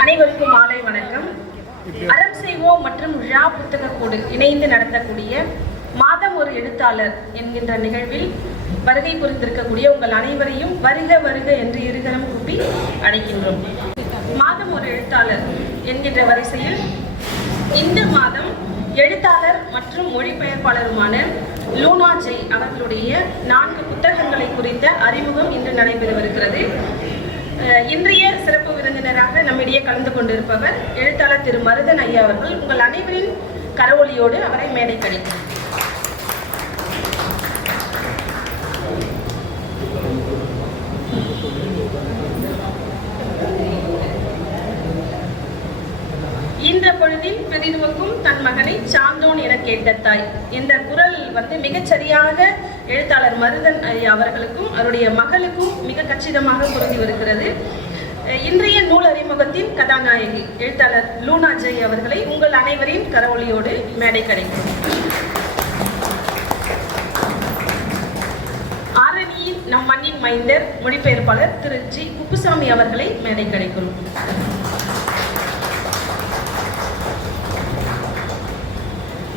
அனைவருக்கும் மாலை வணக்கம். அறம் செய்வோம் மற்றும் ழா புத்தக கூடு இணைந்து நடத்தக்கூடிய மாதம் ஒரு எழுத்தாளர் என்கின்ற நிகழ்வில் வருகை புரிந்திருக்கக்கூடிய உங்கள் அனைவரையும் வருக வருக என்று இருகரம் கூப்பி அழைக்கின்றோம். மாதம் ஒரு எழுத்தாளர் என்கின்ற வரிசையில் இந்த மாதம் எழுத்தாளர் மற்றும் மொழிபெயர்ப்பாளருமான லூனா ஜெய் அவர்களுடைய 4 புத்தகங்களை குறித்த அறிமுகம் இன்று நடைபெறவிருக்கிறது. இன்றைய சிறப்பு விருந்தினராக நம்மிடையே கலந்து கொண்டிருப்பவர் எழுத்தாளர் திரு மருதன் ஐயா அவர்கள். உங்கள் அனைவரின் கரவொலியோடு அவரை மேடை கழிக்கும். இந்த பொழுதில் பெரிதுவக்கும் தன் மகனை சாந்தோன் என கேட்ட தாய். இந்த குரல் மிகச்சரியாக எழுத்தாளர் மருதன் அவர்களுக்கும் அவருடைய மகளுக்கும் மிக கச்சிதமாக பொருந்தி வருகிறது. இன்றைய நூல் அறிமுகத்தின் கதாநாயகி எழுத்தாளர் லூனா ஜெய் அவர்களை உங்கள் அனைவரின் கரவொலியோடு மேடை கிடைக்கும். ஆரணியின் நம் மண்ணின் மைந்தர் மொழிபெயர்ப்பாளர் திரு ஜி குப்புசாமி அவர்களை மேடை கிடைக்கும்.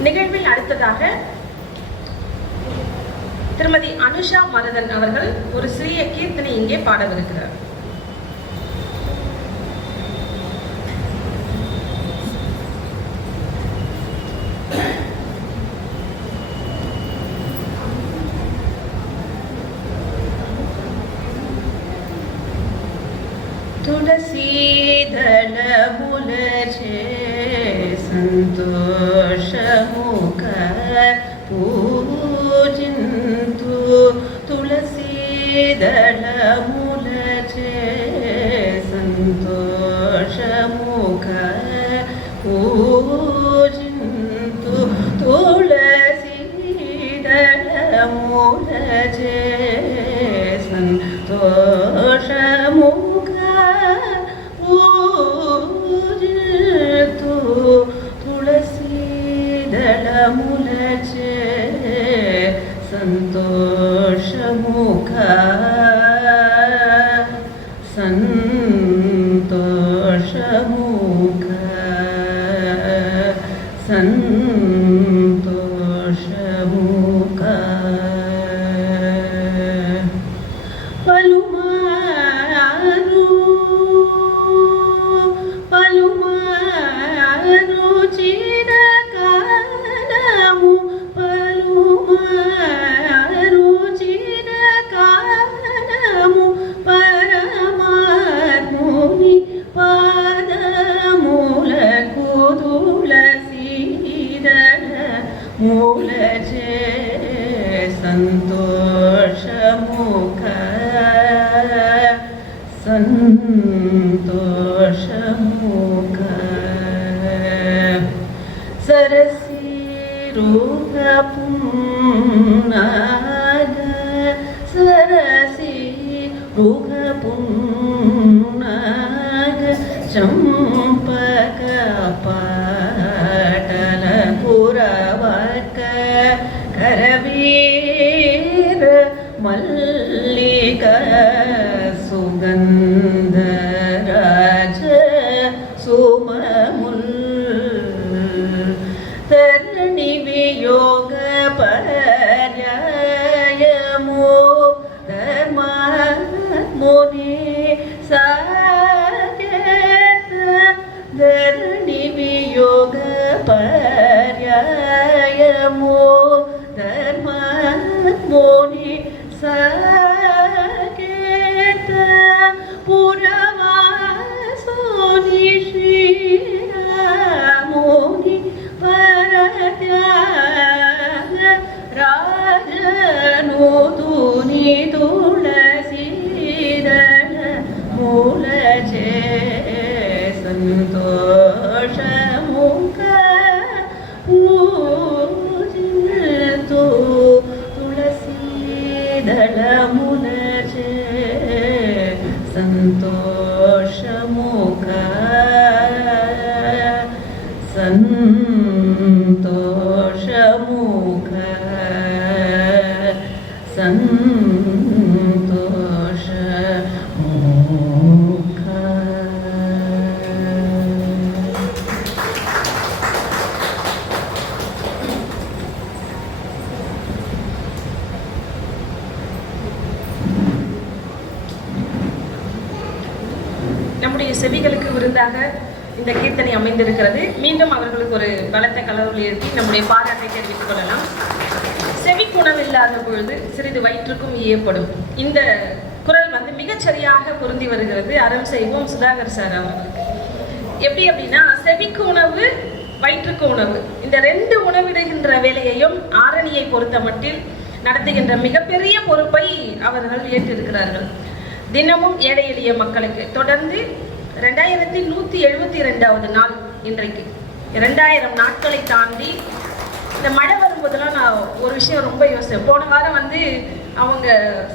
நிகழ்வில் அடுத்ததாக திருமதி அனுஷா மருதன் அவர்கள் ஒரு சிறிய கீர்த்தனை இங்கே பாடவிருக்கிறார். ತುಳಸೀದಳ ಮುಲಚೆ ಸಂತೋಷ ಮುಖ ಪೂಜಿಂತು ತುಳಸೀದಳ ಮುಲಚೆ ಸಂತೋಷ ಮುಖ ಪೂಜಿಂತು ತುಳಸೀದಳ ಮುಲಚೆ ಸಂತೋಷ ಮುಖ ತುಳಸೀದಳ ಮುಲಚೆ ಸಂತೋಷ ಮುಖ ಸಂತೋಷ ಮುಖ ಸಂತೋಷ ಮುಖ ಮುಲಚೆ ಸಂತೋಷ ಮುಖ ಸಂತೋಷ ಮುಖ ಸರಸಿ ರೂಪ ಪುನ್ನಾಗ ಸರಸಿ ರೂಪ ಪುನ್ನಾಗ ಚಂಪಕ ಪಾಟಲ ಪುರವಕ ಕರವೀರ ಮಲ್ಲಿಕ ಸುಗಂಧ ರಾಜ ಸುಮಮುಲ್ ತರಣಿ ವಿಯೋಗ ಪರ್ಯಾಯಮೋ ಧರ್ಮ ಮುನಿ ಸಾಕೇತ ಧರಣಿ ವಿಯೋಗ ಪರ್ಯಾಯಮೋ ಧರ್ಮ ಮುನಿ ಸಾಕೇತ ಪುರವಾಸೋನಿ ಶ್ರೀರಾಮೋನಿ ಪರತ್ಯಾಗ ರಾಜನು ತೂನಿ ತುಳಸೀದಳ ಮುಲಚೆ ಸಂತೋಷ ಮುಖ ಪೂಜಿತು ತುಳಸೀದಳ ಮುಲಚೆ ಸಂತೋಷ ಮುಖ ಸಂತೋಷ ಮುಖ ಸಂತೋಷ ಮುಖ செவிகளுக்கு விருந்தாக இந்த கீர்த்தனை அமைந்திருக்கிறது. மீண்டும் அவர்களுக்கு ஒரு பலத்த கலவொலி எழுப்பி நம்முடைய பாராட்டை தெரிவித்துக் கொள்ளலாம். செவிக்குணவில்லாத பொழுது சிறிது வயிற்றுக்கும் ஈயப்படும். இந்த குரல் மிகச்சரியாக பொருந்தி வருகிறது அறம் செய்வோம் சுதாகர் சார் அவர்களுக்கு. எப்படி அப்படின்னா, செவிக்கு உணவு, வயிற்றுக்கு உணவு, இந்த 2 உணவிடுகின்ற வேலையையும் ஆரணியை பொறுத்த மட்டில் நடத்துகின்ற மிகப்பெரிய பொறுப்பை அவர்கள் ஏற்றிருக்கிறார்கள். தினமும் ஏழை எளிய மக்களுக்கு தொடர்ந்து 2172வது நாள் இன்றைக்கு. 2000 நாட்களை தாண்டி இந்த மழை வரும்போதெல்லாம் நான் ஒரு விஷயம் ரொம்ப யோசிச்சேன். போன வாரம் அவங்க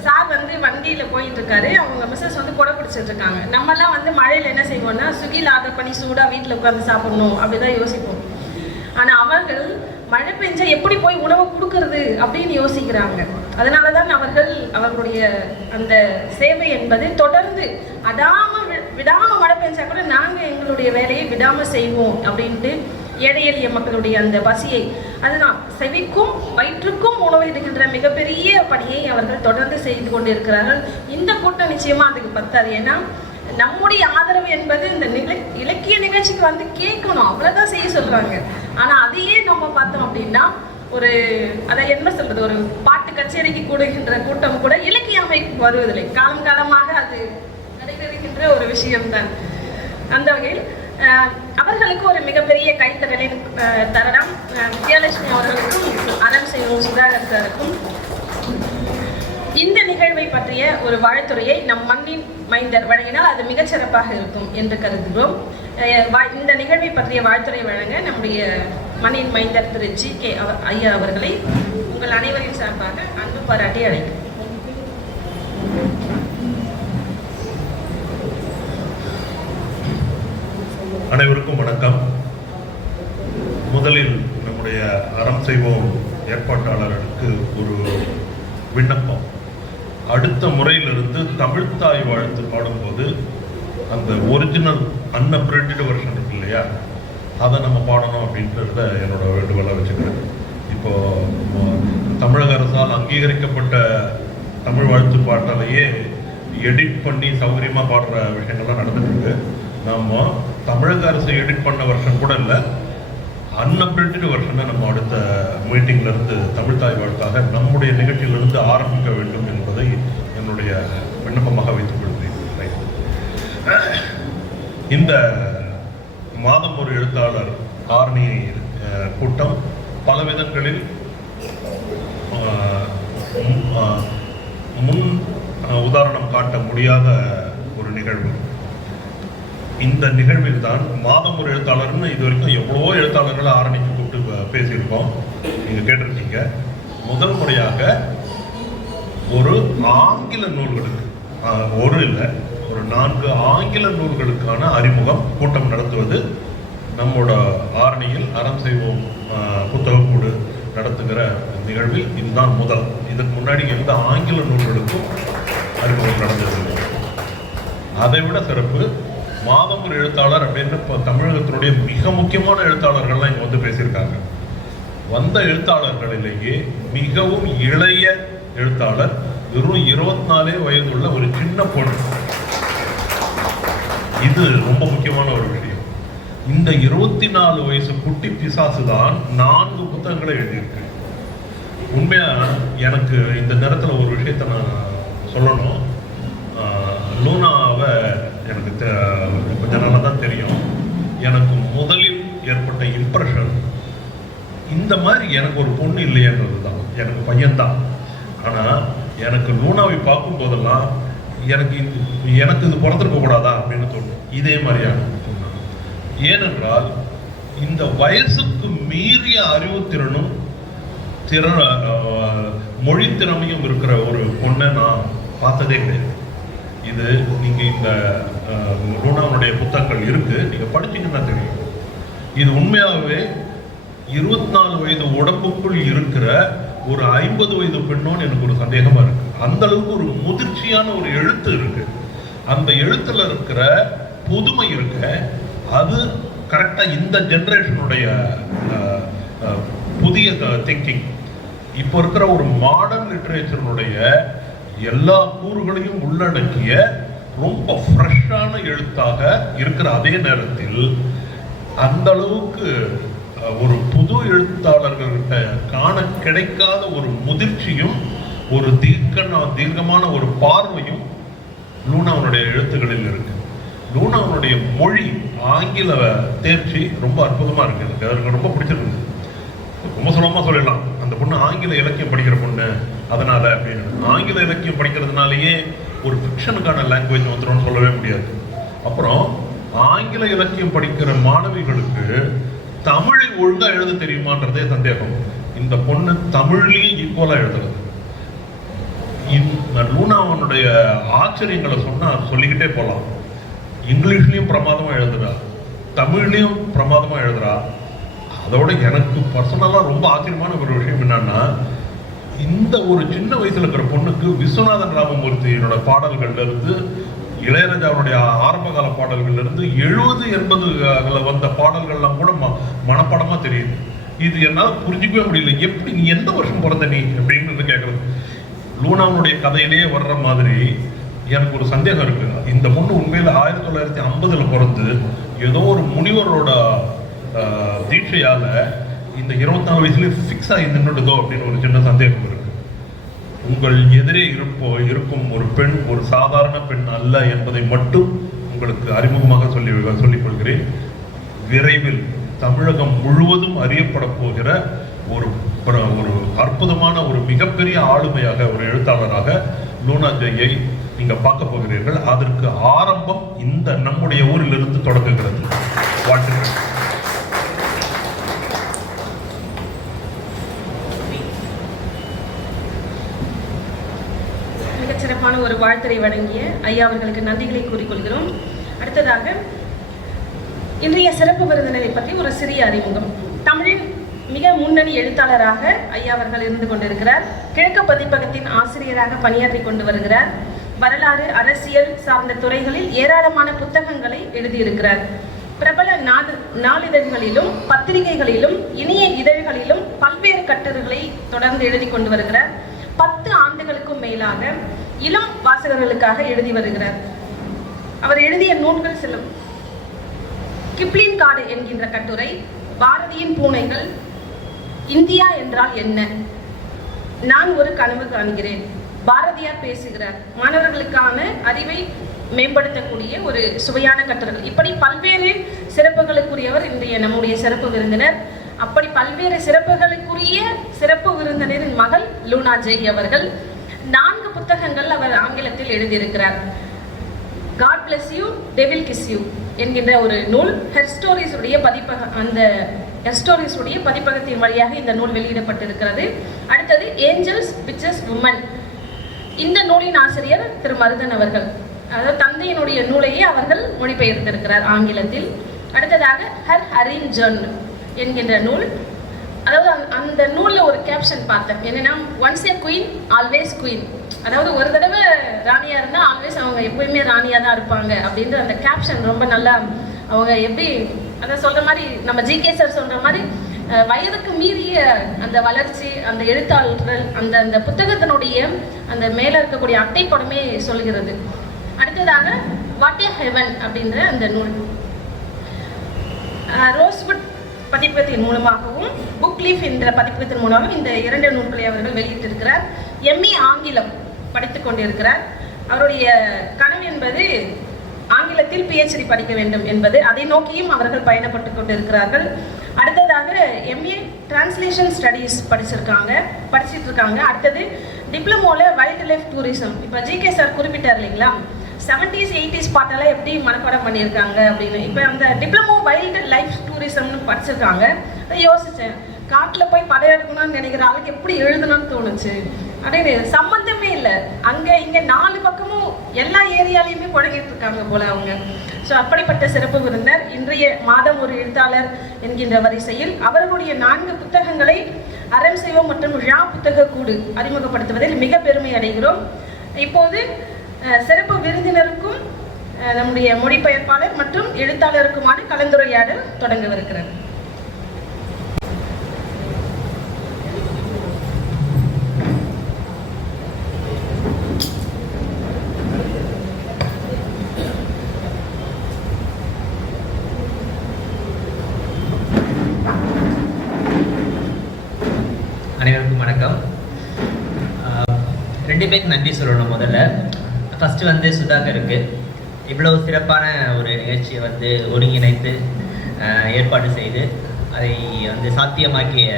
சார் வண்டியில் போயிட்டு இருக்காரு, அவங்க மிஸ்ஸஸ் கொடை பிடிச்சிட்டு இருக்காங்க. நம்மெல்லாம் மழையில் என்ன செய்வோம்னா, ஸ்விக்கியில் ஆர்டர் பண்ணி சூடாக வீட்டில் உட்காந்து சாப்பிடணும் அப்படிதான் யோசிப்போம். ஆனால் அவர்கள் மழை பெஞ்சா எப்படி போய் உணவு கொடுக்கறது அப்படின்னு யோசிக்கிறாங்க. அதனால தான் அவர்களுடைய அந்த சேவை என்பது தொடர்ந்து விடாமல் மழை பெஞ்சா கூட நாங்கள் எங்களுடைய வேலையை விடாமல் செய்வோம் அப்படின்ட்டு ஏழை எளிய மக்களுடைய அந்த பசியை, அதுதான் செவிக்கும் வயிற்றுக்கும் உணவிடுகின்ற மிகப்பெரிய பணியை அவர்கள் தொடர்ந்து செய்து கொண்டிருக்கிறார்கள். இந்த கூட்டம் நிச்சயமா அதுக்கு பத்தாது. ஏன்னா நம்முடைய ஆதரவு என்பது இந்த இலக்கிய நிகழ்ச்சிக்கு கேட்கணும், அவ்வளவுதான் செய்ய சொல்றாங்க. ஆனா அதையே நம்ம பார்த்தோம் அப்படின்னா, அதை என்ன சொல்றது, ஒரு பாட்டு கச்சேரிக்கு கூடுகின்ற கூட்டம் கூட இலக்கிய அமைப்பு வருவதில்லை. காலம் காலமாக அது நடைபெறுகின்ற ஒரு விஷயம்தான். அந்த வகையில் அவர்களுக்கு ஒரு மிகப்பெரிய கைத்தடலின் தருணம். வித்யாலட்சுமி அவர்களுக்கும் அறம் செய்வோம் சுதாகர் சாருக்கும் இந்த நிகழ்வை பற்றிய ஒரு வாழ்த்துறையை நம் மண்ணின் மைந்தர் வழங்கினால் அது மிகச்சிறப்பாக இருக்கும் என்று கருதுகிறோம். இந்த நிகழ்வை பற்றிய வாழ்த்துறை வழங்க நம்முடைய மண்ணின் மைந்தர் திரு GK ஐயா அவர்களை உங்கள் அனைவரின் சார்பாக அன்பு பாராட்டி அழைக்கிறேன். அனைவருக்கும் வணக்கம். முதலில் நம்முடைய அறம் செய்வோம் ஏற்பாட்டாளர்களுக்கு ஒரு விண்ணப்பம். அடுத்த முறையிலிருந்து தமிழ்த்தாய் வாழ்த்து பாடும்போது அந்த ஒரிஜினல் அன்அப்ரிண்டட் வெர்ஷன் இருக்கு இல்லையா, அதை நம்ம பாடணும் அப்படின்றத என்னோட வேண்டுகோளாக வச்சுக்கிறேன். இப்போ தமிழக அரசால் அங்கீகரிக்கப்பட்ட தமிழ் வாழ்த்து பாட்டாலேயே எடிட் பண்ணி சௌகரியமாக பாடுற விஷயங்கள்லாம் நடந்துட்டு இருக்கு. நம்ம தமிழக அரசு எடிட் பண்ண வெர்ஷன் கூட இல்லை, அன்அப்ரிண்டட் வெர்ஷனை நம்ம அடுத்த மீட்டிங்லேருந்து தமிழ்த்தாய் வாழ்த்தாக நம்முடைய நிகழ்ச்சியிலிருந்து ஆரம்பிக்க வேண்டும் என்பதை என்னுடைய விண்ணப்பமாக வைத்துக் கொள்கிறேன். இந்த மாதம் ஒரு எழுத்தாளர் ஆரணி கூட்டம் பல விதங்களில் முன் உதாரணம் காட்ட முடியாத ஒரு நிகழ்வு. இந்த நிகழ்வில் தான் மாதம் ஒரு எழுத்தாளர்னு இது வரைக்கும் எவ்வளவோ எழுத்தாளர்களை ஆரணிக்கு கூப்பிட்டு பேசியிருக்கோம், நீங்கள் கேட்டிருக்கீங்க. முதல் முறையாக ஒரு ஆங்கில நூல்களுக்கு ஒரு 4 ஆங்கில நூல்களுக்கான அறிமுகம் கூட்டம் நடத்துவது நம்மோட ஆரணியில் அறம் செய்வோம் புத்தகக்கூடு நடத்துகிற நிகழ்வில் இதுதான் முதல். இதுக்கு முன்னாடி எந்த ஆங்கில நூல்களுக்கும் அறிமுகம் நடந்தது. அதை விட சிறப்பு, மாதம் ஒரு எழுத்தாளர் அப்படின்னு இப்போ தமிழகத்தினுடைய மிக முக்கியமான எழுத்தாளர்கள்லாம் இங்கே பேசியிருக்காங்க. வந்த எழுத்தாளர்களிலேயே மிகவும் இளைய எழுத்தாளர், வெறும் 24 வயதுள்ள ஒரு சின்ன பொண்ணு. இது ரொம்ப முக்கியமான ஒரு விஷயம். இந்த 24 வயசு குட்டி பிசாசு தான் 4 புத்தகங்களை எழுதியிருக்கு. உண்மையா எனக்கு இந்த நேரத்தில் ஒரு விஷயத்தை நான் சொல்லணும். லூனாவை எனக்கு கொஞ்ச நாளாக தான் தெரியும். எனக்கு முதலில் ஏற்பட்ட இம்ப்ரெஷன் இந்த மாதிரி எனக்கு ஒரு பொண்ணு இல்லையன்றது தான். எனக்கு பையன்தான். ஆனால் எனக்கு லூனாவை பார்க்கும் போதெல்லாம் எனக்கு இது பிறந்திருக்க கூடாதா அப்படின்னு தோணும். இதே மாதிரியான பொண்ணு. ஏனென்றால் இந்த வயசுக்கு மீறிய அறிவுத்திறனும் மொழி திறமையும் இருக்கிற ஒரு பொண்ணை நான் பார்த்ததே கிடையாது. இது நீங்கள் இந்த லூனாவுடைய புத்தகங்கள் இருக்கு, நீங்கள் படிச்சீங்கன்னா தெரியும். இது உண்மையாகவே 24 வயது உடம்புக்குள் இருக்கிற ஒரு 50 வயது பெண்ணோன்னு எனக்கு ஒரு சந்தேகமா இருக்கு. அந்த அளவுக்கு ஒரு முதிர்ச்சியான ஒரு எழுத்து இருக்கு. அந்த எழுத்துல இருக்கிற புதுமை இருக்க, அது கரெக்டா இந்த ஜெனரேஷனுடைய புதிய திங்கிங். இப்போ இருக்கிற ஒரு மாடர்ன் லிட்ரேச்சருடைய எல்லா கூறுகளையும் உள்ளடக்கிய ரொம்ப ஃப்ரெஷ்ஷான எழுத்தாக இருக்கிற அதே நேரத்தில் அந்த அளவுக்கு ஒரு புது எழுத்தாளர்கள்கிட்ட காண கிடைக்காத ஒரு முதிர்ச்சியும் ஒரு தீர்க்கமான ஒரு பார்வையும் லூனாவுடைய எழுத்துக்களில் இருக்கு. லூனாவுடைய மொழி ஆங்கில தேர்ச்சி ரொம்ப அற்புதமா இருக்கு. எனக்கு ரொம்ப பிடிச்சிருக்கு. ரொம்ப சுலபமா சொல்லிடலாம், அந்த பொண்ணு ஆங்கில இலக்கியம் படிக்கிற பொண்ணு அதனால அப்படின்னு. ஆங்கில இலக்கியம் படிக்கிறதுனாலேயே ஒரு ஃபிக்ஷனுக்கான லாங்குவேஜ் வந்துடும் சொல்லவே முடியாது. அப்புறம் ஆங்கில இலக்கியம் படிக்கிற மாணவிகளுக்கு தமிழை ஒழுங்கா எழுத தெரியுமான்றதே சந்தேகம். இந்த பொண்ணு தமிழ்லையும் ஈக்குவலா எழுதுறது. லூனாவனுடைய ஆச்சரியங்களை சொன்னா சொல்லிக்கிட்டே போகலாம். இங்கிலீஷ்லயும் பிரமாதமா எழுதுறா, தமிழ்லயும் பிரமாதமா எழுதுறா. அதோட எனக்கு பர்சனலா ரொம்ப ஆச்சரியமான ஒரு விஷயம் என்னன்னா, இந்த ஒரு சின்ன வயசுல இருக்கிற பொண்ணுக்கு விஸ்வநாதன் ராமமூர்த்தியோட பாடல்கள்ல இருந்து இளையராஜாவுடைய ஆரம்பகால பாடல்கள்ல இருந்து 70-80 வந்த பாடல்கள்லாம் கூட மனப்பாடமா தெரியுது. இது என்னால புரிஞ்சுக்கவே முடியல. எப்படி நீ எந்த வருஷம் பிறந்த நீ அப்படின்னு கேட்கறது. லூனாவுடைய கதையிலேயே வர்ற மாதிரி எனக்கு ஒரு சந்தேகம் இருக்கு. இந்த பொண்ணு உண்மையில 1950 பிறந்து ஏதோ ஒரு முனிவரோட தீட்சையால இந்த 24 வயசுலயே ஃபிக்ஸ் ஆகி நின்றுடுதோ அப்படின்னு ஒரு சின்ன சந்தேகம் இருக்கு. உங்கள் எதிரே இருக்கும் ஒரு பெண் ஒரு சாதாரண பெண் அல்ல என்பதை மட்டும் உங்களுக்கு அறிமுகமாக சொல்லிக் கொள்கிறேன். விரைவில் தமிழகம் முழுவதும் அறியப்பட போகிற ஒரு அற்புதமான ஒரு மிகப்பெரிய ஆளுமையாக ஒரு எழுத்தாளராக லூனா ஜெயை நீங்க பார்க்க போகிறீர்கள். அதற்கு ஆரம்பம் இந்த நம்முடைய ஊரிலிருந்து தொடங்குகிறது. வாழ்த்துக்கள். மிகச்சிறப்பான ஒரு வாழ்த்துரை வழங்கிய ஐயா அவர்களுக்கு நன்றிகளை கூறிக்கொள்கிறோம். அடுத்ததாக இன்றைய சிறப்பு விருந்தினரை பற்றி ஒரு சிறிய அறிமுகம். தமிழின் மிக முன்னணி எழுத்தாளராக ஐயா அவர்கள் இருந்து கொண்டிருக்கிறார். கிழக்கு பதிப்பகத்தின் ஆசிரியராக பணியாற்றி கொண்டு வருகிறார். வரலாறு அரசியல் சார்ந்த துறைகளில் ஏராளமான புத்தகங்களை எழுதியிருக்கிறார். பிரபல நாளிதழ்களிலும் பத்திரிகைகளிலும் இணைய இதழ்களிலும் பல்வேறு கட்டுரைகளை தொடர்ந்து எழுதி கொண்டு வருகிறார். 10 ஆண்டுகளுக்கும் மேலாக இளம் வாசகர்களுக்காக எழுதி வருகிறார். அவர் எழுதிய நூல்கள் சில: கிப்ளின் காடு என்கின்ற கட்டுரை, பாரதியின் பூனைகள், இந்தியா என்றால் என்ன, நான் ஒரு கனவு காண்கிறேன், பாரதியார் பேசுகிறார், மாணவர்களுக்கான அறிவை மேம்படுத்தக்கூடிய ஒரு சுவையான கட்டுரைகள். இப்படி பல்வேறு சிறப்புகளுக்குரியவர் இன்றைய நம்முடைய சிறப்பு விருந்தினர். அப்படி பல்வேறு சிறப்புகளுக்குரிய சிறப்பு விருந்தினரின் மகள் லூனா ஜெய் அவர்கள் 4 புத்தகங்கள் அவர் ஆங்கிலத்தில் எழுதியிருக்கிறார். God bless you, devil kiss you என்கின்ற ஒரு நூல் ஹெர் ஸ்டோரிஸ் உடைய பதிப்பகத்தின் வழியாக இந்த நூல் வெளியிடப்பட்டிருக்கிறது. அடுத்தது ஏஞ்சல்ஸ் விச்சஸ் உமன். இந்த நூலின் ஆசிரியர் திரு மருதன் அவர்கள், அதாவது தந்தையினுடைய நூலையே அவர்கள் மொழிபெயர்த்திருக்கிறார் ஆங்கிலத்தில். அடுத்ததாக ஹர் ஹரின் ஜர்ன் என்கின்ற நூல். அதாவது அந்த நூலில் ஒரு கேப்ஷன் பார்த்தேன், என்னன்னா ஒன்ஸ் ஏ குயின் ஆல்வேஸ் குயின். அதாவது ஒரு தடவை ராணியா இருந்தால் ஆல்வேஸ் அவங்க எப்பயுமே ராணியா தான் இருப்பாங்க அப்படின்ற அந்த கேப்ஷன் ரொம்ப நல்லா. அவங்க எப்படி அதை சொல்ற மாதிரி, நம்ம ஜிகே சார் சொல்ற மாதிரி வயதுக்கு மீறிய அந்த வளர்ச்சி, அந்த எழுத்தாளர்கள், அந்த புத்தகத்தினுடைய அந்த மேல இருக்கக்கூடிய அட்டைப்படமே சொல்கிறது. அடுத்ததாக வாட் ஏ ஹெவன் அப்படின்ற அந்த நூல் ரோஸ்வுட் பதிப்பகத்தின் மூலமாகவும் புக் லீஃப் என்ற பதிப்பகத்தின் மூலமாகவும் இந்த 2 நூல்களை அவர்கள் வெளியிட்டிருக்கிறார். எம்ஏ ஆங்கிலம் படித்துக் கொண்டிருக்கிறார். அவருடைய கனவு என்பது ஆங்கிலத்தில் PhD படிக்க வேண்டும் என்பது. அதை நோக்கியும் அவர்கள் பயணப்பட்டு கொண்டிருக்கிறார்கள். அடுத்ததாக எம்ஏ டிரான்ஸ்லேஷன் ஸ்டடீஸ் படிச்சுட்டு இருக்காங்க. அடுத்தது டிப்ளமோவில் வைல்ட் லைஃப் டூரிசம். இப்போ ஜிகே சார் குறிப்பிட்டார் இல்லைங்களா, 70s 80s பாட்டெல்லாம் எப்படி மனப்பாடம் பண்ணியிருக்காங்க அப்படின்னு. இப்போ அந்த டிப்ளமோ வைல்டு லைஃப் டூரிசம்னு படிச்சிருக்காங்க. அதை யோசித்தேன், காட்டில் போய் படம் எடுக்கணும்னு நினைக்கிற ஆளுக்கு எப்படி எழுதணும்னு தோணுச்சு அப்படின்னு. சம்மந்தமே இல்லை, அங்கே இங்கே 4 பக்கமும் எல்லா ஏரியாலையுமே புழங்கிட்டு இருக்காங்க போல அவங்க. ஸோ அப்படிப்பட்ட சிறப்பு விருந்தர் இன்றைய மாதம் ஒரு எழுத்தாளர் என்கின்ற வரிசையில் அவர்களுடைய 4 புத்தகங்களை அறம் செய்வோம் மற்றும் ழா புத்தக கூடு அறிமுகப்படுத்துவதில் மிக பெருமை அடைகிறோம். இப்போது சிறப்பு விருந்தினருக்கும் நம்முடைய மொழிபெயர்ப்பாளர் மற்றும் எழுத்தாளருக்குமான கலந்துரையாடல் தொடங்கவிருக்கிறது. பேருக்கு நன்றி சொல்லணும். முதல்ல ஃபஸ்ட்டு வந்து சுதாகருக்கு இவ்வளவு சிறப்பான ஒரு நிகழ்ச்சியை வந்து ஒருங்கிணைத்து ஏற்பாடு செய்து அதை வந்து சாத்தியமாக்கிய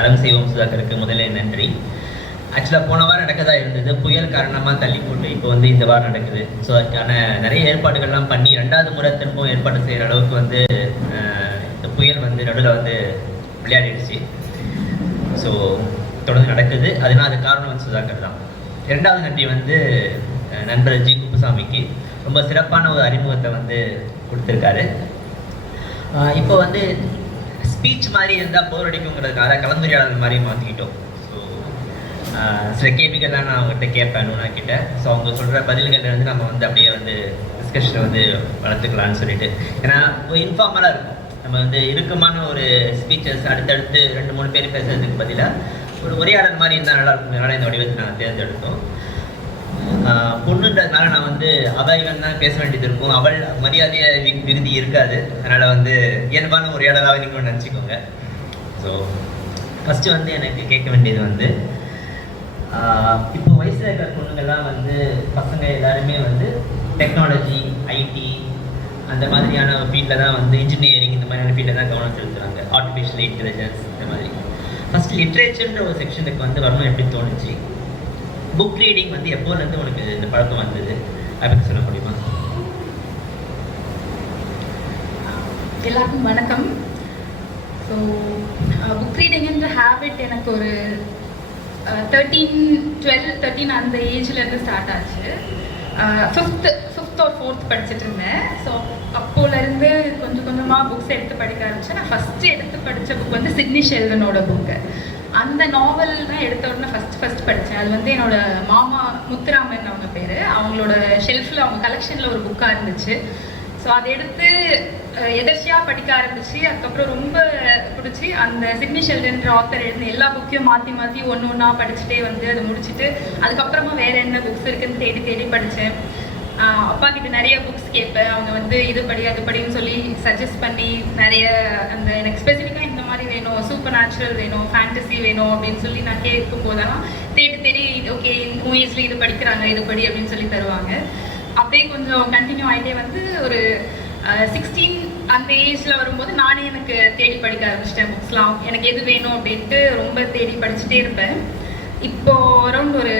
அறம் செய்வோம் சுதாகருக்கு முதல்ல நன்றி. ஆக்சுவலாக போன வாரம் நடக்கதா இருந்தது, புயல் காரணமாக தள்ளி போட்டு இப்போ வந்து இந்த வாரம் நடக்குது. ஸோ அதுக்கான நிறைய ஏற்பாடுகள்லாம் பண்ணி 2வது முறை திரும்பவும் ஏற்பாடு செய்கிற அளவுக்கு வந்து இந்த புயல் வந்து நடுவில் வந்து விளையாடிடுச்சு. ஸோ தொடர்ந்து நடக்குது. அதனால் அது காரணம் வந்து சுதாகர் தான். 2வது நன்றி வந்து நண்பர் ஜி குப்புசாமிக்கு ரொம்ப சிறப்பான ஒரு அறிமுகத்தை வந்து கொடுத்துருக்காரு. இப்போ வந்து ஸ்பீச் மாதிரி இருந்தால் போர் அடிக்குங்கிறதுக்காக கலந்துரையாடல் மாதிரி மாற்றிக்கிட்டோம். ஸோ சில கேள்விகள்லாம் நான் அவங்ககிட்ட கேட்பேன் நான் கிட்ட. ஸோ அவங்க சொல்கிற பதில்கள் வந்து நம்ம வந்து அப்படியே வந்து டிஸ்கஷனை வந்து வளர்த்துக்கலான்னு சொல்லிட்டு, ஏன்னா இன்ஃபார்மலாக இருக்கும். நம்ம வந்து இறுக்கமான ஒரு ஸ்பீச்சஸ் அடுத்தடுத்து 2-3 பேர் பேசுறதுக்கு பதிலாக ஒரு உரையாடல் மாதிரி இருந்தால் நல்லா இருக்கும். அதனால் இந்த வடிவத்தை நாங்கள் தேர்ந்தெடுத்தோம். பொண்ணுன்றதுனால நான் வந்து அவள் தான் பேச வேண்டியது இருக்கும். அவள் மரியாதையை விருதி இருக்காது. அதனால் வந்து இயல்பான உரையாடலாக நீங்கள் நினச்சிக்கோங்க. ஸோ ஃபஸ்ட்டு வந்து எனக்கு கேட்க வேண்டியது வந்து இப்போ வயசில் இருக்கிற பொண்ணுங்கள்லாம் வந்து பசங்க எல்லாருமே வந்து டெக்னாலஜி, ஐடி அந்த மாதிரியான ஃபீல்டில் தான் வந்து இன்ஜினியரிங் இந்த மாதிரியான ஃபீல்டில் தான் கவனம் செலுத்துகிறாங்க. ஆர்டிஃபிஷியல் இன்டெலிஜென்ஸ் இந்த மாதிரி. ஃபஸ்ட்டு லிட்ரேச்சர்ன்ற ஒரு செக்ஷனுக்கு வந்து வரணும் எப்படி தோணுச்சு? புக் ரீடிங் வந்து எப்போலேருந்து உனக்கு இந்த பழக்கம் வந்தது அதை பற்றி சொல்ல முடியுமா? எல்லாருக்கும் வணக்கம். ஸோ புக் ரீடிங்குன்ற ஹேபிட் எனக்கு ஒரு 13 அந்த ஏஜ்லேருந்து ஸ்டார்ட் ஆச்சு. 5th or 4th படிச்சுட்டு இருந்தேன். ஸோ அப்போலேருந்து கொஞ்சம் கொஞ்சமாக புக்ஸ் எடுத்து படிக்க ஆரம்பித்தேன். நான் ஃபஸ்ட்டு எடுத்து படித்த புக் வந்து சிட்னி ஷெல்டனோட புக்கு. அந்த நாவல் தான் எடுத்த உடனே ஃபஸ்ட் படித்தேன். அது வந்து என்னோட மாமா முத்துராமன் அவங்க பேர். அவங்களோட ஷெல்ஃபில் அவங்க கலெக்ஷனில் ஒரு புக்காக இருந்துச்சு. ஸோ அதை எடுத்து எதர்ச்சியாக படிக்க ஆரம்பிச்சு அதுக்கப்புறம் ரொம்ப பிடிச்சி அந்த சிட்னி ஷெல்டன்ற ஆத்தர் எழுதின எல்லா புக்கையும் மாற்றி ஒன்று ஒன்றா படிச்சுட்டே வந்து அதை முடிச்சுட்டு அதுக்கப்புறமா வேறு என்ன புக்ஸ் இருக்குதுன்னு தேடி படித்தேன். அப்பா கிட்ட நிறைய புக்ஸ் கேட்பேன். அவங்க வந்து இது படி அது படின்னு சொல்லி சஜஸ்ட் பண்ணி நிறைய அந்த எனக்கு ஸ்பெசிஃபிக்காக இந்த மாதிரி வேணும், சூப்பர் நேச்சுரல் வேணும், ஃபேண்டசி வேணும் அப்படின்னு சொல்லி நான் கேட்கும் போதெல்லாம் தேடி ஓகே மூவிஸ்ல இது படிக்கிறாங்க இது படி அப்படின்னு சொல்லி தருவாங்க. அப்படியே கொஞ்சம் கண்டினியூ ஆகிட்டே வந்து ஒரு 16 அந்த ஏஜில் வரும்போது நானே எனக்கு தேடி படிக்க ஆரம்பிச்சிட்டேன் புக்ஸ்லாம். எனக்கு எது வேணும் அப்படின்ட்டு ரொம்ப தேடி படிச்சுட்டே இருப்பேன். இப்போது அரௌண்ட் ஒரு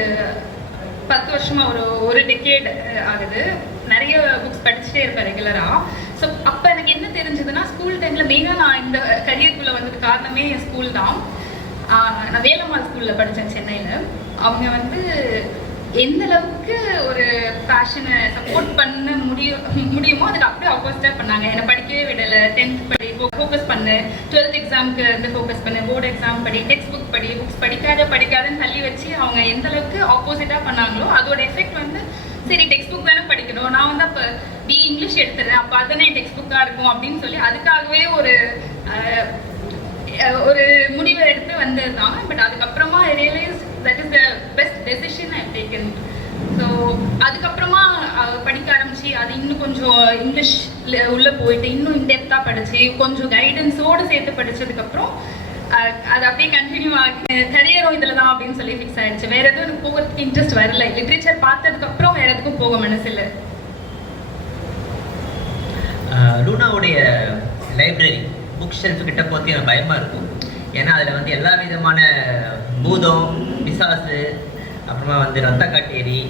10 வருஷமா ஒரு டெக்கேட் ஆகுது. நிறைய புக்ஸ் படிச்சுட்டே இருப்பேன் ரெகுலராக. ஸோ அப்போ எனக்கு என்ன தெரிஞ்சதுன்னா ஸ்கூல் டைமில் மெயினாக நான் இந்த கரியருக்குள்ளே வந்தது காரணமே என் ஸ்கூல் தான். நான் வேலம்மாள் ஸ்கூலில் படித்தேன் சென்னையில். அவங்க வந்து எந்த அளவுக்கு ஒரு பேஷனை சப்போர்ட் பண்ண முடியுமோ அதுக்கு அப்படியே ஆப்போசிட்டாக பண்ணாங்க. என்னை படிக்கவே விடலை. 10th படி ஃபோக்கஸ் பண்ணு, 12th எக்ஸாமுக்கு வந்து ஃபோக்கஸ் பண்ணு, போர்டு எக்ஸாம் படி, டெக்ஸ்ட் புக் படி, புக்ஸ் படிக்காதுன்னு தள்ளி வச்சு அவங்க எந்த அளவுக்கு ஆப்போசிட்டாக பண்ணாங்களோ அதோட எஃபெக்ட் வந்து சரி டெக்ஸ்ட் புக் தானே படிக்கணும், நான் வந்து அப்போ BA இங்கிலீஷ் எடுத்துடுறேன், அப்போ அதுதானே டெக்ஸ்ட் புக்காக இருக்கும் அப்படின்னு சொல்லி அதுக்காகவே ஒரு முடிவை எடுத்து வந்ததுதான். பட் அதுக்கப்புறமா ஐ realise that is the best decision I taken. So அதுக்கப்புறமா படிக்க ஆரம்பிச்சு அது இன்னும் கொஞ்சம் இங்கிலீஷ் உள்ளே போயிட்டு இன்னும் இன்டெப்த்தாக படித்து கொஞ்சம் கைடன்ஸோடு சேர்த்து படித்ததுக்கப்புறம் அது அப்படியே கண்டினியூ ஆகி கரியரும் இதில் தான் அப்படின்னு சொல்லி ஃபிக்ஸ் ஆகிடுச்சு. வேறு எதுவும் எனக்கு போகிறதுக்கு இன்ட்ரெஸ்ட் வரல. லிட்ரேச்சர் பார்த்ததுக்கப்புறம் வேறு எதுக்கும் போக மனசில்லை. லூனாவுடைய லைப்ரரி புக் ஷெல்ஃபு கிட்ட போற்றி எனக்கு பயமாக இருக்கும். ஏன்னா அதில் வந்து எல்லா விதமான பூதம், பிசாசு, அப்புறமா வந்து ரத்த காட்டேரி,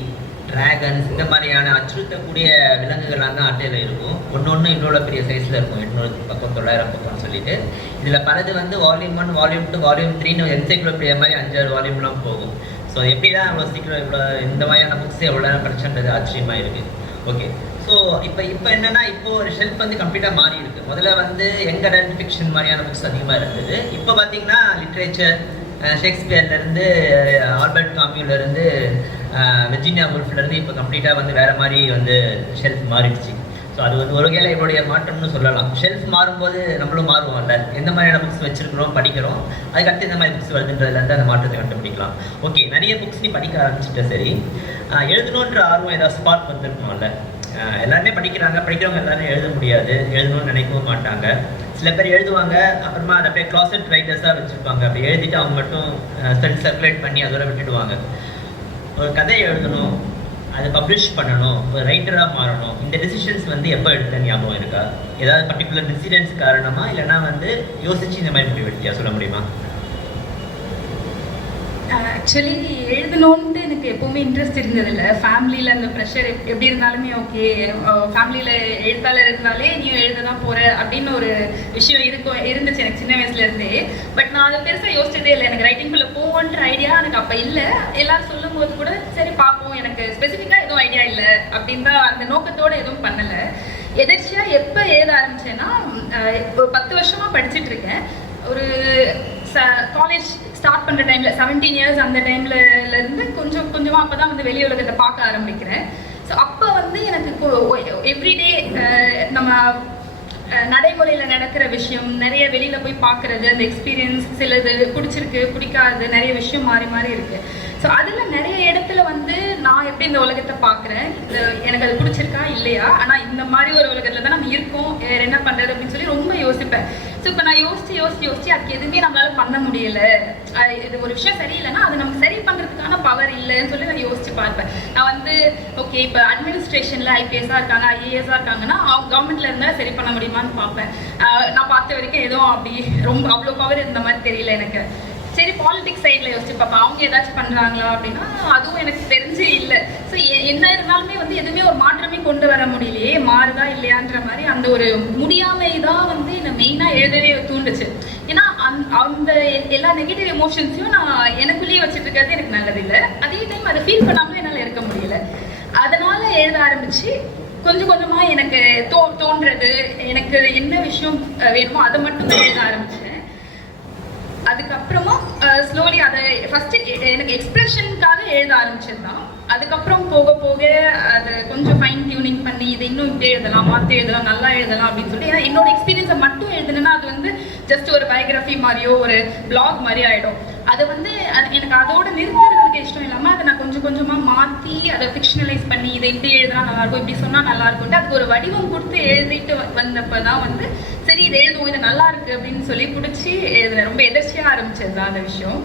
டிராகன்ஸ் இந்த மாதிரியான அச்சுறுத்தக்கூடிய விலங்குகள்லாம் தான் அட்டையில் இருக்கும். ஒன்று இவ்வளோ பெரிய சைஸில் இருக்கும், 800 பக்கம் 900 பக்கம்னு சொல்லிட்டு. இதில் பலது வந்து வால்யூம் 1, வால்யூம் 2, வால்யூம் 3 என்சைக்ளோபீடியா மாதிரி 5-6 வால்யூம்லாம் போகும். ஸோ எப்படி தான் இவ்வளோ சீக்கிரம் இவ்வளோ இந்த மாதிரியான புக்ஸ் எவ்வளோ நேரம் படிச்சுன்றது ஆச்சரியமாக இருக்குது. ஓகே, ஸோ இப்போ என்னென்னா இப்போ ஒரு ஷெல்ஃப் வந்து கம்ப்ளீட்டாக மாறி இருக்குது. முதல்ல வந்து யங் அடல்ட் ஃபிக்ஷன் மாதிரியான புக்ஸ் அதிகமாக இருந்தது. இப்போ பார்த்தீங்கன்னா லிட்ரேச்சர் ஷேக்ஸ்பியர்லேருந்து ஆல்பர்ட் காமியூலேருந்து வெர்ஜீனியா வுல்ஃப்லேருந்து இப்போ கம்ப்ளீட்டாக வந்து வேறு மாதிரி வந்து ஷெல்ஃப் மாறிடுச்சு. ஸோ அது வந்து ஒரு வகையில் என்னுடைய மாற்றம்னு சொல்லலாம். ஷெல்ஃப் மாறும்போது நம்மளும் மாறுவோம்ல, எந்த மாதிரியான புக்ஸ் வச்சுருக்கிறோம் படிக்கிறோம், அதுக்கடுத்து இந்த மாதிரி புக்ஸ் வருதுன்றதுலேருந்து அந்த மாற்றத்தை கண்டுபிடிக்கலாம். ஓகே, நிறைய புக்ஸ் நீ படிக்க ஆரம்பிச்சுட்ட, சரி எழுதணுன்ற ஆர்வம் ஏதாவது ஸ்பார்க் வந்துருக்கணும்ல? எல்லாருமே படிக்கிறவங்க எல்லாரும் எழுத முடியாது, எழுதணும்னு நினைக்கவும் மாட்டாங்க. சில பேர் எழுதுவாங்க, அப்புறமா அதை அப்படியே க்ளாசெட் ரைட்டர்ஸாக வச்சுருப்பாங்க. அப்படி எழுதிட்டு அவங்க மட்டும் சர்க்குலேட் பண்ணி அதோட விட்டுடுவாங்க. ஒரு கதையை எழுதணும், அதை பப்ளிஷ் பண்ணணும், ஒரு ரைட்டராக மாறணும், இந்த டெசிஷன்ஸ் வந்து எப்போ எடுத்த ஞாபகம் இருக்கா? ஏதாவது பர்டிகுலர் டிசிடென்ஸ் காரணமா, இல்லைனா வந்து யோசிச்சு இந்த மாதிரி முடிவு எடுத்தியா, சொல்ல முடியுமா? ஆக்சுவலி எழுதணுன்ட்டு எனக்கு எப்போவுமே இன்ட்ரெஸ்ட் இருந்ததில்லை. ஃபேமிலியில் அந்த ப்ரெஷர் எப்படி இருந்தாலுமே ஓகே, ஃபேமிலியில் எழுத்தாளர் இருந்தாலே நீ எழுத தான் போகிற அப்படின்னு ஒரு விஷயம் இருந்துச்சு எனக்கு சின்ன வயசுலேருந்தே. பட் நான் அதை பெருசாக யோசிச்சதே இல்லை. எனக்கு ரைட்டிங்குள்ளே போவோன்ற ஐடியா எனக்கு அப்போ இல்லை. எல்லோரும் சொல்லும்போது கூட சரி பார்ப்போம், எனக்கு ஸ்பெசிஃபிக்காக எதுவும் ஐடியா இல்லை அப்படின்னு தான், அந்த நோக்கத்தோடு எதுவும் பண்ணலை. எதிர்ச்சியாக எப்போ எழுத ஆரம்பித்தேன்னா, ஒரு 10 வருஷமாக படிச்சுட்டு இருக்கேன். ஒரு காலேஜ் ஸ்டார்ட் பண்ணுற டைமில் 17 இயர்ஸ் அந்த டைம்லேருந்து கொஞ்சம் கொஞ்சமாக அப்போ தான் வந்து வெளி உலகத்தை பார்க்க ஆரம்பிக்கிறேன். ஸோ அப்போ வந்து எனக்கு எவ்ரிடே நம்ம நடைமுறையில் நடக்கிற விஷயம், நிறைய வெளியில் போய் பார்க்குறது, அந்த எக்ஸ்பீரியன்ஸ், சிலது பிடிச்சிருக்கு பிடிக்காது, நிறைய விஷயம் மாறி மாறி இருக்குது. ஸோ அதில் நிறைய இடத்துல வந்து நான் எப்படி இந்த உலகத்தை பார்க்குறேன், எனக்கு அது பிடிச்சிருக்கா இல்லையா, ஆனால் இந்த மாதிரி ஒரு உலகத்தில் தான் நம்ம இருக்கோம், வேறு என்ன பண்ணுறது அப்படின்னு சொல்லி ரொம்ப யோசிப்பேன். ஸோ இப்போ நான் யோசிச்சு அதுக்கு எதுவுமே நம்மளால் பண்ண முடியலை, இது ஒரு விஷயம் சரியில்லைன்னா அது நமக்கு சரி பண்ணுறதுக்கான பவர் இல்லைன்னு சொல்லி நான் யோசிச்சு பார்ப்பேன். நான் வந்து ஓகே, இப்போ அட்மினிஸ்ட்ரேஷனில் ஐபிஎஸ்ஸாக இருக்காங்க, ஐஏஎஸ்ஸாக இருக்காங்கன்னா அவங்க கவர்மெண்ட்டில் இருந்தால் சரி பண்ண முடியுமான்னு பார்ப்பேன். நான் பார்த்த வரைக்கும் எதுவும் அப்படி ரொம்ப அவ்வளோ பவர் இருந்த மாதிரி தெரியல எனக்கு. சரி, பாலிடிக்ஸ் சைடில் யோசிச்சு பார்ப்பேன், அவங்க ஏதாச்சும் பண்ணுறாங்களா அப்படின்னா அதுவும் எனக்கு தெரிஞ்சு இல்லை. ஸோ என்ன இருந்தாலுமே வந்து எதுவுமே ஒரு மாற்றமே கொண்டு வர முடியலையே, மாறுதா இல்லையான்ற மாதிரி அந்த ஒரு முடியாமை தான் வந்து என்னை மெயினாக எழுதவே தூண்டுச்சு. ஏன்னா அந்த எல்லா நெகட்டிவ் எமோஷன்ஸையும் நான் எனக்குள்ளேயே வச்சுட்டு இருக்கிறது எனக்கு நல்லதில்லை. அதே டைம் அதை ஃபீல் பண்ணாமல் என்னால் இருக்க முடியல. அதனால எழுத ஆரம்பிச்சு கொஞ்சம் கொஞ்சமாக எனக்கு தோன்றது, எனக்கு என்ன விஷயம் வேணுமோ அதை மட்டும் தான் எழுத ஆரம்பித்தேன். அதுக்கப்புறமா ஸ்லோலி அதை ஃபஸ்ட்டு எனக்கு எக்ஸ்பிரஷனுக்காக எழுத ஆரம்பிச்சது தான். அதுக்கப்புறம் போக போக அதை கொஞ்சம் ஃபைன் டியூனிங் பண்ணி இதை இன்னும் இப்படி எழுதலாம், மாற்றி எழுதலாம், நல்லா எழுதலாம் அப்படின்னு சொல்லி, ஏன்னா என்னோட எக்ஸ்பீரியன்ஸை மட்டும் எழுதுனா அது வந்து ஜஸ்ட் ஒரு பயோகிராஃபி மாதிரியோ ஒரு பிளாக் மாதிரி ஆகிடும். அதை வந்து எனக்கு அதோட நிறுத்துறதுக்கு இஷ்டம் இல்லாமல் அதை நான் கொஞ்சம் கொஞ்சமாக மாற்றி அதை ஃபிக்ஷனலைஸ் பண்ணி இதை இப்படி எழுதுனா நல்லாயிருக்கும், இப்படி சொன்னால் நல்லாயிருக்கும்ட்டு அதுக்கு ஒரு வடிவம் கொடுத்து எழுதிட்டு வந்தப்போ தான் வந்து சரி இதை எழுதுவோம், இது நல்லா இருக்குது அப்படின்னு சொல்லி பிடிச்சி எழுதுறேன். ரொம்ப எதர்ச்சியாக ஆரம்பிச்சது தான் அந்த விஷயம்.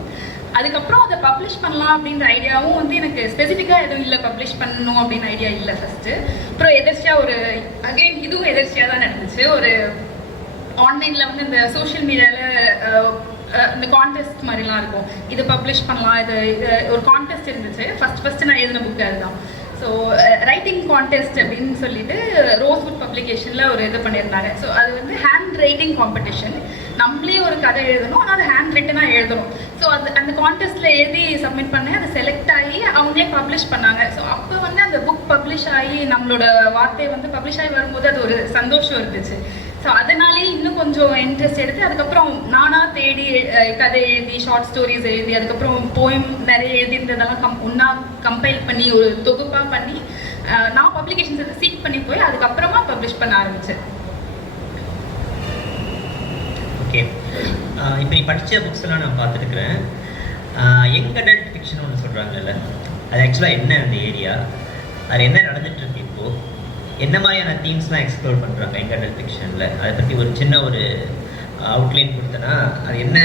அதுக்கப்புறம் அதை பப்ளிஷ் பண்ணலாம் அப்படின்ற ஐடியாவும் வந்து எனக்கு ஸ்பெசிஃபிக்காக எதுவும் இல்லை, பப்ளிஷ் பண்ணணும் அப்படின்னு ஐடியா இல்லை ஃபஸ்ட்டு. அப்புறம் எதர்ச்சியாக ஒரு அகைன் இதுவும் எதர்ச்சியாக தான் நடந்துச்சு. ஒரு ஆன்லைனில் வந்து இந்த சோஷியல் மீடியாவில் இந்த கான்டெஸ்ட் மாதிரிலாம் இருக்கும், இது பப்ளிஷ் பண்ணலாம், இது ஒரு கான்டெஸ்ட் இருந்துச்சு. ஃபஸ்ட்டு நான் எழுதின புக்கு அதுதான். ஸோ ரைட்டிங் கான்டெஸ்ட் அப்படின்னு சொல்லிட்டு ரோஸ்வுட் பப்ளிகேஷனில் ஒரு இது பண்ணியிருந்தாங்க. ஸோ அது வந்து ஹேண்ட் ரைட்டிங் காம்படிஷன். நம்மளே ஒரு கதை எழுதணும், ஆனால் அது ஹேண்ட் ரிட்டனாக எழுதணும். ஸோ அந்த கான்டெஸ்ட்டில் எழுதி சப்மிட் பண்ணேன், அது செலக்ட் ஆகி அவங்களே பப்ளிஷ் பண்ணாங்க. ஸோ அப்போ வந்து அந்த புக் பப்ளிஷ் ஆகி நம்மளோட வார்த்தை வந்து பப்ளிஷ் ஆகி வரும்போது அது ஒரு சந்தோஷம் இருந்துச்சு. ஸோ அதனாலே இன்னும் கொஞ்சம் இன்ட்ரெஸ்ட் எடுத்து அதுக்கப்புறம் நானாக தேடி கதை எழுதி, ஷார்ட் ஸ்டோரிஸ் எழுதி, அதுக்கப்புறம் போயம் நிறைய எழுதியிருந்ததெல்லாம் ஒன்றா கம்பைல் பண்ணி ஒரு தொகுப்பாக பண்ணி நான் பப்ளிகேஷன்ஸ் சீக் பண்ணி போய் அதுக்கப்புறமா பப்ளிஷ் பண்ண ஆரம்பித்தேன். ஓகே, இப்போ நீ படித்த புக்ஸ் எல்லாம் நான் பார்த்துருக்குறேன். யங் அடல்ட் ஃபிக்ஷன் ஒன்று சொல்கிறாங்கல்ல, அது ஆக்சுவலாக என்ன அந்த ஏரியா, அது என்ன நடந்துட்டுருக்கு இப்போது, என்ன மாதிரியான தீம்ஸ்லாம் எக்ஸ்ப்ளோர் பண்ணுறாங்க யங் அடல்ட் ஃபிக்ஷனில், அதை பற்றி ஒரு சின்ன ஒரு அவுட்லைன் கொடுத்தனா அது என்ன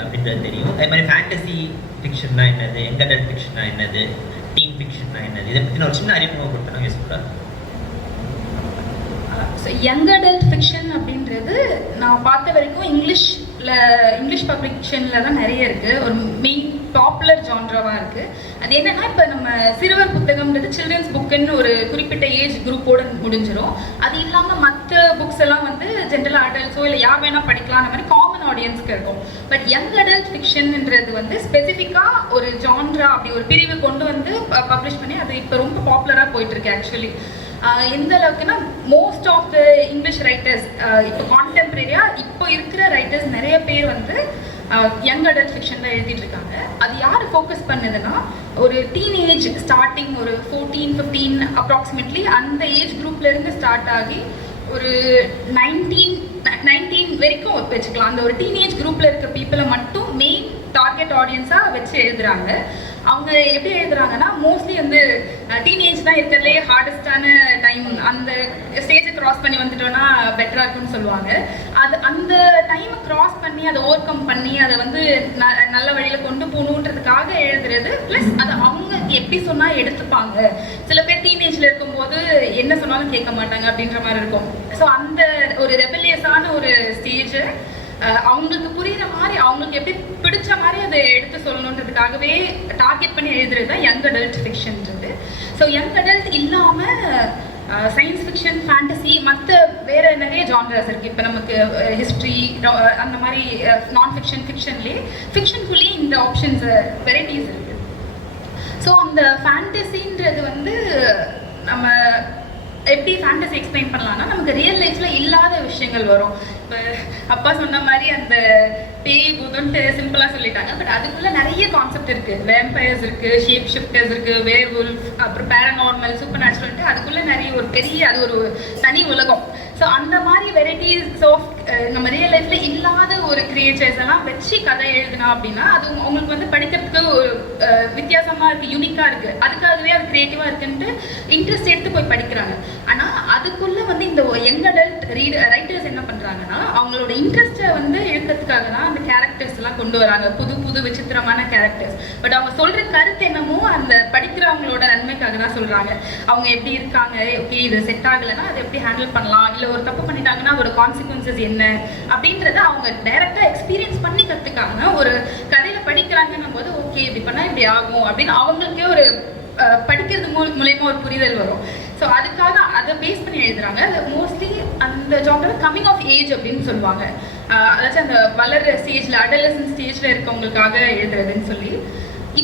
அப்படின்றது தெரியும். அதே மாதிரி ஃபேண்டசி ஃபிக்ஷன்னா என்னது, யங் அடல்ட் ஃபிக்ஷன்னா என்னது, டீன் ஃபிக்ஷன்னா என்னது, இதை பற்றி ஒரு சின்ன அறிமுகம் கொடுத்தனா யூஸ்ஃபுல்லாக. ஸோ யங் அடல்ட் ஃபிக்ஷன் அப்படின்றது நான் பார்த்த வரைக்கும் இங்கிலீஷ் பப்ளிகேஷனில் தான் நிறைய இருக்குது. ஒரு மெயின் பாப்புலர் ஜான்ராவாக இருக்குது. அது என்னென்னா, இப்போ நம்ம சிறுவர் புத்தகம்ன்றது சில்ட்ரன்ஸ் புக்குன்னு ஒரு குறிப்பிட்ட ஏஜ் குரூப்போடு முடிஞ்சிடும். அது இல்லாமல் மற்ற புக்ஸ் எல்லாம் வந்து ஜென்ரல் அடல்ட்ஸோ இல்லை யார் வேணால் படிக்கலாம், அந்த மாதிரி காமன் ஆடியன்ஸ்க்கு இருக்கும். பட் யங் அடல்ட் ஃபிக்ஷன்ன்றது வந்து ஸ்பெசிஃபிக்காக ஒரு ஜான்ரா அப்படி ஒரு பிரிவு கொண்டு வந்து பப்ளிஷ் பண்ணி அது இப்போ ரொம்ப பாப்புலராக போயிட்டுருக்கு. ஆக்சுவலி எந்த அளவுக்குன்னா, most of the English writers இப்போ கான்டெம்பரரியாக இப்போ இருக்கிற ரைட்டர்ஸ் நிறைய பேர் வந்து யங் அடல்ட் ஃபிக்ஷனில் எழுதிட்டு இருக்காங்க. அது யார் ஃபோக்கஸ் பண்ணுதுன்னா, ஒரு டீனேஜ் ஸ்டார்டிங் ஒரு 14-15 அப்ராக்சிமேட்லி அந்த ஏஜ் குரூப்லேருந்து ஸ்டார்ட் ஆகி ஒரு 19 வரைக்கும் வச்சுக்கலாம். அந்த ஒரு டீனேஜ் குரூப்பில் இருக்க பீப்புளை மட்டும் மெயின் டார்கெட் ஆடியன்ஸாக வச்சு எழுதுகிறாங்க. அவங்க எப்படி எழுதுறாங்கன்னா மோஸ்ட்லி வந்து டீனேஜ் தான் இருக்கிறதுலே ஹார்டஸ்டான டைம், அந்த ஸ்டேஜை கிராஸ் பண்ணி வந்துட்டோம்னா பெட்டராக இருக்கும்னு சொல்லுவாங்க. அது அந்த டைமை கிராஸ் பண்ணி அதை ஓவர் கம் பண்ணி அதை வந்து நல்ல வழியில் கொண்டு போகணுன்றதுக்காக எழுதுறது. ப்ளஸ் அதை அவங்க எப்படி சொன்னால் எடுத்துப்பாங்க. சில பேர் டீனேஜில் இருக்கும்போது என்ன சொன்னாலும் கேட்க மாட்டாங்க அப்படின்ற மாதிரி இருக்கும். ஸோ அந்த ஒரு ரெபலியஸான ஒரு ஸ்டேஜை அவங்களுக்கு புரியுற மாதிரி, அவங்களுக்கு எப்படி பிடிச்ச மாதிரி அதை எடுத்து சொல்லணுன்றதுக்காகவே டார்கெட் பண்ணி எழுதுறது தான் யங் அடல்ட் ஃபிக்ஷன்றது. ஸோ யங் அடல்ட் இல்லாமல் சயின்ஸ் ஃபிக்ஷன், ஃபேண்டசி, மற்ற வேறு நிறைய ஜான்ரஸ் இருக்குது. இப்போ நமக்கு ஹிஸ்ட்ரி அந்த மாதிரி நான் ஃபிக்ஷன், ஃபிக்ஷனுக்குள்ளேயே இந்த ஆப்ஷன்ஸ் வெரைட்டிஸ் இருக்குது. ஸோ அந்த ஃபேண்டசின்றது வந்து நம்ம எப்படி ஃபேண்டசி எக்ஸ்பிளைன் பண்ணலாம்னா, நமக்கு ரியல் லைஃப்பில் இல்லாத விஷயங்கள் வரும். இப்போ அப்பா சொன்ன மாதிரி அந்த பேய் பூதன்ட்டு சிம்பிளாக சொல்லிட்டாங்க. பட் அதுக்குள்ளே நிறைய கான்செப்ட் இருக்குது. வேம்பயர்ஸ் இருக்குது, ஷேப் ஷிஃப்டர்ஸ் இருக்குது, வேர் வுல்ஃப், அப்புறம் பேரநார்மல், சூப்பர் நேச்சுரல்ட்டு அதுக்குள்ளே நிறைய ஒரு பெரிய அது ஒரு தனி உலகம். ஸோ அந்த மாதிரி வெரைட்டிஸ் ஆஃப் நம்ம ரியல் லைஃப்பில் இல்லாத ஒரு கிரியேச்சர்ஸ் எல்லாம் வச்சு கதை எழுதுனா அப்படின்னா அது உங்களுக்கு வந்து படிக்கிறதுக்கு ஒரு வித்தியாசமாக இருக்குது, யூனிக்காக இருக்குது. அதுக்காகவே அது க்ரியேட்டிவாக இருக்குன்ட்டு இன்ட்ரெஸ்ட் எடுத்து போய் படிக்கிறாங்க. ஆனால் அதுக்குள்ளே வந்து இந்த யங் அடல்ட் ரைட்டர்ஸ் என்ன பண்ணுறாங்கன்னா, அவங்களோட இன்ட்ரெஸ்ட்டை வந்து இழுக்கிறதுக்காக தான் அந்த கேரக்டர்ஸ் எல்லாம் கொண்டு வராங்க, புது புது விசித்திரமான கேரக்டர்ஸ். பட் அவங்க சொல்கிற கருத்து என்னமோ அந்த படிக்கிறவங்களோட நன்மைக்காக தான் சொல்கிறாங்க. அவங்க எப்படி இருக்காங்க, ஓகே இது செட் ஆகலைன்னா அதை எப்படி ஹேண்டில் பண்ணலாம், இல்லை ஒரு தப்பு பண்ணிட்டாங்கன்னா அதோட கான்சிக்வன்சஸ் என்ன அப்படின்றத அவங்க டைரக்டாக எக்ஸ்பீரியன்ஸ் பண்ணி கற்றுக்காம ஒரு கதையில் படிக்கிறாங்கன்னும் போது ஓகே இப்படி பண்ணால் இப்படி ஆகும் அப்படின்னு அவங்களுக்கே ஒரு படிக்கிறது மூலயமா ஒரு புரிதல் வரும். ஸோ அதுக்காக அதை பேஸ் பண்ணி எழுதுறாங்க. அது மோஸ்ட்லி அந்த ஜான்ரா கம்மிங் ஆஃப் ஏஜ் அப்படின்னு சொல்லுவாங்க. அதாச்சும் அந்த வளர்ற ஸ்டேஜில், அடலசன் ஸ்டேஜில் இருக்கவங்களுக்காக எழுதுறதுன்னு சொல்லி.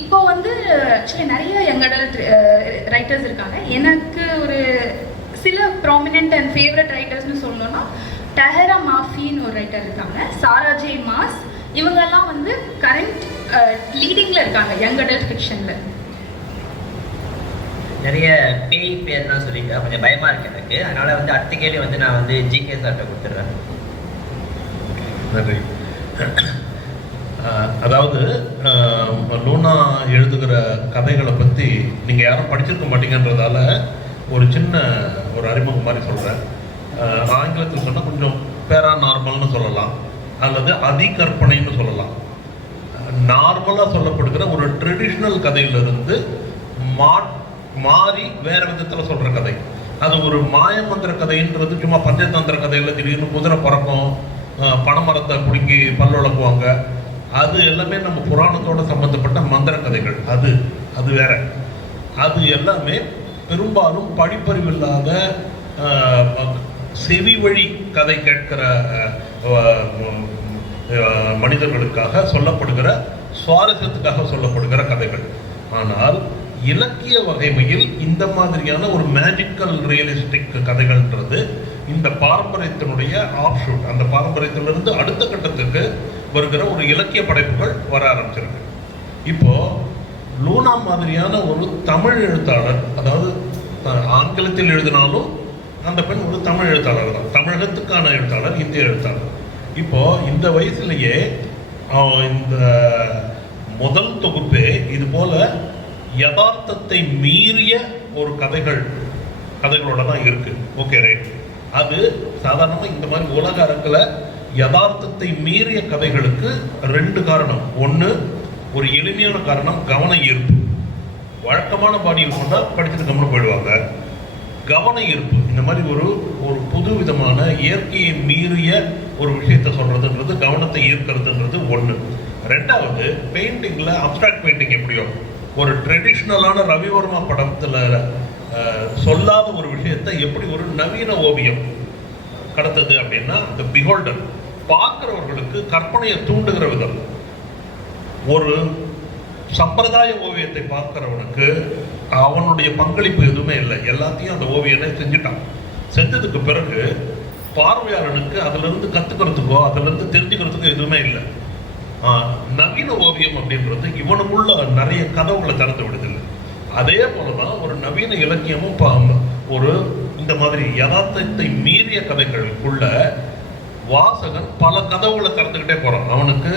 இப்போ வந்து ஆக்சுவலி நிறைய யங் அடல்ட் ரைட்டர்ஸ் இருக்காங்க. எனக்கு ஒரு சில ப்ராமினென்ட் அண்ட் ஃபேவரட் ரைட்டர்ஸ்னு சொல்லணும்னா டஹரா மாஃபின்னு ஒரு ரைட்டர் இருக்காங்க, சாரா ஜே மாஸ். இவங்கெல்லாம் வந்து கரண்ட் லீடிங்கில் இருக்காங்க யங் அடல்ட் ஃபிக்ஷனில். நிறைய பேய் பேர்லாம் சொல்லிட்டு கொஞ்சம் பயமாக இருக்கு எனக்கு. அதனால் வந்து அடுத்த கேள்வி வந்து நான் வந்து ஜிகே சார்கிட்ட கொடுத்துட்றேன். நன்றி. அதாவது லூனா எழுதுகிற கதைகளை பற்றி நீங்கள் யாரும் படிச்சிருக்க மாட்டீங்கன்றதால ஒரு சின்ன ஒரு அறிமுகம் மாதிரி சொல்கிறேன். ஆங்கிலத்தில் சொன்னால் கொஞ்சம் பேராநார்மல்னு சொல்லலாம், அல்லது அதிகற்பனைன்னு சொல்லலாம். நார்மலாக சொல்லப்படுகிற ஒரு ட்ரெடிஷ்னல் கதையிலிருந்து மாறி வேற விதத்தில் சொல்கிற கதை. அது ஒரு மாயமந்திர கதைன்றது சும்மா பஞ்சதந்திர கதையில் திடீர்னு குதிரை பறக்கும், பனைமரத்தை பிடுங்கி பல்லுழக்குவாங்க, அது எல்லாமே நம்ம புராணத்தோட சம்பந்தப்பட்ட மந்திர கதைகள். அது வேற. அது எல்லாமே பெரும்பாலும் படிப்பறிவில்லாத செவி வழி கதை கேட்கிற மனிதர்களுக்காக சொல்லப்படுகிற, சுவாரஸ்யத்துக்காக சொல்லப்படுகிற கதைகள். ஆனால் இலக்கிய வகைமையில் இந்த மாதிரியான ஒரு மேஜிக்கல் ரியலிஸ்டிக் கதைகள்ன்றது இந்த பாரம்பரியத்தினுடைய ஆப்ஷூட். அந்த பாரம்பரியத்திலிருந்து அடுத்த கட்டத்துக்கு வருகிற ஒரு இலக்கிய படைப்புகள் வர ஆரம்பிச்சிருக்கு. இப்போ லூனா மாதிரியான ஒரு தமிழ் எழுத்தாளர், அதாவது ஆங்கிலத்தில் எழுதினாலும் அந்த பெண் ஒரு தமிழ் எழுத்தாளர் தான், தமிழகத்துக்கான எழுத்தாளர், இந்திய எழுத்தாளர். இப்போ இந்த வயசுலேயே இந்த முதல் தொகுப்பே இது போல யதார்த்தத்தை மீறிய ஒரு கதைகளோட தான் இருக்கு. Okay right. அது சாதாரணமாக இந்த மாதிரி உலக அரங்கில் யதார்த்தத்தை மீறிய கதைகளுக்கு ரெண்டு காரணம். ஒன்று, ஒரு எளிமையான காரணம் கவன ஈர்ப்பு. வழக்கமான பாணியில் கொண்டால் படிச்சுட்டு கவனம் போயிடுவாங்க. கவன ஈர்ப்பு, இந்த மாதிரி ஒரு புது விதமான இயற்கையை மீறிய ஒரு விஷயத்தை சொல்றதுன்றது, கவனத்தை ஈர்க்கிறதுன்றது ஒன்று. ரெண்டாவது, பெயிண்டிங்கில் அப்ஸ்ட்ராக்ட் பெயிண்டிங் எப்படியோ ஒரு ட்ரெடிஷ்னலான ரவிவர்மா படத்தில் சொல்லாத ஒரு விஷயத்தை எப்படி ஒரு நவீன ஓவியம் கடத்தது அப்படின்னா, அந்த பிஹோல்டர் பார்க்கிறவர்களுக்கு கற்பனையை தூண்டுகிற விதம். ஒரு சம்பிரதாய ஓவியத்தை பார்க்கிறவனுக்கு அவனுடைய பங்களிப்பு எதுவுமே இல்லை, எல்லாத்தையும் அந்த ஓவியனை செஞ்சுட்டான். செஞ்சதுக்கு பிறகு பார்வையாளனுக்கு அதிலிருந்து கற்றுக்கிறதுக்கோ அதிலிருந்து தெரிஞ்சுக்கிறதுக்கோ எதுவுமே இல்லை. நவீன ஓவியம் அப்படின்றது இவனுக்குள்ள நிறைய கதவுகளை திறந்து விடுதில்லை. அதே போலதான் ஒரு நவீன இலக்கியமும் ஒரு இந்த மாதிரி யதார்த்தத்தை மீறிய கதைகளுக்குள்ள வாசகன் பல கதவுகளை திறந்துக்கிட்டே போறான். அவனுக்கு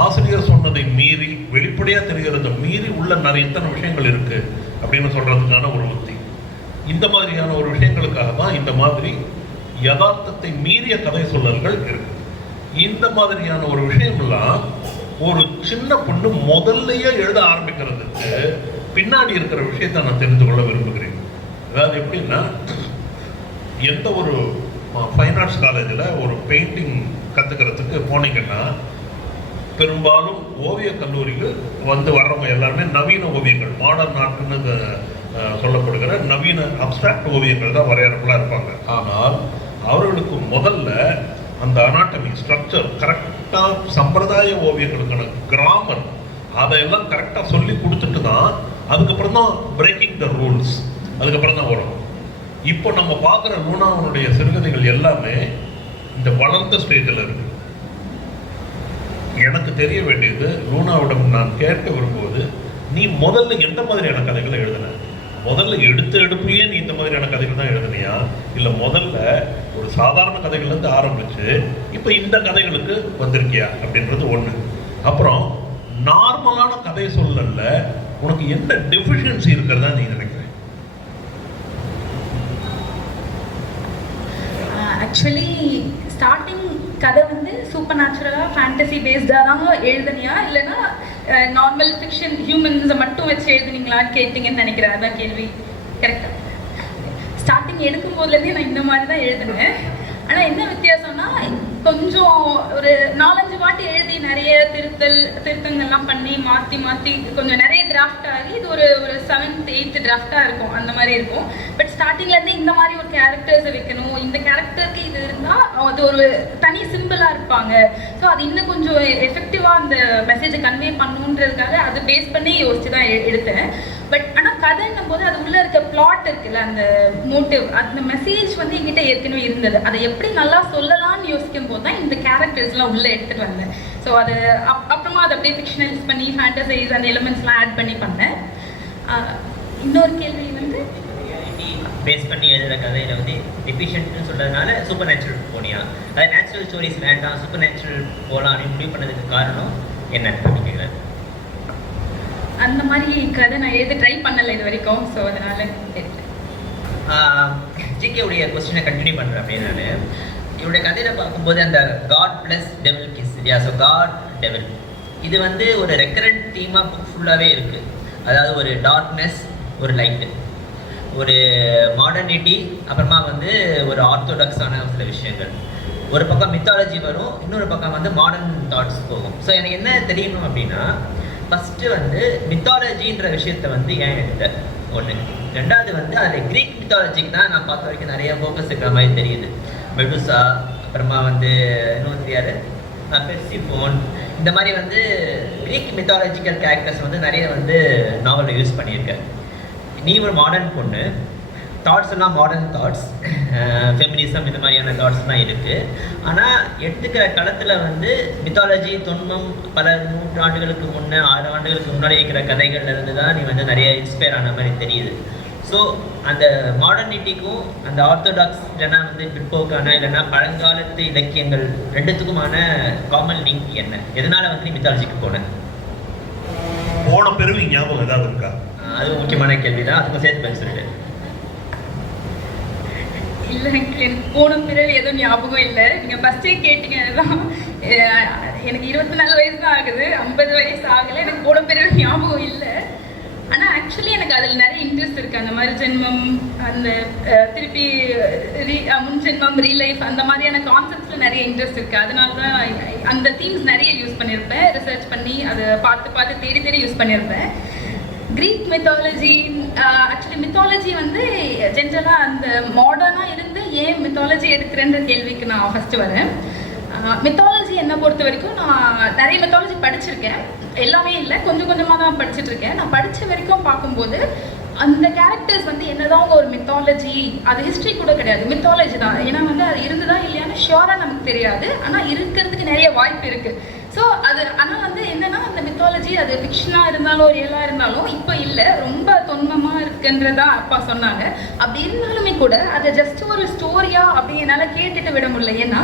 ஆசிரியர் சொன்னதை மீறி வெளிப்படையாக தெரிகிறத மீறி உள்ள நிறைய இத்தனை விஷயங்கள் இருக்கு அப்படின்னு சொல்றதுக்கான ஒரு உத்தி. இந்த மாதிரியான ஒரு விஷயங்களுக்காக தான் இந்த மாதிரி யதார்த்தத்தை மீறிய கதை சொல்லல்கள் இருக்கு. இந்த மாதிரியான ஒரு விஷயம்லாம் ஒரு சின்ன பொண்ணு முதல்லயே எழுத ஆரம்பிக்கிறதுக்கு பின்னாடி இருக்கிற விஷயத்தை நான் தெரிந்து கொள்ள விரும்புகிறேன். அதாவது எப்படின்னா, எந்த ஒரு ஃபைன் ஆர்ட்ஸ் காலேஜில் ஒரு பெயிண்டிங் கற்றுக்கிறதுக்கு போனீங்கன்னா பெரும்பாலும் ஓவிய கல்லூரிகள் வர்றவங்க எல்லாருமே நவீன ஓவியங்கள், மாடர்ன் ஆர்ட்னு சொல்லப்படுகிற நவீன அப்ஸ்ட்ராக்ட் ஓவியங்கள் தான் வரையறப்பெல்லாம் இருப்பாங்க. ஆனால் அவர்களுக்கு முதல்ல அந்த அனாட்டமி ஸ்ட்ரக்சர் கரெக்டாக, சம்பிரதாய ஓவியங்களுக்கான கிராமர் அதையெல்லாம் கரெக்டாக சொல்லி கொடுத்துட்டு தான் அதுக்கப்புறம் தான் பிரேக்கிங் த ரூல்ஸ் அதுக்கப்புறம் தான் வரும். இப்போ நம்ம பார்க்குற லூனாவுடைய சிறுகதைகள் எல்லாமே இந்த வளர்ந்த ஸ்டேஜில் இருக்கு. எனக்கு தெரிய வேண்டியது, லூனாவிடம் நான் கேட்க விரும்புவது, நீ முதல்ல எந்த மாதிரியான கதைகளை எழுதின? முதல்ல எடுப்புலயே நீ இந்த மாதிரியான கதைகள் தான் எழுதுனியா, இல்லை முதல்ல ஒரு சாதாரண கதைகள்லேருந்து ஆரம்பிச்சு இப்போ இந்த கதைகளுக்கு வந்திருக்கியா அப்படின்றது ஒன்று. அப்புறம் நார்மலான கதை சொல்லல உனக்கு என்ன டெஃபிஷியன்சி இருக்கிறதா நீ நினைக்கிறேன்? ஆக்சுவலி ஸ்டார்டிங் கதை வந்து சூப்பர் நேச்சுரலாக ஃபேண்டசி பேஸ்டாக தான் எழுதுனியா, இல்லைன்னா நார்மல் ஃபிக்ஷன் ஹியூமன்ஸை மட்டும் வச்சு எழுதுனீங்களான்னு கேட்டிங்கன்னு நினைக்கிறேன். அதான் கேள்வி. கரெக்டாக ஸ்டார்டிங் எடுக்கும் போதுலேருந்தே நான் இந்த மாதிரி தான் எழுதுனேன். ஆனால் என்ன வித்தியாசம்னா, கொஞ்சம் ஒரு 4-5 வாட்டி எழுதி நிறைய திருத்தங்கள்லாம் பண்ணி மாற்றி கொஞ்சம் நிறைய டிராஃப்ட் ஆகி இது ஒரு 7th 8th டிராஃப்டாக இருக்கும், அந்த மாதிரி இருக்கும். பட் ஸ்டார்டிங்லேருந்து இந்த மாதிரி ஒரு கேரக்டர்ஸை வைக்கணும், இந்த கேரக்டருக்கு இது இருந்தால் அது ஒரு தனி சிம்பிளாக இருப்பாங்க, ஸோ அது இன்னும் கொஞ்சம் எஃபெக்டிவாக அந்த மெசேஜை கன்வே பண்ணணுன்றதுக்காக அதை பேஸ் பண்ணி யோசிச்சு தான் எடுத்தேன். பட் ஆனால் கதைன்னும் போது அது உள்ளே இருக்க பிளாட் இருக்குல்ல, அந்த மோட்டிவ், அந்த மெசேஜ் வந்து என்கிட்ட ஏற்கனவே இருந்தது. அதை எப்படி நல்லா சொல்லலாம்னு யோசிக்கும் போது தான் இந்த கேரக்டர்ஸ்லாம் உள்ளே எடுத்துகிட்டு வந்தேன். ஸோ அது அப்புறமா அதை அப்படியே ஃபிக்ஷனலைஸ் பண்ணி ஃபேண்டசைஸ் அந்த எலிமெண்ட்ஸ்லாம் ஆட் பண்ணி பண்ணேன். இன்னொரு கேள்வி வந்து, பேஸ் பண்ணி எழுதுகிற கதையில் வந்து எஃபிஷியன்ட்னு சொல்கிறதுனால சூப்பர் நேச்சுரல் போனியா, அது நேச்சுரல் ஸ்டோரிஸ் வேண்டாம் சூப்பர் நேச்சுரல் போகலாம் அப்படின்னு முடிவு பண்ணதுக்கு காரணம் என்ன அப்படின்னு கேட்குறேன். அந்த மாதிரி கதை நான் எழுத ட்ரை பண்ணலை இது வரைக்கும், ஸோ அதனால் ஜிகேவுடைய கொஸ்டினை கண்டினியூ பண்ணுறேன் அப்படின்னு நான் இவருடைய கதையில் பார்க்கும்போது அந்த காட் ப்ளஸ் டெவில் கிஸ் இல்லையா, ஸோ காட் டெவில் இது வந்து ஒரு ரெக்கரண்ட் தீமாக புக் ஃபுல்லாகவே இருக்குது. அதாவது ஒரு டார்க்னஸ், ஒரு லைட்டு, ஒரு மாடர்னிட்டி, அப்புறமா வந்து ஒரு ஆர்த்தோடாக்ஸான சில விஷயங்கள். ஒரு பக்கம் மித்தாலஜி வரும், இன்னொரு பக்கம் வந்து மாடர்ன் தாட்ஸ் போகும். ஸோ எனக்கு என்ன தெரியணும் அப்படின்னா, ஃபஸ்ட்டு வந்து மித்தாலஜின்ற விஷயத்த வந்து ஏன் எடுத்த ஒன்று, ரெண்டாவது வந்து அதில் க்ரீக் மித்தாலஜிக்கு தான் நான் பார்த்த வரைக்கும் நிறைய ஃபோக்கஸ் இருக்கிற மாதிரி தெரியுது. மெடுசா, அப்புறமா வந்து இன்னொன்று யார், பெர்சிஃபோன், இந்த மாதிரி வந்து க்ரீக் மித்தாலஜிக்கல் கேரக்டர்ஸ் வந்து நிறைய வந்து நாவலில் யூஸ் பண்ணியிருக்கேன். நீ ஒரு மாடர்ன் பொண்ணு, தாட்ஸ் எல்லாம் மாடர்ன் தாட்ஸ், ஃபெமினிசம் இந்த மாதிரியான தாட்ஸ்லாம் இருக்குது. ஆனால் எடுத்துக்கிற களத்தில் வந்து மித்தாலஜி தொன்மம் பல 100 ஆண்டுகளுக்கு முன்னே 6 ஆண்டுகளுக்கு முன்னாடி இருக்கிற கதைகள்ல இருந்து தான் நீ வந்து நிறைய இன்ஸ்பயர் ஆன மாதிரி தெரியுது. ஸோ அந்த மாடர்னிட்டிக்கும் அந்த ஆர்த்தோடாக்ஸ் இல்லைன்னா வந்து பிற்போக்கான இல்லைன்னா பழங்காலத்து இலக்கியங்கள் ரெண்டுத்துக்குமான காமன் லிங்க் என்ன? எதனால வந்து நீ மித்தாலஜிக்கு போன பிறகு ஞாபகம் ஏதாவது இருக்கா? அது முக்கியமான கேள்வி தான், அதுக்கும் சேர்த்து பதில் சொல்லிட்டு. இல்லை, எனக்கு போன பிறகு எதுவும் ஞாபகம் இல்லை. நீங்கள் ஃபஸ்ட்டே கேட்டீங்க, அதுதான் எனக்கு 24 வயசு தான் ஆகுது, 50 வயசு ஆகலை. எனக்கு போன பிறகு ஞாபகம் இல்லை. ஆனால் ஆக்சுவலி எனக்கு அதில் நிறைய இன்ட்ரெஸ்ட் இருக்குது. அந்த மாதிரி ஜென்மம், அந்த திருப்பி முன் ஜென்மம், ரீலைஃப், அந்த மாதிரியான கான்செப்ட்ஸில் நிறைய இன்ட்ரெஸ்ட் இருக்குது. அதனால தான் அந்த தீம்ஸ் நிறைய யூஸ் பண்ணியிருப்பேன், ரிசர்ச் பண்ணி அதை பார்த்து தேடி யூஸ் பண்ணியிருப்பேன். க்ரீக் மித்தாலஜி, ஆக்சுவலி மித்தாலஜி வந்து ஜென்ரலாக அந்த மாடர்னாக இருந்து ஏன் மித்தாலஜி எடுக்கிறேன்ற கேள்விக்கு நான் ஃபஸ்ட்டு வரேன். மித்தாலஜி என்னை பொறுத்த வரைக்கும் நான் நிறைய மித்தாலஜி படிச்சிருக்கேன், எல்லாமே இல்லை, கொஞ்சம் கொஞ்சமாக தான் படிச்சுட்டு இருக்கேன். நான் படித்த வரைக்கும் பார்க்கும்போது அந்த கேரக்டர்ஸ் வந்து என்னதான் ஒரு மித்தாலஜி, அது ஹிஸ்ட்ரி கூட கிடையாது, மித்தாலஜி தான். ஏன்னா வந்து அது இருந்துதான் இல்லையான்னு ஷியோராக நமக்கு தெரியாது, ஆனால் இருக்கிறதுக்கு நிறைய வாய்ப்பு இருக்குது. ஸோ அது ஆனால் வந்து என்னன்னா அந்த மித்தாலஜி அது ஃபிக்ஷனாக இருந்தாலும் ரியலாக இருந்தாலும் இப்போ இல்லை, ரொம்ப தொன்மமாக இருக்குன்றதா அப்பா சொன்னாங்க. அப்படி இருந்தாலுமே கூட அதை ஜஸ்ட் ஒரு ஸ்டோரியா அப்படி என்னால் கேட்டுட்டு விட முடியல. ஏன்னா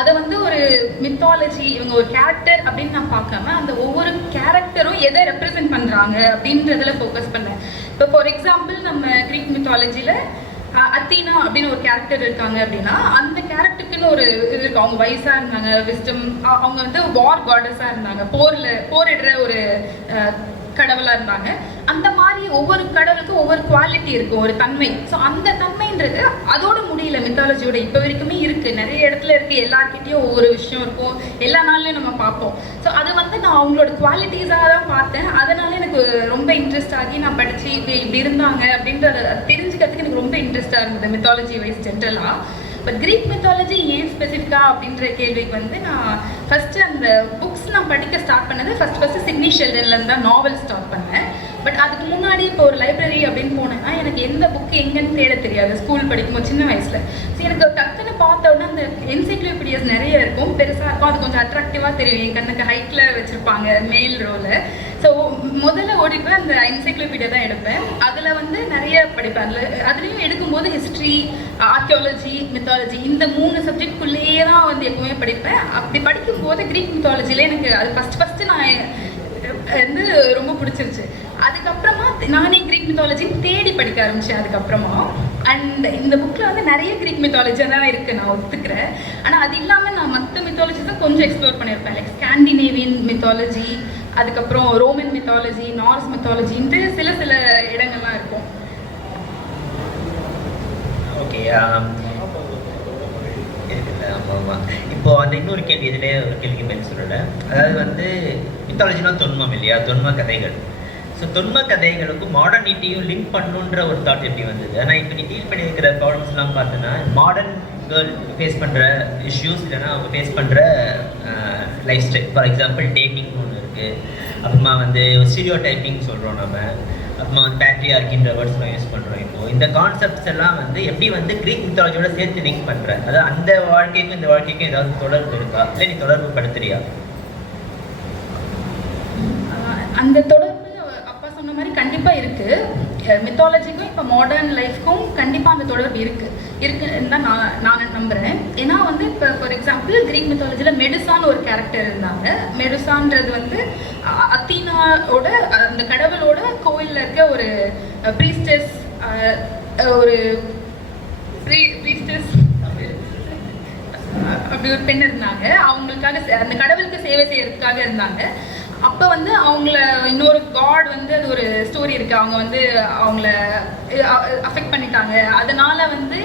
அதை வந்து ஒரு மித்தாலஜி, இவங்க ஒரு கேரக்டர் அப்படின்னு நான் பார்க்காம அந்த ஒவ்வொரு கேரக்டரும் எதை ரெப்ரசென்ட் பண்ணுறாங்க அப்படின்றதுல ஃபோக்கஸ் பண்ணேன். இப்போ ஃபார் எக்ஸாம்பிள் நம்ம கிரீக் மித்தாலஜியில் அத்தீனா அப்படின்னு ஒரு கேரக்டர் இருக்காங்க அப்படின்னா அந்த கேரக்டருக்குன்னு ஒரு இது இருக்கு. அவங்க வயசா இருந்தாங்க, விஸ்டம், அவங்க வந்து வார் காடஸா இருந்தாங்க, போரிடுற ஒரு கடவுளா இருந்தாங்க. அந்த மாதிரி ஒவ்வொரு கடவுளுக்கும் ஒவ்வொரு குவாலிட்டி இருக்கும், ஒரு தன்மை. ஸோ அந்த தன்மைன்றது அதோட முடியல, மித்தாலஜியோட இப்போ வரைக்குமே இருக்கு, நிறைய இடத்துல இருக்கு, எல்லார்கிட்டையும் ஒவ்வொரு விஷயம் இருக்கும், எல்லா நாள்லையும் நம்ம பார்ப்போம். ஸோ அது வந்து நான் அவங்களோட குவாலிட்டிஸாக தான் பார்த்தேன். அதனால எனக்கு ரொம்ப இன்ட்ரெஸ்ட் ஆகி நான் படிச்சு இப்படி இருந்தாங்க அப்படின்றத தெரிஞ்சுக்கிறதுக்கு எனக்கு ரொம்ப இன்ட்ரெஸ்டாக இருந்தது மித்தாலஜி வைஸ் ஜென்ரலாக. பட் கிரீக் மித்தாலஜி ஏன் ஸ்பெசிஃபிக்காக அப்படின்ற கேள்விக்கு வந்து நான் ஃபஸ்ட்டு அந்த புக்ஸ் நான் படிக்க ஸ்டார்ட் பண்ணது ஃபஸ்ட்டு சிட்னி ஷெல்டன்லேருந்து தான் நாவல் ஸ்டார்ட் பண்ணேன். பட் அதுக்கு முன்னாடி இப்போ ஒரு லைப்ரரி அப்படின்னு போனேன்னா எனக்கு எந்த புக்கு எங்கன்னு தேட தெரியாது, ஸ்கூல் படிக்கும்போது சின்ன வயசில். ஸோ எனக்கு டக்குன்னு பார்த்த உடனே அந்த என்சைக்ளோபீடியாஸ் நிறைய இருக்கும், பெருசாக இருக்கும், அது கொஞ்சம் அட்ராக்டிவாக தெரியும், என் கண்ணுக்கு ஹைட்டில் வச்சுருப்பாங்க மேல் ரோவில். ஸோ முதல்ல ஓடிப்பேன் அந்த என்சைக்ளோபீடியா தான் எடுப்பேன். அதில் வந்து நிறைய படிப்பேன். அதுலேயும் எடுக்கும்போது ஹிஸ்ட்ரி, ஆர்கியாலஜி, மித்தாலஜி இந்த 3 சப்ஜெக்ட்குள்ளேயே தான் வந்து எப்பவுமே படிப்பேன். அப்படி படிக்கும்போது கிரீக் மித்தாலஜியில் எனக்கு அது ஃபஸ்ட்டு நான் வந்து ரொம்ப பிடிச்சிருச்சு. அதுக்கப்புறமா நானே கிரீக் மித்தாலஜி தேடி படிக்க ஆரம்பித்தேன் அதுக்கப்புறமா. அண்ட் இந்த புக்கில் வந்து நிறைய கிரீக் மித்தாலஜியாக தான் இருக்குது, நான் ஒத்துக்கிறேன். ஆனால் அது இல்லாமல் நான் மற்ற மித்தாலஜி தான் கொஞ்சம் எக்ஸ்ப்ளோர் பண்ணியிருப்பேன், லைக் ஸ்காண்டினேவியன் மித்தாலஜி, அதுக்கப்புறம் ரோமன் மித்தாலஜி, நார்ஸ் மித்தாலஜின்ட்டு சில இடங்கள்லாம் இருக்கும். ஓகே, இருக்குல்ல. ஆமாம் ஆமாம். இப்போ அந்த இன்னொரு கேள்வி இதிலே ஒரு கேள்விக்கு பதில் சொல்லலை. அதாவது வந்து மித்தாலஜினா தொன்மம் இல்லையா, தொன்ம கதைகள். ஸோ தொன்ம கதைகளுக்கும் மாடர்னிட்டியும் லிங்க் பண்ணுன்ற ஒரு தாட் எப்படி வந்தது? ஆனால் இப்போ நீ டீல் பண்ணியிருக்கிற ப்ராப்ளம்ஸ்லாம் பார்த்தோன்னா மாடர்ன் கேர்ள் ஃபேஸ் பண்ணுற இஷ்யூஸ், இல்லைன்னா அவங்க ஃபேஸ் பண்ணுற லைஃப் ஸ்டைல். ஃபார் எக்ஸாம்பிள் டேட்டிங்னு ஒன்று இருக்குது, அப்புறமா வந்து ஸ்டீரியோ டைப்பிங் சொல்கிறோம் நம்ம, அப்புறமா வந்து பேட்ரியார்கின்ற வேர்ட்ஸ்லாம் யூஸ் பண்ணுறோம். இப்போது இந்த கான்செப்ட்ஸ் எல்லாம் வந்து எப்படி வந்து கிரீக் மித்தாலஜியோட சேர்த்து லிங்க் பண்ணுற, அதாவது அந்த வாழ்க்கைக்கும் இந்த வாழ்க்கைக்கும் ஏதாவது தொடர்பு இருக்கா, இல்லை நீ தொடர்பு படுத்துறியா? அந்த தொடர்பு அப்பா சொன்ன மாதிரி கண்டிப்பாக இருக்குது. மித்தாலஜிக்கும் இப்போ மாடர்ன் லைஃப்க்கும் கண்டிப்பாக அந்த தொடர்பு இருக்குன்னு தான் நான் நம்புகிறேன். ஏன்னா வந்து இப்போ ஃபார் எக்ஸாம்பிள் கிரீக் மித்தாலஜியில் மெடுசான்னு ஒரு கேரக்டர் இருந்தாங்க. மெடுசான்றது வந்து அத்தீனாவோட அந்த கடவுளோட கோவிலில் இருக்க ஒரு ப்ரீஸ்டஸ், ஒரு ப்ரீஸ்டஸ் அப்படி ஒரு பெண் இருந்தாங்க. அவங்களுக்காக அந்த கடவுளுக்கு சேவை செய்யறதுக்காக இருந்தாங்க. அப்போ வந்து அவங்கள இன்னொரு காட் வந்து அது ஒரு ஸ்டோரி இருக்குது, அவங்க வந்து அவங்கள அஃபெக்ட் பண்ணிட்டாங்க. அதனால வந்து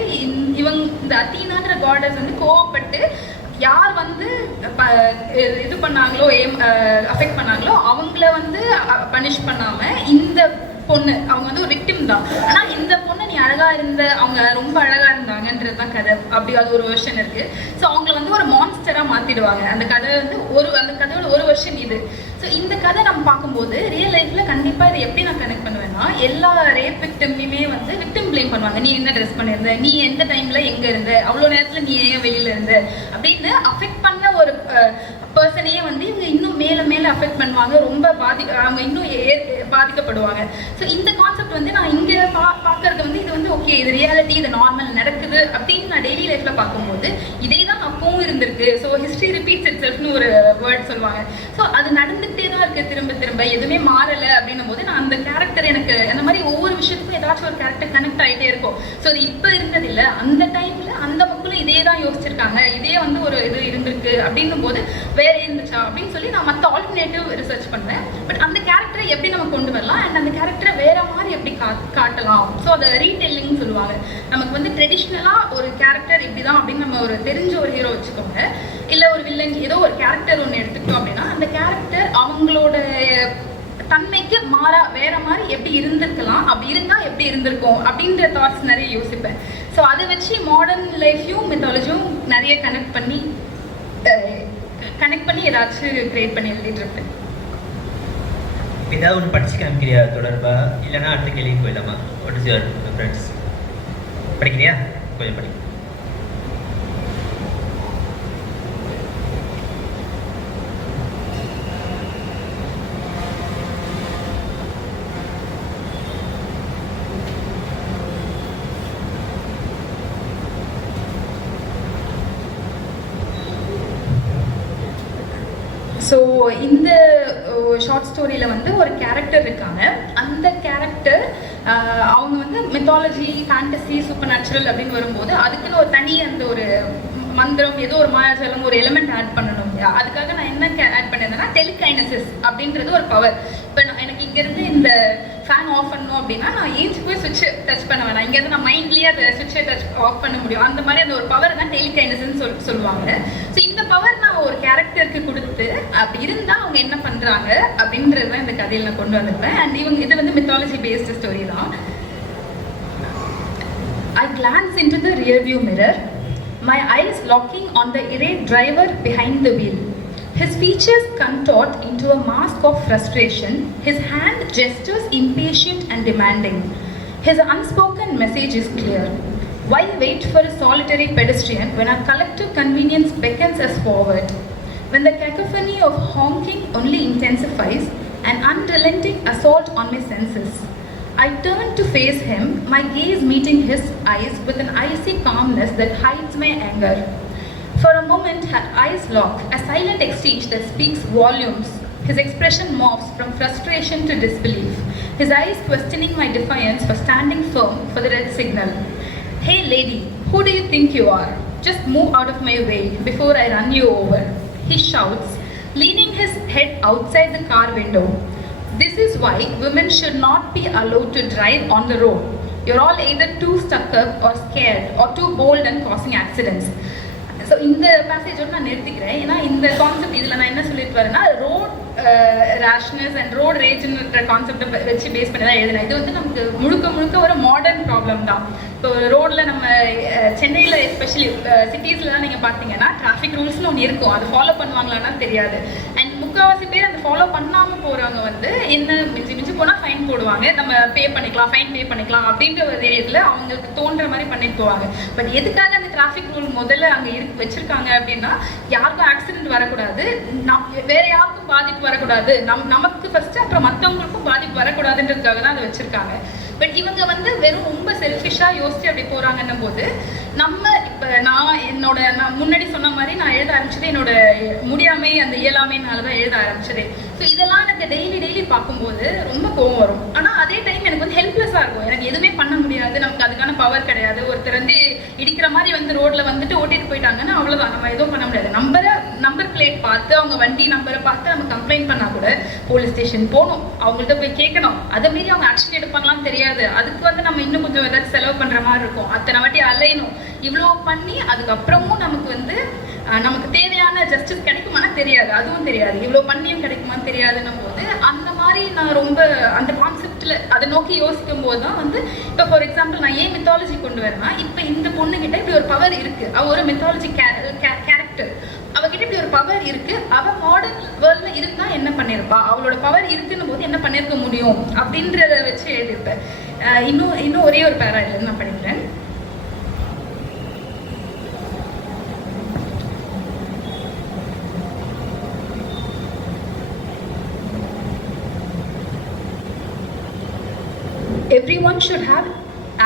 இந்த அத்தீனான்ற காடஸ் வந்து கோவப்பட்டு யார் வந்து இது பண்ணாங்களோ, அஃபெக்ட் பண்ணாங்களோ அவங்கள வந்து பனிஷ் பண்ணாமல் இந்த பொண்ணு, அவங்க வந்து ஒரு விக்டிம் தான், ஆனால் இந்த பொண்ணு நீ அழகாக இருந்த, அவங்க ரொம்ப அழகாக இருந்தாங்கன்றது தான் கதை. அப்படி அது ஒரு வெர்ஷன் இருக்குது. ஸோ அவங்கள வந்து ஒரு மான்ஸ்டராக மாற்றிடுவாங்க. அந்த கதை வந்து அந்த கதையோட ஒரு வெர்ஷன் இது. ஸோ இந்த கதை நம்ம பார்க்கும்போது ரியல் லைஃப்பில் கண்டிப்பாக இதை எப்படி நான் கனெக்ட் பண்ணுவேன்னா, எல்லா ரேப் விக்டிம்லையுமே வந்து விக்டிம் ப்ளேம் பண்ணுவாங்க. நீ என்ன ட்ரெஸ் பண்ணியிருந்த, நீ எந்த டைமில் எங்கே இருந்த, அவ்வளோ நேரத்தில் நீ ஏன் வெளியில் இருந்த அப்படின்னு அஃபெக்ட் பண்ண ஒரு பர்சனையே வந்து இவங்க இன்னும் மேலே அஃபெக்ட் பண்ணுவாங்க, ரொம்ப அவங்க இன்னும் பாதிக்கப்படுவாங்க. ஸோ இந்த கான்செப்ட் வந்து நான் இங்கே பார்க்கறது வந்து இது வந்து ஓகே, இது ரியாலிட்டி, இது நார்மல் நடக்குது அப்படின்னு நான் டெய்லி லைஃப்பில் பார்க்கும்போது இதே தான் அப்பவும் இருந்திருக்கு. ஸோ ஹிஸ்ட்ரி ரிப்பீட்ஸ் இட் செல்ஃப்னு ஒரு வேர்ட் சொல்லுவாங்க. ஸோ அது நடந்துகிட்டே தான் இருக்குது, திரும்ப எதுவுமே மாறலை அப்படின்னும் போது நான் அந்த கேரக்டர், எனக்கு அந்த மாதிரி ஒவ்வொரு விஷயத்துக்கும் ஏதாச்சும் ஒரு கேரக்டர் கனெக்ட் ஆகிட்டே இருக்கும். ஸோ அது இப்போ இருந்ததில்லை, அந்த டைமில் அந்த மக்களும் இதே தான் யோசிச்சிருக்காங்க, இதே வந்து ஒரு இது இருந்திருக்கு அப்படின்னும் போது வேற இருந்துச்சா அப்படின்னு சொல்லி நான் மற்ற ஆல்டர்னேட்டிவ் ரிசர்ச் பண்ணுவேன். பட் அந்த கேரக்டரை எப்படி நம்ம கொண்டு வரலாம் அண்ட் அந்த கேரக்டரை வேற மாதிரி எப்படி காட்டலாம். ஸோ அதை ரீடெல்லிங் சொல்லுவாங்க. நமக்கு வந்து ட்ரெடிஷ்னலாக ஒரு கேரக்டர் இப்படி தான் அப்படின்னு நம்ம ஒரு தெரிஞ்ச ஒரு ஹீரோ வச்சுக்கோங்க, இல்லை ஒரு வில்லன், ஏதோ ஒரு கேரக்டர் ஒன்று எடுத்துக்கிட்டோம் அப்படின்னா அந்த கேரக்டர் அவங்களோட தன்மைக்கு மாறா வேற மாதிரி எப்படி இருந்திருக்கலாம், அப்படி இருந்தால் எப்படி இருந்திருக்கும் அப்படின்ற தாட்ஸ் நிறைய யோசிப்பேன். ஸோ அதை வச்சு மாடர்ன் லைஃப்பையும் மித்தாலஜியும் நிறைய கனெக்ட் பண்ணி ஏதாச்சும் கிரியேட் பண்ணி எழுதிட்டு இருப்பேன். ஏதாவது ஒன்று படிச்சு காமிக்கிறியா தொடர்பா, இல்லைன்னா அடுத்த கேள்விக்கு போயிடலாமா? What is your friends? படிக்கிறியா? கொஞ்சம் படி. ஸோ இந்த ஷார்ட் ஸ்டோரியில் வந்து ஒரு கேரக்டர் இருக்காங்க. அந்த கேரக்டர் அவங்க வந்து மித்தாலஜி, ஃபேண்டசி, சூப்பர் நேச்சுரல் அப்படின்னு வரும்போது அதுக்குன்னு ஒரு தனி அந்த ஒரு மந்திரம், ஏதோ ஒரு மாயாஜலம், ஒரு எலிமெண்ட் ஆட் பண்ணணும். அதுக்காக நான் என்ன ஆட் பண்ணியிருந்தேன்னா டெலிகைனசிஸ் அப்படின்றது ஒரு பவர். இப்போ எனக்கு இங்கேருந்து இந்த ஃபேன் ஆஃப் பண்ணணும் அப்படின்னா நான் ஏஞ்சி போய் சுவிட்ச் டச் பண்ண வேணாம், இங்கேருந்து நான் மைண்ட்லேயே அதை சுவிட்சை டச் ஆஃப் பண்ண முடியும். அந்த மாதிரி அந்த ஒரு பவர் தான் டெலிகைனசிஸ்ன்னு சொல்லுவாங்க. ஸோ இந்த பவர் நான் ஒரு கேரக்டருக்கு கொடுத்து அப்படி இருந்தால் அவங்க என்ன பண்ணுறாங்க அப்படின்றது தான் இந்த கதையில் நான் கொண்டு வந்திருப்பேன். அண்ட் இது வந்து மித்தாலஜி பேஸ்டு ஸ்டோரி தான். I glance into the rearview mirror, my eyes locking on the irate driver behind the wheel. His features contort into a mask of frustration, his hand gestures impatient and demanding. His unspoken message is clear. Why wait for a solitary pedestrian when our collective convenience beckons us forward? When the cacophony of honking only intensifies, an unrelenting assault on my senses. I turn to face him, my gaze meeting his eyes with an icy calmness that hides my anger. For a moment, her eyes lock, a silent exchange that speaks volumes. His expression morphs from frustration to disbelief, his eyes questioning my defiance for standing firm for the red signal. Hey lady, who do you think you are? Just move out of my way before I run you over, he shouts, leaning his head outside the car window. This is why women should not be allowed to drive on the road. You're all either too stuck up or scared or too bold and causing accidents. So இந்த பேசேஜோடு நான் நிறுத்திக்கிறேன். ஏன்னா இந்த concept இதில் நான் என்ன சொல்லிட்டு வரேன்னா road ரேஷ்னஸ் and road ரேஜ்ன்ற கான்செப்டை வச்சு பேஸ் பண்ணி தான் எழுதினேன். இது வந்து நமக்கு முழுக்க ஒரு மாடர்ன் ப்ராப்ளம் தான். இப்போ ரோடில் நம்ம சென்னையில் எஸ்பெஷலி சிட்டிஸ்லாம் நீங்கள் பார்த்தீங்கன்னா டிராஃபிக் ரூல்ஸ்னு ஒன்று இருக்கும், அது ஃபாலோ பண்ணுவாங்களான்னா தெரியாது. அண்ட் முக்கால்வாசி பேர் அந்த ஃபாலோ பண்ணாமல் போகிறவங்க வந்து என்ன மிஞ்சி போனால் ஃபைன் போடுவாங்க, நம்ம ஃபைன் பே பண்ணிக்கலாம் அப்படின்ற ஒரு இதில் அவங்களுக்கு தோன்ற மாதிரி பண்ணிட்டு போவாங்க. பட் எதுக்காக அந்த டிராஃபிக் ரூல் முதல்ல அங்கே வச்சிருக்காங்க அப்படின்னா யாருக்கும் ஆக்சிடென்ட் வரக்கூடாது, வேற யாருக்கும் பாதிப்பு வரக்கூடாது, நமக்கு ஃபர்ஸ்ட் அப்புறம் மற்றவங்களுக்கும் பாதிப்பு வரக்கூடாதுன்றதுக்காக தான் அதை வச்சிருக்காங்க. பட் இவங்க வந்து வெறும் ரொம்ப செல்ஃபிஷாக யோசிச்சு அப்படி போகிறாங்கன்னும் போது நம்ம இப்போ நான் முன்னாடி சொன்ன மாதிரி நான் எழுத ஆரம்பிச்சது என்னோட முடியாமை அந்த இயலாமைனால தான் எழுத ஆரம்பிச்சது. ஸோ இதெல்லாம் எனக்கு டெய்லி பார்க்கும்போது ரொம்ப கோவம் வரும். ஆனால் அதே டைம் எனக்கு வந்து ஹெல்ப்லெஸ்ஸாக இருக்கும், எனக்கு எதுவுமே பண்ண முடியாது, நமக்கு அதுக்கான பவர் கிடையாது. ஒருத்தர் வந்து இடிக்கிற மாதிரி வந்து ரோட்டில் வந்துட்டு ஓட்டிட்டு போயிட்டாங்கன்னா அவ்வளோதான், நம்ம எதுவும் பண்ண முடியாது. நம்பர் பிளேட் பார்த்து அவங்க வண்டி நம்பரை பார்த்து நம்ம கம்ப்ளைண்ட் பண்ணால் கூட போலீஸ் ஸ்டேஷன் போகணும், அவங்கள்ட்ட போய் கேட்கணும், அதை மீறி அவங்க ஆக்ஷன் எடுப்பாங்களான்னு தெரியாது. அதுக்கு வந்து நம்ம இன்னும் கொஞ்சம் ஏதாச்சும் செலவு பண்ணுற மாதிரி இருக்கும், அத்தனை வாட்டி அலையணும். இவ்வளோ பண்ணி அதுக்கப்புறமும் நமக்கு வந்து நமக்கு தேவையான ஜஸ்டிஸ் கிடைக்குமானா தெரியாது, அதுவும் தெரியாது, இவ்வளோ பண்ணியும் கிடைக்குமான்னு தெரியாதுன்னும் போது அந்த மாதிரி நான் ரொம்ப அந்த கான்செப்டில் அதை நோக்கி யோசிக்கும் போது தான் வந்து இப்போ ஃபார் எக்ஸாம்பிள் நான் ஏன் மித்தாலஜி கொண்டு வரேன்னா இப்போ இந்த பொண்ணுகிட்ட இப்படி ஒரு பவர் இருக்குது, அவள் ஒரு மித்தாலஜி கேரக்டர், அவகிட்ட இப்படி ஒரு பவர் இருக்குது, அவள் மாடர்ன் வேர்ல்டில் இருந்தால் என்ன பண்ணியிருப்பா, அவளோட பவர் இருக்குன்னும் போது என்ன பண்ணியிருக்க முடியும் அப்படின்றத வச்சு எழுதியிருப்பேன். இன்னும் ஒரே ஒரு பேரா இல்லைன்னு நான் படிக்கிறேன். Everyone should have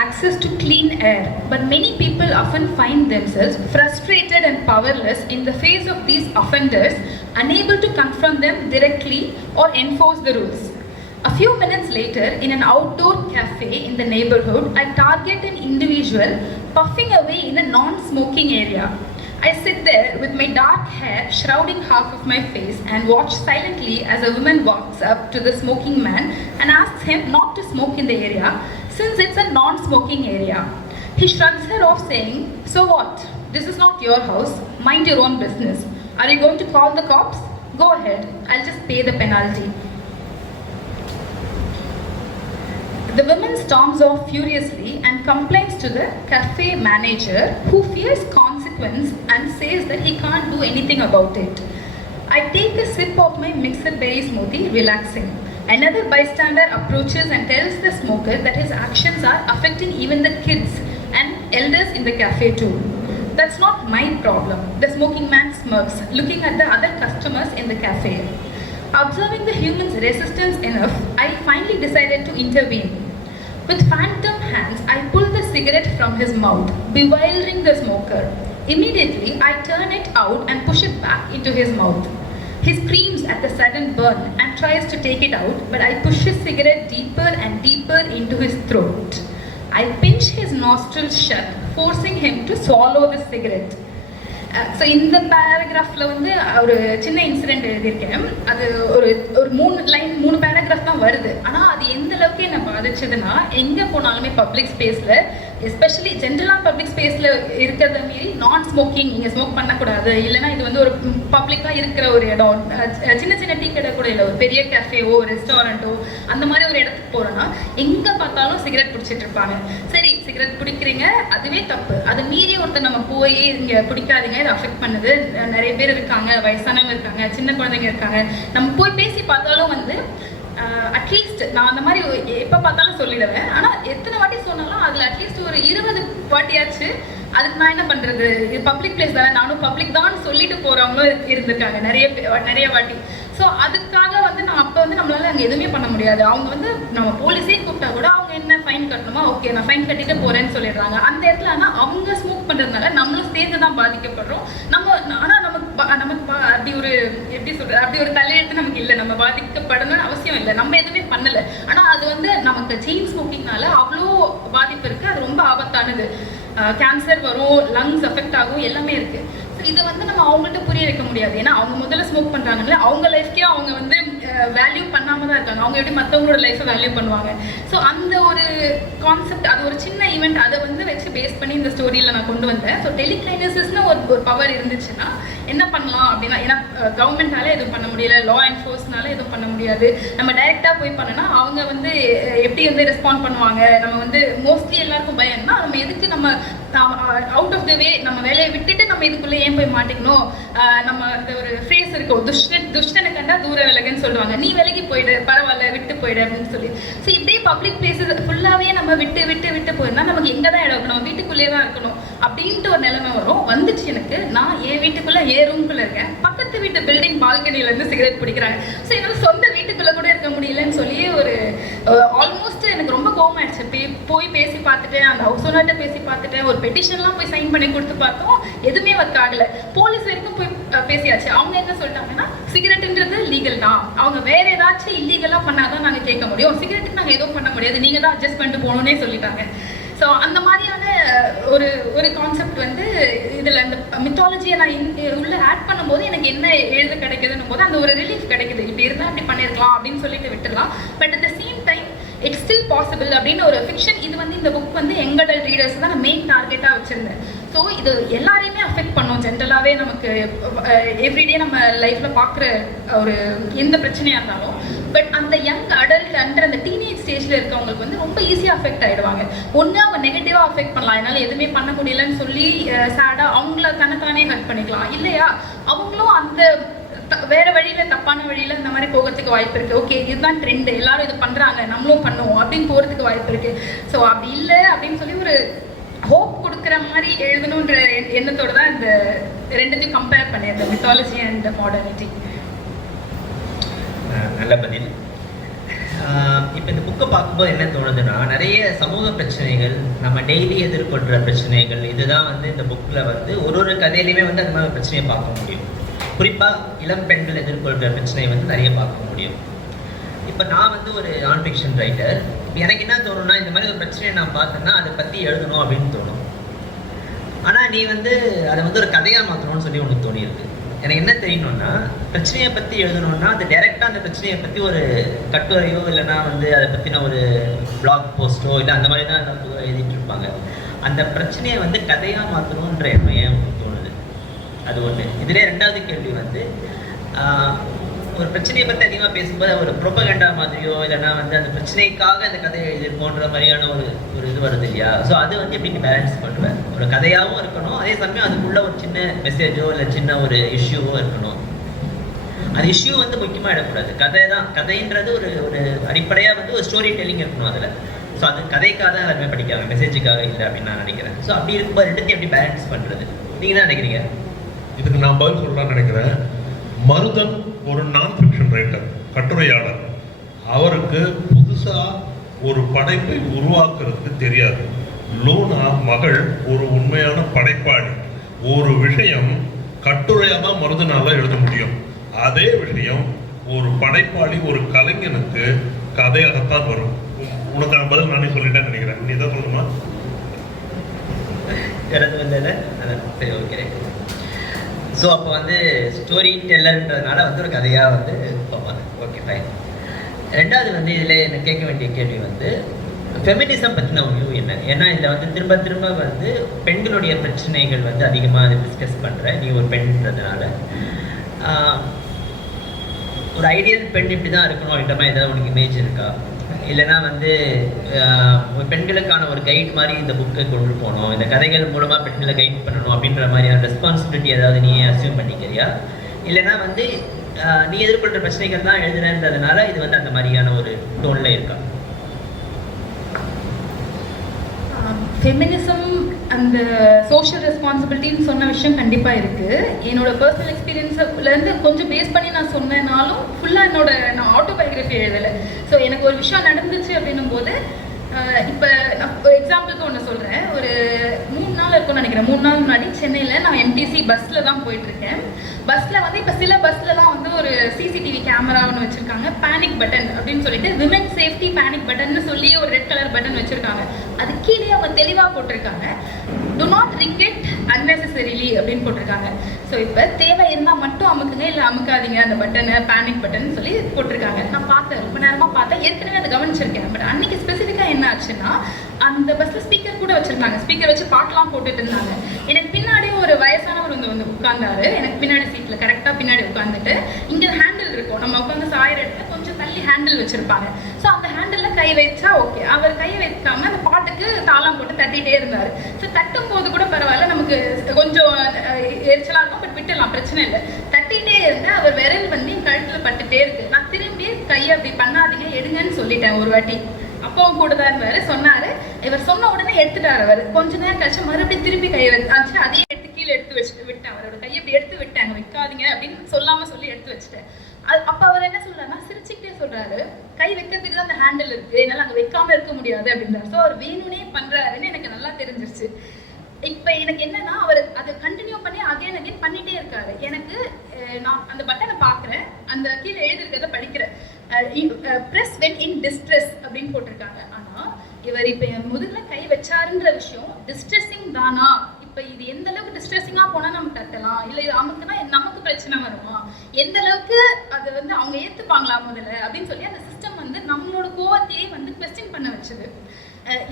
access to clean air, but many people often find themselves frustrated and powerless in the face of these offenders, unable to confront them directly or enforce the rules. A few minutes later, in an outdoor cafe in the neighborhood, I target an individual puffing away in a non-smoking area. I sit there with my dark hair shrouding half of my face and watch silently as a woman walks up to the smoking man and asks him not to smoke in the area since it's a non-smoking area. He shrugs her off saying, "So what? This is not your house. Mind your own business. Are you going to call the cops? Go ahead. I'll just pay the penalty." The woman storms off furiously and complains to the cafe manager, who fears consequence and says that he can't do anything about it. I take a sip of my mixed berry smoothie, relaxing. Another bystander approaches and tells the smoker that his actions are affecting even the kids and elders in the cafe too. That's not my problem. The smoking man smirks, looking at the other customers in the cafe. Observing the human's resistance enough, I finally decided to intervene. With phantom hands, I pull the cigarette from his mouth, bewildering the smoker. Immediately, I turn it out and push it back into his mouth. He screams at the sudden burn and tries to take it out, but I push his cigarette deeper and deeper into his throat. I pinch his nostrils shut, forcing him to swallow the cigarette. So இந்த பேராகிராஃபில் வந்து ஒரு சின்ன incident எழுதியிருக்கேன். அது ஒரு ஒரு 3 paragraph தான் வருது. ஆனால் அது எந்த அளவுக்கு என்னை பாதிச்சதுன்னா, எங்கே போனாலுமே பப்ளிக் ஸ்பேஸில், எஸ்பெஷலி ஜென்ரலாக பப்ளிக் ஸ்பேஸில் இருக்கிறத மீறி நான் ஸ்மோக்கிங், இங்கே ஸ்மோக் பண்ணக்கூடாது, இல்லைனா இது வந்து ஒரு பப்ளிக்காக இருக்கிற ஒரு இடம், சின்ன சின்ன டீ கடை கூட இல்லை, ஒரு பெரிய கேஃபேவோ ரெஸ்டாரண்ட்டோ அந்த மாதிரி ஒரு இடத்துக்கு போகிறோன்னா எங்கே பார்த்தாலும் சிகரெட் பிடிச்சிட்டு இருப்பாங்க. சரி, சிகரெட் பிடிக்கிறீங்க, அதுவே தப்பு. அது மீறி ஒருத்தர் நம்ம போய் இங்கே பிடிக்காதீங்க, இது அஃபெக்ட் பண்ணுது, நிறைய பேர் இருக்காங்க, வயசானவங்க இருக்காங்க, சின்ன குழந்தைங்க இருக்காங்க, நம்ம போய் பேசி பார்த்தாலும் வந்து அட்லீஸ்ட் நான் அந்த மாதிரி எப்போ பார்த்தாலும் சொல்லிடுவேன். ஆனால் எத்தனை வாட்டி சொன்னாலும் அதில் அட்லீஸ்ட் ஒரு 20 வாட்டியாச்சு அதுக்கு நான் என்ன பண்ணுறது, இது பப்ளிக் பிளேஸ் தானே, நானும் பப்ளிக் தான் சொல்லிட்டு போகிறவங்களும் இருந்திருக்காங்க நிறைய வாட்டி. ஸோ அதுக்காக வந்து நான் அப்போ வந்து நம்மளால அங்கே எதுவுமே பண்ண முடியாது. அவங்க வந்து நம்ம போலீஸே கூப்பிட்டா கூட அவங்க என்ன ஃபைன் கட்டணுமா, ஓகே நான் ஃபைன் கட்டிட்டு போகிறேன்னு சொல்லிடுறாங்க. அந்த இடத்துல ஆனால் அவங்க ஸ்மோக் பண்ணுறதுனால நம்மளும் சேர்ந்து தான் பாதிக்கப்படுறோம். ஆனால் நமக்கு அப்படி ஒரு எப்படி சொல்கிறது, அப்படி ஒரு தலையெழுத்து நமக்கு இல்லை, நம்ம பாதிக்கப்படணும்னு அவசியம் இல்லை, நம்ம எதுவுமே பண்ணலை. ஆனால் அது வந்து நமக்கு செயின் ஸ்மோக்கிங்னால அவ்வளோ பாதிப்பு இருக்குது, அது ரொம்ப ஆபத்தானது. கேன்சர் வரும், லங்ஸ் அஃபெக்ட் ஆகும், எல்லாமே இருக்குது. ஸோ இதை வந்து நம்ம அவங்கள்ட்ட புரிய வைக்க முடியாது. ஏன்னா அவங்க முதல்ல ஸ்மோக் பண்ணுறாங்கல்ல, அவங்க லைஃப்க்கே அவங்க வந்து வேல்யூ பண்ணாமல் தான் இருக்காங்க. அவங்க எப்படி மற்றவங்களோட லைஃப்பை வேல்யூ பண்ணுவாங்க? ஸோ அந்த ஒரு கான்செப்ட், அது ஒரு சின்ன ஈவெண்ட், அதை வந்து வச்சு பேஸ் பண்ணி இந்த ஸ்டோரியில் நான் கொண்டு வந்தேன். ஸோ டெலிகைனசிஸ்னு ஒரு பவர் இருந்துச்சுன்னா என்ன பண்ணலாம் அப்படின்னா, ஏன்னா கவர்மெண்ட்டால எதுவும் பண்ண முடியல, லா என்ஃபோர்ஸ்னால எதுவும் பண்ண முடியாது. நம்ம டைரெக்டாக போய் பண்ணோன்னா அவங்க வந்து எப்படி வந்து ரெஸ்பாண்ட் பண்ணுவாங்க? நம்ம வந்து மோஸ்ட்லி எல்லாருக்கும் பயம்னா, நம்ம எதுக்கு நம்ம அவுட் ஆஃப் த வே நம்ம வேலையை விட்டுட்டு நம்ம இதுக்குள்ளே ஏன் போய் மாட்டிக்கணும்? நம்ம இந்த ஒரு ஃப்ரேஸ் இருக்கும், துஷ்டனை கண்டா தூர விலகுன்னு சொல்லுவாங்க. நீ விலகி போயிடு, பரவாயில்ல, விட்டு போயிடு அப்படின்னு சொல்லி. ஸோ இப்படியே பப்ளிக் பிளேஸஸ் ஃபுல்லாகவே நம்ம விட்டு போயிருந்தா நமக்கு எங்கே தான் இடம், நம்ம வீட்டுக்குள்ளேயே தான் இருக்கணும் அப்படின்ட்டு ஒரு நிலைமை வரும். வந்துச்சு எனக்கு. நான் என் வீட்டுக்குள்ளே ரூம்குள்ளே இருக்கேன், பக்கத்து வீட்டு பில்டிங் பால்கனிலேருந்து சிகரெட் பிடிக்கிறாங்க. ஸோ என்னால் சொந்த வீட்டுக்குள்ளே கூட இருக்க முடியலன்னு சொல்லி ஒரு ஆல்மோஸ்ட் எனக்கு ரொம்ப கோவம் ஆயிடுச்சு. போய் பேசி பார்த்துட்டேன், அந்த ஹவுஸ் ஓனர்கிட்ட பேசி பார்த்துட்டேன், ஒரு பெட்டிஷன்லாம் போய் சைன் பண்ணி கொடுத்து பார்த்தோம், எதுவுமே ஒர்க் ஆகலை. போலீஸ் வரைக்கும் போய் பேசியாச்சு. அவங்க என்ன சொல்லிட்டாங்கன்னா, சிகரெட்டுன்றது லீகல் தான், அவங்க வேற ஏதாச்சும் இல்லீகலாக பண்ணாதான் நாங்கள் கேட்க முடியும், சிகரெட்டுக்கு நாங்கள் எதுவும் பண்ண முடியாது, நீங்கள் தான் அட்ஜஸ்ட் பண்ணிட்டு போகணுன்னே சொல்லிட்டாங்க. ஸோ அந்த மாதிரியான ஒரு கான்செப்ட் வந்து இதில் அந்த மித்தாலஜியை நான் உள்ள ஆட் பண்ணும்போது எனக்கு என்ன எழுத கிடைக்குதுன்னும் போது அந்த ஒரு ரிலீஃப் கிடைக்குது. இப்படி இருந்தால் அப்படி பண்ணியிருக்கலாம் அப்படின்னு சொல்லிட்டு விட்டுடலாம். But at the same time it's still possible அப்படின்னு ஒரு ஃபிக்ஷன். இது வந்து இந்த புக் வந்து யங் அடல்ட் ரீடர்ஸ் தான் நான் மெயின் டார்கெட்டாக வச்சுருந்தேன். ஸோ இது எல்லாரையுமே அஃபெக்ட் பண்ணும். ஜென்ரலாகவே நமக்கு எவ்ரிடே நம்ம லைஃப்பில் பார்க்குற ஒரு எந்த பிரச்சனையாக இருந்தாலும், பட் அந்த யங் அடல்ட் அண்டர் அந்த டீனேஜ் ஸ்டேஜில் இருக்கவங்களுக்கு வந்து ரொம்ப ஈஸியாக அஃபெக்ட் ஆகிடுவாங்க. ஒன்று அவங்க நெகட்டிவாக அஃபெக்ட் பண்ணலாம், என்னால் எதுவுமே பண்ண முடியலன்னு சொல்லி சேடாக அவங்கள தன்னைத்தானே ஹர்ட் பண்ணிக்கலாம். இல்லையா அவங்களும் அந்த வேற வழியில, தப்பான வழியில இந்த மாதிரி போகிறதுக்கு வாய்ப்பு இருக்கு. ஓகே, இதுதான் ட்ரெண்ட், எல்லாரும் இது பண்றாங்க, நம்மளும் பண்ணுவோம் அப்படின்னு போறதுக்கு வாய்ப்பு இருக்கு. ஸோ அப்படி இல்லை அப்படின்னு சொல்லி ஒரு ஹோப் கொடுக்குற மாதிரி எழுதணுன்ற எண்ணத்தோடு தான் இந்த ரெண்டுத்தையும் கம்பேர் பண்ணியிருந்தேன், மித்தாலஜி அண்ட் மாடர்னிட்டி. நல்ல பதில். இப்போ இந்த புக்கை பார்க்கும்போது என்ன தோணுதுன்னா, நிறைய சமூக பிரச்சனைகள், நம்ம டெய்லி எதிர்கொள்கிற பிரச்சனைகள், இதுதான் வந்து இந்த புக்கில் வந்து ஒரு கதையிலையுமே வந்து அந்த மாதிரி பிரச்சனையை பார்க்க முடியும். குறிப்பாக இளம் பெண்கள் எதிர்கொள்கிற பிரச்சனையை வந்து நிறைய பார்க்க முடியும். இப்போ நான் வந்து ஒரு நான் ஃபிக்ஷன் ரைட்டர். எனக்கு என்ன தோணும்னா, இந்த மாதிரி ஒரு பிரச்சனையை நான் பார்த்தேன்னா அதை பற்றி எழுதணும் அப்படின்னு தோணும். ஆனால் நீ வந்து அதை வந்து ஒரு கதையாக மாற்றணும்னு சொல்லி உனக்கு தோணியிருக்கு. எனக்கு என்ன தெரியணும்னா, பிரச்சனையை பற்றி எழுதணும்னா அது டைரெக்டாக அந்த பிரச்சனையை பற்றி ஒரு கட்டுரையோ இல்லைனா வந்து அதை பற்றின ஒரு பிளாக் போஸ்ட்டோ இல்லை அந்த மாதிரி தான் எழுதிட்டு இருப்பாங்க. அந்த பிரச்சனையை வந்து கதையாக மாற்றணுன்ற எண்ணம் ஏன் உங்களுக்கு தோணுது? அது ஒன்று. இதிலே ரெண்டாவது கேள்வி வந்து, ஒரு பிரச்சனையை பற்றி அதிகமாக பேசும்போது ஒரு ப்ரொபகண்டா மாதிரியோ இல்லைனா வந்து அந்த பிரச்சனைக்காக அந்த கதையை எழுதிருக்கோன்ற மாதிரியான ஒரு இது வருது இல்லையா? ஸோ அது வந்து எப்படி பேலன்ஸ் பண்ணுவேன்? ஒரு கதையாகவும் இருக்கணும், அதே சமயம் அதுக்குள்ள ஒரு சின்ன மெசேஜோ இல்லை சின்ன ஒரு இஷ்யூவோ இருக்கணும். அந்த இஷ்யூ வந்து முக்கியமாக இடக்கூடாது. கதை தான், கதைன்றது ஒரு அடிப்படையாக வந்து ஒரு ஸ்டோரி டெல்லிங் இருக்கணும் அதில். ஸோ அது கதைக்காக தான் எல்லாருமே படிக்காங்க, மெசேஜுக்காக இல்லை அப்படின்னு நான் நினைக்கிறேன். ஸோ அப்படி இருக்கும்போது ரெண்டுத்தையும் எப்படி பேலன்ஸ் பண்ணுறது? நீங்கள் என்ன நினைக்கிறீங்க? இதுக்கு நான் பதில் சொல்லலாம்னு நினைக்கிறேன். மருதன் ஒரு நான் ஃபிக்ஷன் ரைட்டர், கட்டுரையாளர். அவருக்கு புதுசாக ஒரு படைப்பை உருவாக்குறதுக்கு தெரியாது. லூனா மகள் ஒரு உண்மையான படைப்பாளி. ஒரு விஷயம் கட்டுரையாக தான் மருதனால எழுத முடியும். அதே விஷயம் ஒரு படைப்பாளி ஒரு கலைஞனுக்கு கதையாகத்தான் வரும். உனக்கான பதில் நானே சொல்லிட்டேன்னு நினைக்கிறேன். நீ தான் சொல்லணுமா? சரி, ஓகே. ஸோ அப்போ வந்து ஸ்டோரி டெல்லர்ன்றதுனால வந்து ஒரு கதையாக வந்து பார்ப்பாங்க. Okay, fine. ரெண்டாவது வந்து இதில் எனக்கு கேட்க வேண்டிய கேள்வி வந்து ஃபெமினிசம் பற்றின வியூ என்ன? ஏன்னா இதில் வந்து திரும்ப திரும்ப வந்து பெண்களுடைய பிரச்சனைகள் வந்து அதிகமாக டிஸ்கஸ் பண்ணுற நீ ஒரு பெண்ன்றதுனால ஒரு ஐடியல் பெண் இப்படி தான் இருக்கணும் அப்படின்ற மாதிரி ஏதாவது உனக்கு இமேஜ் இருக்கா? இல்லைனா வந்து பெண்களுக்கான ஒரு கைட் மாதிரி இந்த புக்கை கொண்டு போகணும், இந்த கதைகள் மூலமாக பெண்களை கைட் பண்ணணும் அப்படின்ற மாதிரியான ரெஸ்பான்சிபிலிட்டி ஏதாவது நீ அசியூம் பண்ணிக்கிறியா? இல்லைனா வந்து நீ எதிர்கொள்கிற பிரச்சனைகள் தான் எழுதுனன்றதுனால இது வந்து அந்த மாதிரியான ஒரு டோனில் இருக்கா? ஃபெமினிசம் அந்த சோஷியல் ரெஸ்பான்சிபிலிட்டின்னு சொன்ன விஷயம் கண்டிப்பாக இருக்குது. என்னோட பர்சனல் எக்ஸ்பீரியன்ஸ்லேருந்து கொஞ்சம் பேஸ் பண்ணி நான் சொன்னேனாலும் ஃபுல்லாக நான் ஆட்டோபயோகிராஃபி எழுதலை. ஸோ எனக்கு ஒரு விஷயம் நடந்துச்சு அப்படின்னும் போது இப்போ நான் ஒரு எக்ஸாம்பிளுக்கு ஒன்று சொல்கிறேன். ஒரு 3 நாள் இருக்கும்னு நினைக்கிறேன். 3 நாள் முன்னாடி சென்னையில் நான் எம்டிசி பஸ்ஸில் தான் போயிட்டுருக்கேன். பஸ்ஸில் வந்து இப்போ சில பஸ்லலாம் வந்து ஒரு சிசிடிவி கேமரா ஒன்று வச்சுருக்காங்க, பேனிக் பட்டன் அப்படின்னு சொல்லிட்டு விமென் சேஃப்டி பேனிக் பட்டன்னு சொல்லி ஒரு ரெட் கலர் பட்டன் வச்சுருக்காங்க. அது கீழே அவங்க தெளிவாக போட்டிருக்காங்க, டு நாட் ரிகெட் அன்னெசரிலி அப்படின்னு போட்டிருக்காங்க. ஸோ இப்போ தேவை இருந்தால் மட்டும் அமுக்குங்க, இல்லை அமுக்காதீங்க அந்த பட்டனை, பேனிக் பட்டன் சொல்லி போட்டிருக்காங்க. நான் பார்த்தேன், ரொம்ப நேரமாக பார்த்தேன், ஏற்கனவே அதை கவனிச்சிருக்கேன். பட் அன்னைக்கு ஸ்பெசிஃபிக்காக என்ன ஆச்சுன்னா அந்த பஸ்ஸில் ஸ்பீக்கர் கூட வச்சுருந்தாங்க, ஸ்பீக்கர் வச்சு பாட்டெலாம் போட்டுட்டு இருந்தாங்க. எனக்கு பின்னாடியும் ஒரு வயசானவர் வந்து உட்கார்ந்தாரு, எனக்கு பின்னாடி சீட்டில் கரெக்டாக பின்னாடி உட்காந்துட்டு, இங்கே ஹேண்டில் இருக்கும், நம்ம உட்காந்து சாயிற இடத்துல கொஞ்சம் தள்ளி ஹேண்டில் வச்சுருப்பாங்க. ஸோ அந்த ஹேண்டிலில் கை வச்சா ஓகே, அவர் கை வைக்காம அந்த பாட்டுக்கு தாளம் போட்டு தட்டிகிட்டே இருந்தார். ஸோ தட்டும் போது கூட பரவாயில்ல, நமக்கு கொஞ்சம் எரிச்சலாக இருக்கும், பட் விட்டுலாம், பிரச்சனை இல்லை. தட்டிகிட்டே இருந்து அவர் விரல் வந்து என் கழுத்தில் பட்டுட்டே இருக்கு. நான் திரும்பி கையை அப்படி பண்ணாதீங்க, எடுங்கன்னு சொல்லிட்டேன் ஒரு வாட்டி. அப்பவும் கூட தான் இருந்தாரு, சொன்னாரு. இவர் சொன்ன உடனே எடுத்துட்டாரு. அவர் கொஞ்ச நேரம் கழிச்சு மறுபடியும் திரும்பி கையை வச்சு அதையே எடுத்து கீழே எடுத்து வச்சுட்டு விட்டேன். அவரோட கையை அப்படி எடுத்து விட்டாங்க, வைக்காதீங்க அப்படின்னு சொல்லாம சொல்லி எடுத்து வச்சுட்டேன். அப்ப அவர் என்ன சொல்றாருன்னா, சிரிச்சுக்கிட்டே சொல்றாரு, கை வைக்கிறதுக்கு தான் அந்த ஹேண்டில் இருக்கு, என்னால அங்க வைக்காம இருக்க முடியாது அப்படின்றாரு. ஸோ அவர் வேணும்னே பண்றாருன்னு எனக்கு நல்லா தெரிஞ்சிருச்சு. இப்போ எனக்கு என்னன்னா, அவர் அதை கண்டினியூ பண்ணி அகைன் பண்ணிட்டே இருக்காரு. எனக்கு நான் அந்த பட்டனை பார்க்குறேன், அந்த கீழே எழுதிருக்கிறத படிக்கிறேன், ப்ரெஸ் வென் இன் டிஸ்ட்ரெஸ் அப்படின்னு போட்டிருக்காங்க. ஆனால் இவர் இப்போ என் முதுகுல கை வச்சாருன்ற விஷயம் டிஸ்ட்ரெஸிங் தானா? இப்போ இது எந்த அளவுக்கு டிஸ்ட்ரெஸிங்காக போனால் நம்ம கட்டலாம், இல்லை இது நமக்குன்னா நமக்கு பிரச்சனை வருமா, எந்த அளவுக்கு அதை வந்து அவங்க ஏற்றுப்பாங்களா முதல்ல அப்படின்னு சொல்லி அந்த சிஸ்டம் வந்து நம்மளோட கோவத்தையே வந்து கொஸ்டின் பண்ண வச்சுது.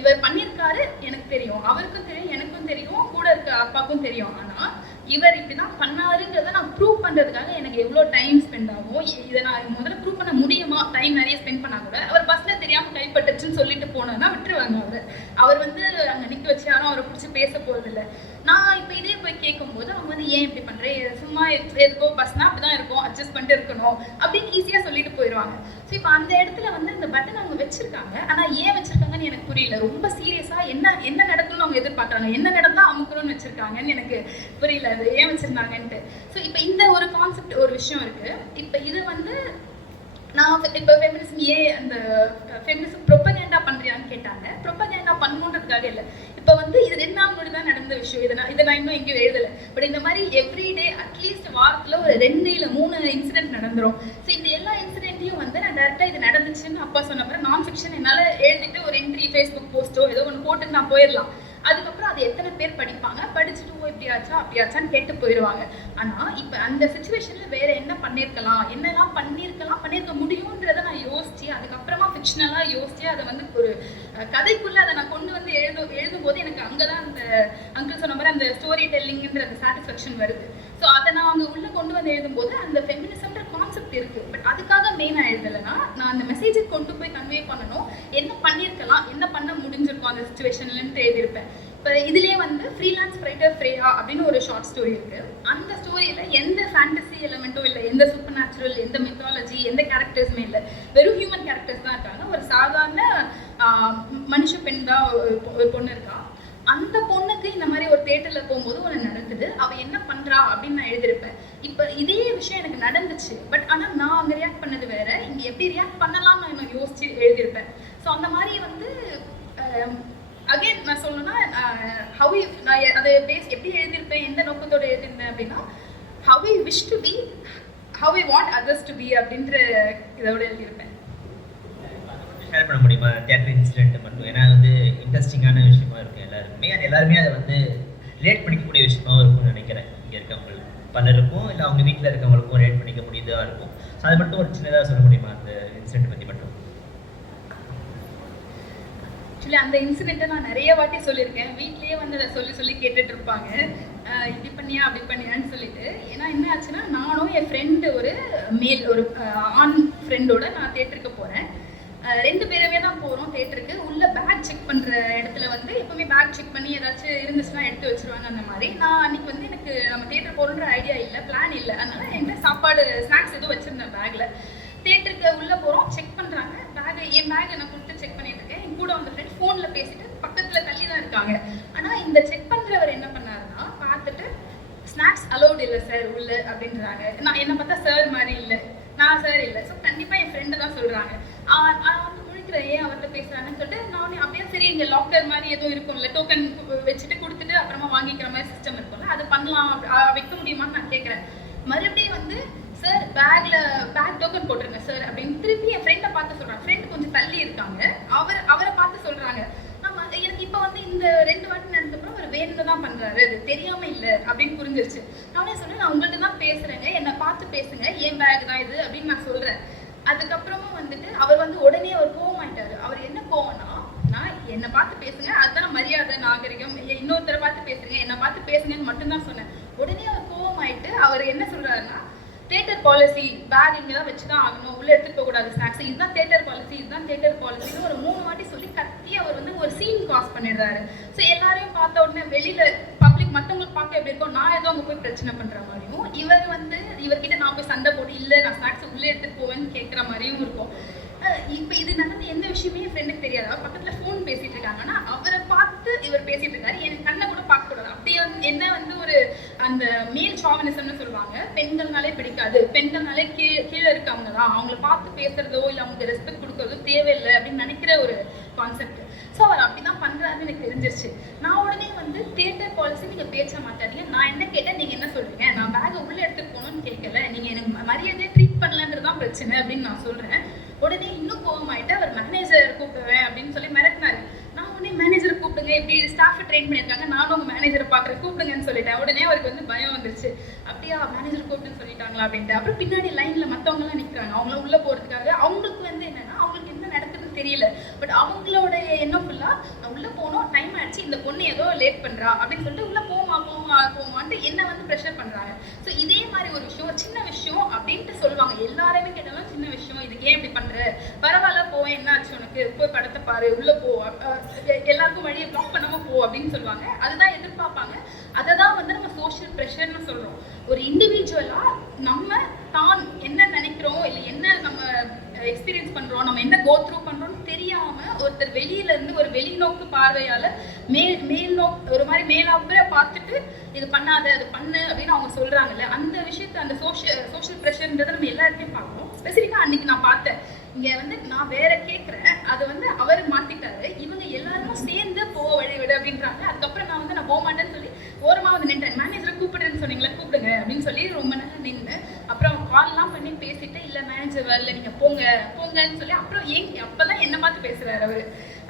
இவர் பண்ணியிருக்காரு, எனக்கு தெரியும், அவருக்கும் தெரியும், எனக்கும் தெரியும், கூட இருக்க அப்பாவுக்கும் தெரியும். ஆனால் இவர் இப்படிதான் பண்ணாருங்கிறத நான் ப்ரூவ் பண்றதுக்காக எனக்கு எவ்வளோ டைம் ஸ்பெண்ட் ஆகும், இதை நான் முதல்ல ப்ரூவ் பண்ண முடியுமா? டைம் நிறைய ஸ்பெண்ட் பண்ணா கூட அவர் பஸ்ல தெரியாம கைப்பட்டுச்சுன்னு சொல்லிட்டு போனோன்னா விட்டுருவாங்க. அவர் வந்து அங்க நிக்க வச்சு யாரும் அவரை பிடிச்சி பேச போறது இல்லை. நான் இப்போ இதே போய் கேட்கும்போது அவங்க வந்து ஏன் இப்படி பண்றேன், சும்மா எதுக்கோ பஸ்னா அப்படிதான் இருக்கும், அட்ஜஸ்ட் பண்ணிட்டு இருக்கணும் அப்படின்னு ஈஸியா சொல்லிட்டு போயிடுவாங்க. ஸோ இப்போ அந்த இடத்துல வந்து இந்த பட்டன் அவங்க வச்சிருக்காங்க, ஆனா ஏன் வச்சிருக்காங்கன்னு எனக்கு புரியல. ரொம்ப சீரியஸா என்ன நடக்கணும்னு அவங்க எதிர்பார்க்கறாங்க, என்ன நடந்தா அமுக்கணும்னு வச்சிருக்காங்கன்னு எனக்கு புரியல, அது ஏன் வச்சிருந்தாங்கன்ட்டு. ஸோ இப்போ இந்த ஒரு கான்செப்ட் ஒரு விஷயம் இருக்கு. இப்போ இது வந்து நான் இப்போ ஃபெமினிசம் அந்த ஃபெமினிசம் ப்ரொபகேண்டா பண்றியான்னு கேட்டாங்க. ப்ரொபகேண்டா பண்ணணுன்றதுக்காக இல்லை. இப்போ வந்து இது 2 நாள் முன்னாடி தான் நடந்த விஷயம், இதை நான் இன்னும் எங்கேயும் எழுதலை. பட் இந்த மாதிரி எவ்ரிடே அட்லீஸ்ட் வாரத்தில் ஒரு 2 இல்லை 3 இன்சிடென்ட் நடந்துடும். ஸோ இந்த எல்லா இன்சிடென்ட்டையும் வந்து நான் டேரெக்டாக இது நடந்துச்சுன்னு அப்பா சொன்ன மாதிரி நான் ஃபிக்ஷன் என்னால் எழுதிட்டு ஒரு என்ட்ரி ஃபேஸ்புக் போஸ்ட்டோ ஏதோ ஒன்று போட்டு நான் போயிடலாம். அதுக்கப்புறம் அது எத்தனை பேர் படிப்பாங்க, படிச்சுட்டு இப்படியாச்சா அப்படியாச்சான்னு கேட்டு போயிடுவாங்க. ஆனால் இப்போ அந்த சுச்சுவேஷனில் வேற என்ன பண்ணியிருக்கலாம், என்னெல்லாம் பண்ணியிருக்க முடியுன்றதை நான் யோசிச்சு அதுக்கப்புறமா ஃபிக்ஷனலாக யோசிச்சு அதை வந்து ஒரு கதைக்குள்ளே அதை நான் கொண்டு வந்து எழுதும் போது எனக்கு அங்கே தான் அந்த அங்கிள் சொன்ன மாதிரி அந்த ஸ்டோரி டெல்லிங்கிற அந்த சாட்டிஸ்ஃபேக்ஷன் வருது. ஸோ அதை நான் அங்கே உள்ளே கொண்டு வந்து எழுதும்போது அந்த ஃபெமினிசம்ன்ற கான்செப்ட் இருக்குது. பட் அதுக்காக மெயினாக எழுதலைன்னா நான் அந்த மெசேஜை கொண்டு போய் கன்வே பண்ணணும், என்ன பண்ணியிருக்கலாம், என்ன பண்ண முடிஞ்சிருக்கும் அந்த சுச்சுவேஷன்லன்ட்டு எழுதியிருப்பேன். இப்போ இதுலேயே வந்து ஃப்ரீலான்ஸ் ரைட்டர் ஃப்ரேயா அப்படின்னு ஒரு ஷார்ட் ஸ்டோரி இருக்குது. அந்த ஸ்டோரியில் எந்த ஃபேண்டசி எலமெண்ட்டும் இல்லை, எந்த சூப்பர் நேச்சுரல், எந்த மித்தாலஜி, எந்த கேரக்டர்ஸுமே இல்லை, வெறும் ஹியூமன் கேரக்டர்ஸ் தான் இருக்காங்க. ஒரு சாதாரண மனுஷ பெண் தான் ஒரு பொண்ணு இருக்கா. அந்த பொண்ணுக்கு இந்த மாதிரி ஒரு தியேட்டரில் போகும்போது ஒன்று நடக்குது, அவள் என்ன பண்ணுறா அப்படின்னு நான் எழுதியிருப்பேன். இப்போ இதே விஷயம் எனக்கு நடந்துச்சு, பட் ஆனால் நான் அங்கே ரியாக்ட் பண்ணது வேற, இங்கே எப்படி ரியாக்ட் பண்ணலாம்னு நான் யோசிச்சு எழுதியிருப்பேன். ஸோ அந்த மாதிரி வந்து அகைன் நான் சொல்லணும்னா நான் அதை எப்படி எழுதியிருப்பேன், எந்த நோக்கத்தோடு எழுதியிருந்தேன் அப்படின்னா, how I wish to be how I want others to be அப்படின்ற இதோட எழுதியிருப்பேன். ஷேர் பண்ண முடியுமா தியேட்டர் இன்சிடென்ட் மட்டும்? ஏன்னா வந்து இன்ட்ரெஸ்டிங்கான விஷயமா இருக்கும் எல்லாருக்குமே, அது எல்லாருமே அதை வந்து ரிலேட் பண்ணிக்கக்கூடிய விஷயமா இருக்கும்னு நினைக்கிறேன். இங்கே இருக்கவங்களுக்கு பலருக்கும் இல்லை அவங்க வீட்டில் இருக்கவங்களுக்கும் ரிலேட் பண்ணிக்க முடியுதா இருக்கும். ஸோ அது மட்டும் ஒரு சின்னதாக சொல்ல முடியுமா அந்த இன்சிடென்ட் பற்றி மட்டும்? ஆக்சுவலி அந்த இன்சிடென்ட்டை நான் நிறைய வாட்டி சொல்லியிருக்கேன். வீட்லேயே வந்து அதை சொல்லி கேட்டுட்டு இருப்பாங்க, இப்படி பண்ணியா அப்படி பண்ணியான்னு சொல்லிட்டு. ஏன்னா என்ன ஆச்சுன்னா, நானும் என் ஃப்ரெண்டு ஒரு ஆண் ஃப்ரெண்டோட நான் தேட்டருக்கு போகிறேன். 2 பேருமே தான் போகிறோம் தேட்டருக்கு. உள்ள பேக் செக் பண்ணுற இடத்துல வந்து எப்பவுமே பேக் செக் பண்ணி ஏதாச்சும் இருந்துச்சுன்னா எடுத்து வச்சிருவாங்க. அந்த மாதிரி நான் அன்னைக்கு வந்து எனக்கு நம்ம தேட்டர் போகணுன்ற ஐடியா இல்லை, பிளான் இல்லை. அதனால என்கிட்ட சாப்பாடு ஸ்நாக்ஸ் எதுவும் வச்சுருந்தேன் பேக்கில். தேட்டருக்கு உள்ளே போகிறோம், செக் பண்ணுறாங்க என் பேக்கை நான் கொடுத்து செக் பண்ணிட்டு இருக்கேன். என் கூட வந்த ஃப்ரெண்ட் ஃபோனில் பேசிட்டு பக்கத்தில் தள்ளி தான் இருக்காங்க. ஆனால் இந்த செக் பண்ணுறவர் என்ன பண்ணாருன்னா, பார்த்துட்டு ஸ்நாக்ஸ் அலௌட் இல்லை சார் உள்ள அப்படின்றாங்க. நான் என்ன பார்த்தா சார் மாதிரி இல்லை, நான் சார் இல்லை. ஸோ கண்டிப்பாக என் ஃப்ரெண்டு தான் சொல்கிறாங்க. வந்து முழிக்கிறேன், ஏன் அவர்கிட்ட பேசுகிறாங்கன்னு சொல்லிட்டு நானே அப்படியே சரி இங்கே லாக்கர் மாதிரி எதுவும் இருக்கும்ல, டோக்கன் வச்சுட்டு கொடுத்துட்டு அப்புறமா வாங்கிக்கிற மாதிரி சிஸ்டம் இருக்கும்ல, அது பண்ணலாம் வைக்க முடியுமான்னு நான் கேட்குறேன். மறுபடியும் வந்து சார் பேக் டோக்கன் போட்டிருங்க சார் அப்படின்னு திருப்பி என் ஃப்ரெண்டை பார்த்து சொல்கிறாங்க. ஃப்ரெண்டு கொஞ்சம் தள்ளி இருக்காங்க, அவரை பார்த்து சொல்கிறாங்க. எனக்கு இப்போ வந்து இந்த 2 வாட்டி நடந்தப்பறம் அவர் வேணும்னு தான் பண்ணுறாரு, அது தெரியாமல் இல்லை அப்படின்னு புரிஞ்சிருச்சு. நானே சொல்கிறேன், நான் உங்கள்கிட்ட தான் பேசுகிறேங்க, என்னை பார்த்து பேசுங்க, ஏன் பேக் தான் இது அப்படின்னு நான் சொல்கிறேன். அதுக்கப்புறமா வந்துட்டு அவர் வந்து உடனே அவர் கோவமாயிட்டாரு. அவர் என்ன கோவம்னா, நான் என்னை பார்த்து பேசுங்க, அதுதான் மரியாதை நாகரிகம், இன்னொருத்தரை பார்த்து பேசுங்க, என்னை பார்த்து பேசுங்கன்னு மட்டும்தான் சொன்னேன். உடனே அவர் கோவமாயிட்டு அவர் என்ன சொல்கிறாருன்னா, தேட்டர் பாலிசி, பேக் இங்கே தான் வச்சு தான் ஆகணும், உள்ளே எடுத்துகிட்டு போகக்கூடாது ஸ்நாக்ஸ், இதுதான் தேட்டர் பாலிசி, இதுதான் தேட்டர் பாலிசின்னு ஒரு 3 வாட்டி சொல்லி கத்தி அவர் வந்து ஒரு சீன் காஸ் பண்ணிடுறாரு. ஸோ எல்லாரையும் பார்த்த உடனே வெளியில் பப்ளிக் மற்றவங்களுக்கு பார்க்க எப்படி இருக்கும், நான் ஏதோ அங்கே போய் பிரச்சனை பண்ணுற மாதிரியும், இவர்கிட்ட நான் போய் சண்டை போட்டு இல்லை நான் ஸ்நாக்ஸ் உள்ளே எடுத்துகிட்டு போவேன்னு கேட்குற மாதிரியும் இருக்கும். இப்போ இது நடந்த எந்த விஷயமே என் ஃப்ரெண்டுக்கு தெரியாது. அவர் பக்கத்தில் ஃபோன் பேசிட்டு இருக்காங்கன்னா அவரை பார்த்து இவர் பேசிட்டு இருக்காரு, என் கண்ணை கூட பார்க்கக்கூடாது. அப்படியே வந்து என்ன வந்து ஒரு அந்த மேல் ஷாவினிசம்னு சொல்லுவாங்க, பெண்கள்னாலே பிடிக்காது, பெண்கள்னாலே கீழே இருக்கவங்க தான், அவங்கள பார்த்து பேசுறதோ இல்லை அவங்களுக்கு ரெஸ்பெக்ட் கொடுக்கறதோ தேவையில்லை அப்படின்னு நினைக்கிற ஒரு கான்செப்ட். ஸோ அவர் அப்படிதான் பண்றாருன்னு எனக்கு தெரிஞ்சிருச்சு. நான் உடனே வந்து தேட்டர் பாலிசி நீங்க பேச்ச மாட்டாதீங்க, நான் என்ன கேட்டேன் நீங்க என்ன சொல்றீங்க, நான் பேக்கை உள்ள எடுத்துட்டு போகணும்னு கேட்கல, நீங்க எனக்கு மரியாதையை ட்ரீட் பண்ணலன்றதுதான் பிரச்சனை அப்படின்னு நான் சொல்றேன். உடனே இன்னும் கோவமாயிட்டு அவர் மேனேஜர் கூப்பிடுவேன் அப்படின்னு சொல்லி மிரட்டினாரு. நான் உடனே மேனேஜர் கூப்பிடுங்க, இப்படி ஸ்டாஃபை ட்ரெயின் பண்ணியிருக்காங்க, நானும் உங்க மேனேஜரை பார்க்குறேன், கூப்பிடுங்கன்னு சொல்லிட்டேன். உடனே அவருக்கு வந்து பயம் வந்துருச்சு, அப்படியா மேனேஜர் கூப்பிட்டுன்னு சொல்லிட்டாங்களா அப்படின்ட்டு. அப்புறம் பின்னாடி லைன்ல மற்றவங்கலாம் நிற்கிறாங்க, அவங்கள உள்ள போறதுக்காக. அவங்களுக்கு வந்து என்னன்னா அவங்களுக்கு என்ன நடக்குதுன்னு தெரியல, பட் அவங்களோட எண்ணம் ஃபுல்லா உள்ள போனோம், டைம் ஆயிடுச்சு, இந்த பொண்ணு ஏதோ லேட் பண்றா அப்படின்னு சொல்லிட்டு உள்ள போமான்ட்டு என்ன வந்து ப்ரெஷர் பண்றாங்க. ஸோ இதே மாதிரி ஒரு விஷயம், ஒரு சின்ன விஷயம் அப்படின்ட்டு சொல்லுவாங்க, எல்லாருமே கேட்டாலும் சின்ன விஷயம், இதுக்கு ஏன் இப்படி பண்ற, பரவாயில்ல போவேன், என்ன ஆச்சு உனக்கு, போய் படத்தை பாரு, உள்ள போ, எல்லாருக்கும் வழியை பிளாக் பண்ணாம போ அப்படின்னு சொல்லுவாங்க. அதுதான் எதிர்பார்ப்பாங்க. அதை தான் வந்து நம்ம சோஷியல் ப்ரெஷர்னு சொல்றோம். ஒரு இண்டிவிஜுவலா நம்ம தான் என்ன நினைக்கிறோம், இல்லை என்ன நம்ம எக்ஸ்பீரியன்ஸ் பண்றோம், நம்ம என்ன கோ த்ரூ பண்றோம்னு தெரியாம ஒருத்தர் வெளியில இருந்து ஒரு வெளிநோக்கு பார்வையால மேல்நோக்கு ஒரு மாதிரி மேலாப்புற பார்த்துட்டு இது பண்ணாத அது பண்ணு அப்படின்னு அவங்க சொல்றாங்கல்ல, அந்த விஷயத்த அந்த சோஷியல் ப்ரெஷர்ன்றதை நம்ம எல்லா இடத்தையும் பார்க்கணும். ஸ்பெசிஃபிக்கா அன்னைக்கு நான் பார்த்தேன், இங்க வந்து நான் வேற கேட்குறேன், அது வந்து அவர் மாத்திட்டாரு, இவங்க எல்லாரும் சேர்ந்து போக வழி விடு அப்படின்றாங்க. அதுக்கப்புறம் நான் வந்து நான் போக மாட்டேன்னு சொல்லி ஓரமா வந்து நின்றேன். மேனேஜரை கூப்பிடுன்னு சொன்னீங்களா, கூப்பிடுங்க அப்படின்னு சொல்லி ரொம்ப நேரம் நின்று அப்புறம் கால்லாம் பண்ணி பேசிட்டு, இல்லை மேனேஜர் வரல நீங்க போங்கன்னு சொல்லி அப்புறம் அப்பதான் என்ன பார்த்து பேசுறாரு அவரு.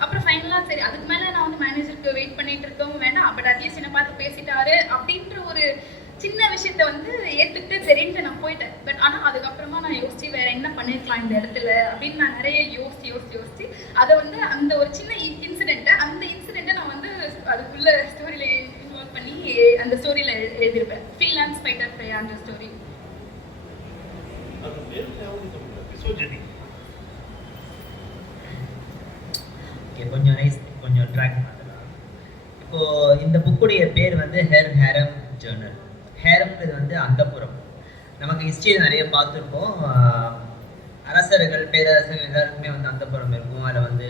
அப்புறம் ஃபைனலா சரி அதுக்கு மேல நான் வந்து மேனேஜருக்கு வெயிட் பண்ணிட்டு இருக்கவும் வேண்டாம், பட் அட்லீஸ்ட் என்ன பார்த்து பேசிட்டாரு அப்படின்ற ஒரு சின்ன விஷயத்த வந்து ஏத்துக்கிட்டு சரின்ட்டு நான் போயிட்டேன். பட் ஆனா அதுக்கப்புறமா நான் யோசிச்சு வேற என்ன பண்ணிருக்கலாம் இந்த இடத்துல அப்படின்னு நான் நிறைய யோசிச்சு அதை வந்து அந்த ஒரு சின்ன இன்சிடென்ட்டை நான் வந்து அதுக்குள்ள ஸ்டோரியில இன்வால்வ் பண்ணி அந்த ஸ்டோரியில எழுதியிருப்பேன். ஃப்ரீலான்ஸ் ஃபைட்டர் ஃப்ரையான்ற ஸ்டோரி. கொஞ்சம் ட்ராக் பண்ணலாம். இப்போ இந்த புக்குடைய பேர் வந்து ஹேரம் ஜேர்னல். ஹேரம்ன்றது வந்து அந்தப்புறம். நமக்கு ஹிஸ்ட்ரியில் நிறைய பார்த்துருப்போம், அரசர்கள் பேரரசர்கள் எல்லாருக்குமே வந்து அந்தப்புறம் இருக்கும். அதில் வந்து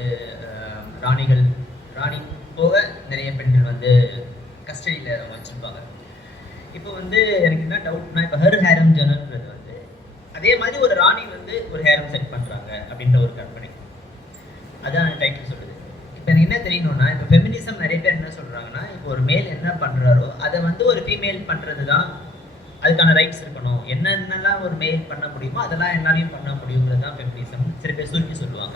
ராணி போக நிறைய பெண்கள் வந்து கஸ்டடியில் வச்சுருப்பாங்க. இப்போ வந்து எனக்கு என்ன டவுட்னா, இப்போ ஹேரம் ஜேர்னல்ன்றது வந்து அதே மாதிரி ஒரு ராணி வந்து ஒரு ஹேரம் செட் பண்ணுறாங்க அப்படின்ற ஒரு கற்பனை, அதான் டைட்டில் சொல்லுது. இப்போ எனக்கு என்ன தெரியணும்னா, இப்போ ஃபெமினிசம் நிறைய பேர் என்ன சொல்கிறாங்கன்னா, இப்போ ஒரு மேல் என்ன பண்ணுறாரோ அதை வந்து ஒரு ஃபீமேல் பண்ணுறது தான் அதுக்கான ரைட்ஸ் இருக்கணும், என்னென்னலாம் ஒரு மேல் பண்ண முடியுமோ அதெல்லாம் என்னாலையும் பண்ண முடியுங்கிறது தான் ஃபெமினிசம். சில பேர் சுருக்கி சொல்லுவாங்க.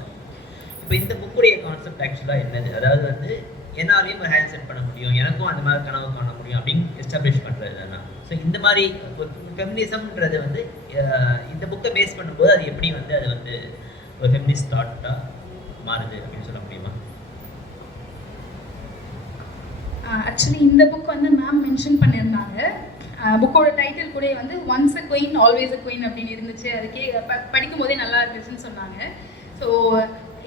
இப்போ இந்த புக்குடைய கான்செப்ட் ஆக்சுவலாக என்னது, அதாவது வந்து என்னாலையும் ஒரு ஹேண்ட் செட் பண்ண முடியும், எனக்கும் அந்த மாதிரி கனவு காண முடியும் அப்படின்னு எஸ்டாப்ளிஷ் பண்ணுறது தான். ஸோ இந்த மாதிரி ஃபெமினிசம்ன்றது வந்து இந்த புக்கை பேஸ் பண்ணும்போது அது எப்படி வந்து அது வந்து ஒரு ஃபெமினிஸ்ட் தாட்டாக மாறுது அப்படின்னு சொல்ல முடியுமா? ஆக்சுவலி இந்த புக் வந்து மேம் மென்ஷன் பண்ணியிருந்தாங்க. புக்கோட டைட்டில் கூட வந்து once a queen always a queen அப்படின்னு இருந்துச்சு. அதுக்கே படிக்கும் போதே நல்லா இருந்துச்சுன்னு சொன்னாங்க. ஸோ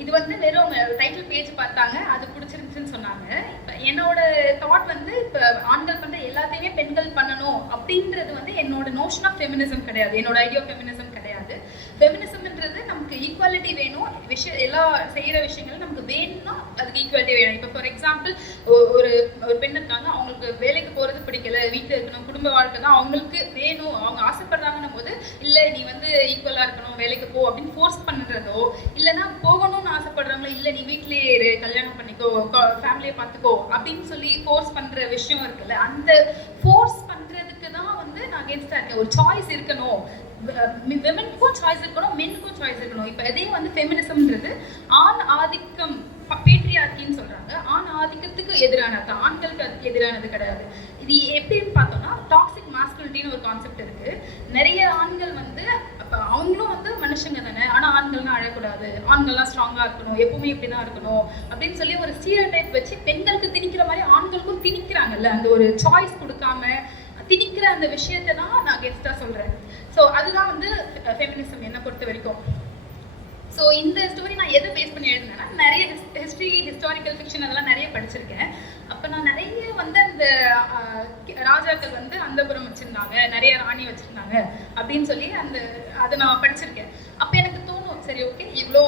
இது வந்து வெறும் டைட்டில் பேஜ் பார்த்தாங்க, அது பிடிச்சிருந்துச்சுன்னு சொன்னாங்க. இப்போ என்னோட தாட் வந்து இப்போ ஆண்கள் பண்ணுற எல்லாத்தையுமே பெண்கள் பண்ணணும் அப்படின்றது வந்து என்னோட நோஷன் ஆஃப் ஃபெமினிசம் கிடையாது, என்னோட ஐடியா ஆஃப் ஃபெமினிசம் கிடையாது. ஃபெமினிசம்ன்றது நமக்கு ஈக்குவாலிட்டி வேணும், எல்லா செய்கிற விஷயங்களும் நமக்கு வேணும்னா அதுக்கு ஈக்குவாலிட்டி வேணும். இப்போ ஃபார் எக்ஸாம்பிள் ஒரு பெண் இருக்காங்க, அவங்களுக்கு வேலைக்கு போகிறது பிடிக்கல, வீட்டில் இருக்கணும், குடும்ப வாழ்க்கை தான் அவங்களுக்கு வேணும், அவங்க ஆசைப்படுறாங்கன்னும் போது இல்லை நீ வந்து ஈக்குவலாக இருக்கணும் வேலைக்கு போ அப்படின்னு ஃபோர்ஸ் பண்ணுறதோ, இல்லைன்னா போகணும்னு ஆசைப்படுறாங்களோ இல்லை நீ வீட்லேயே இரு, கல்யாணம் பண்ணிக்கோ, ஃபேமிலியை பார்த்துக்கோ அப்படின்னு சொல்லி ஃபோர்ஸ் பண்ணுற விஷயம் இருக்குல்ல, அந்த ஃபோர்ஸ் பண்ணுறதுக்கு தான் வந்து நான் அகேன்ஸ்டாக இருக்கேன். ஒரு சாய்ஸ் இருக்கணும், விமென்க்கும் சாய்ஸ் இருக்கணும், மென்னுக்கும் சாய்ஸ் இருக்கணும். இப்போ இதே வந்து ஃபெமினிசம்ன்றது ஆண் ஆதிக்கம், பேட்ரியார்க்கின்னு சொல்றாங்க, ஆண் ஆதிக்கத்துக்கு எதிரானது, ஆண்களுக்கு அதுக்கு எதிரானது கிடையாது. இது எப்படின்னு பார்த்தோம்னா டாக்ஸிக் மாஸ்குலிட்டின்னு ஒரு கான்செப்ட் இருக்கு. நிறைய ஆண்கள் வந்து அப்போ அவங்களும் வந்து மனுஷங்க தானே, ஆனால் ஆண்கள்லாம் அழக்கூடாது, ஆண்கள்லாம் ஸ்ட்ராங்காக இருக்கணும், எப்பவுமே இப்படி தான் இருக்கணும் அப்படின்னு சொல்லி ஒரு ஸ்டீரியோடைப் வச்சு பெண்களுக்கு திணிக்கிற மாதிரி ஆண்களுக்கும் திணிக்கிறாங்கல்ல, அந்த ஒரு சாய்ஸ் கொடுக்காம திணிக்கிற அந்த விஷயத்தை தான் நான் கெஸ்டாக சொல்கிறேன். ஸோ அதுதான் வந்து ஃபெமினிசம் என்னை பொறுத்த வரைக்கும். ஸோ இந்த ஸ்டோரி நான் எதை பேஸ் பண்ணி எழுதினேன்னா, நிறைய ஹிஸ்டாரிக்கல் ஃபிக்ஷன் அதெல்லாம் நிறைய படிச்சிருக்கேன். அப்போ நான் நிறைய வந்து அந்த ராஜாக்கள் வந்து அந்தபுரம் வச்சுருந்தாங்க, நிறைய ராணி வச்சுருந்தாங்க அப்படின்னு சொல்லி அதை நான் படிச்சிருக்கேன். அப்போ எனக்கு தோணும், சரி ஓகே இவ்வளோ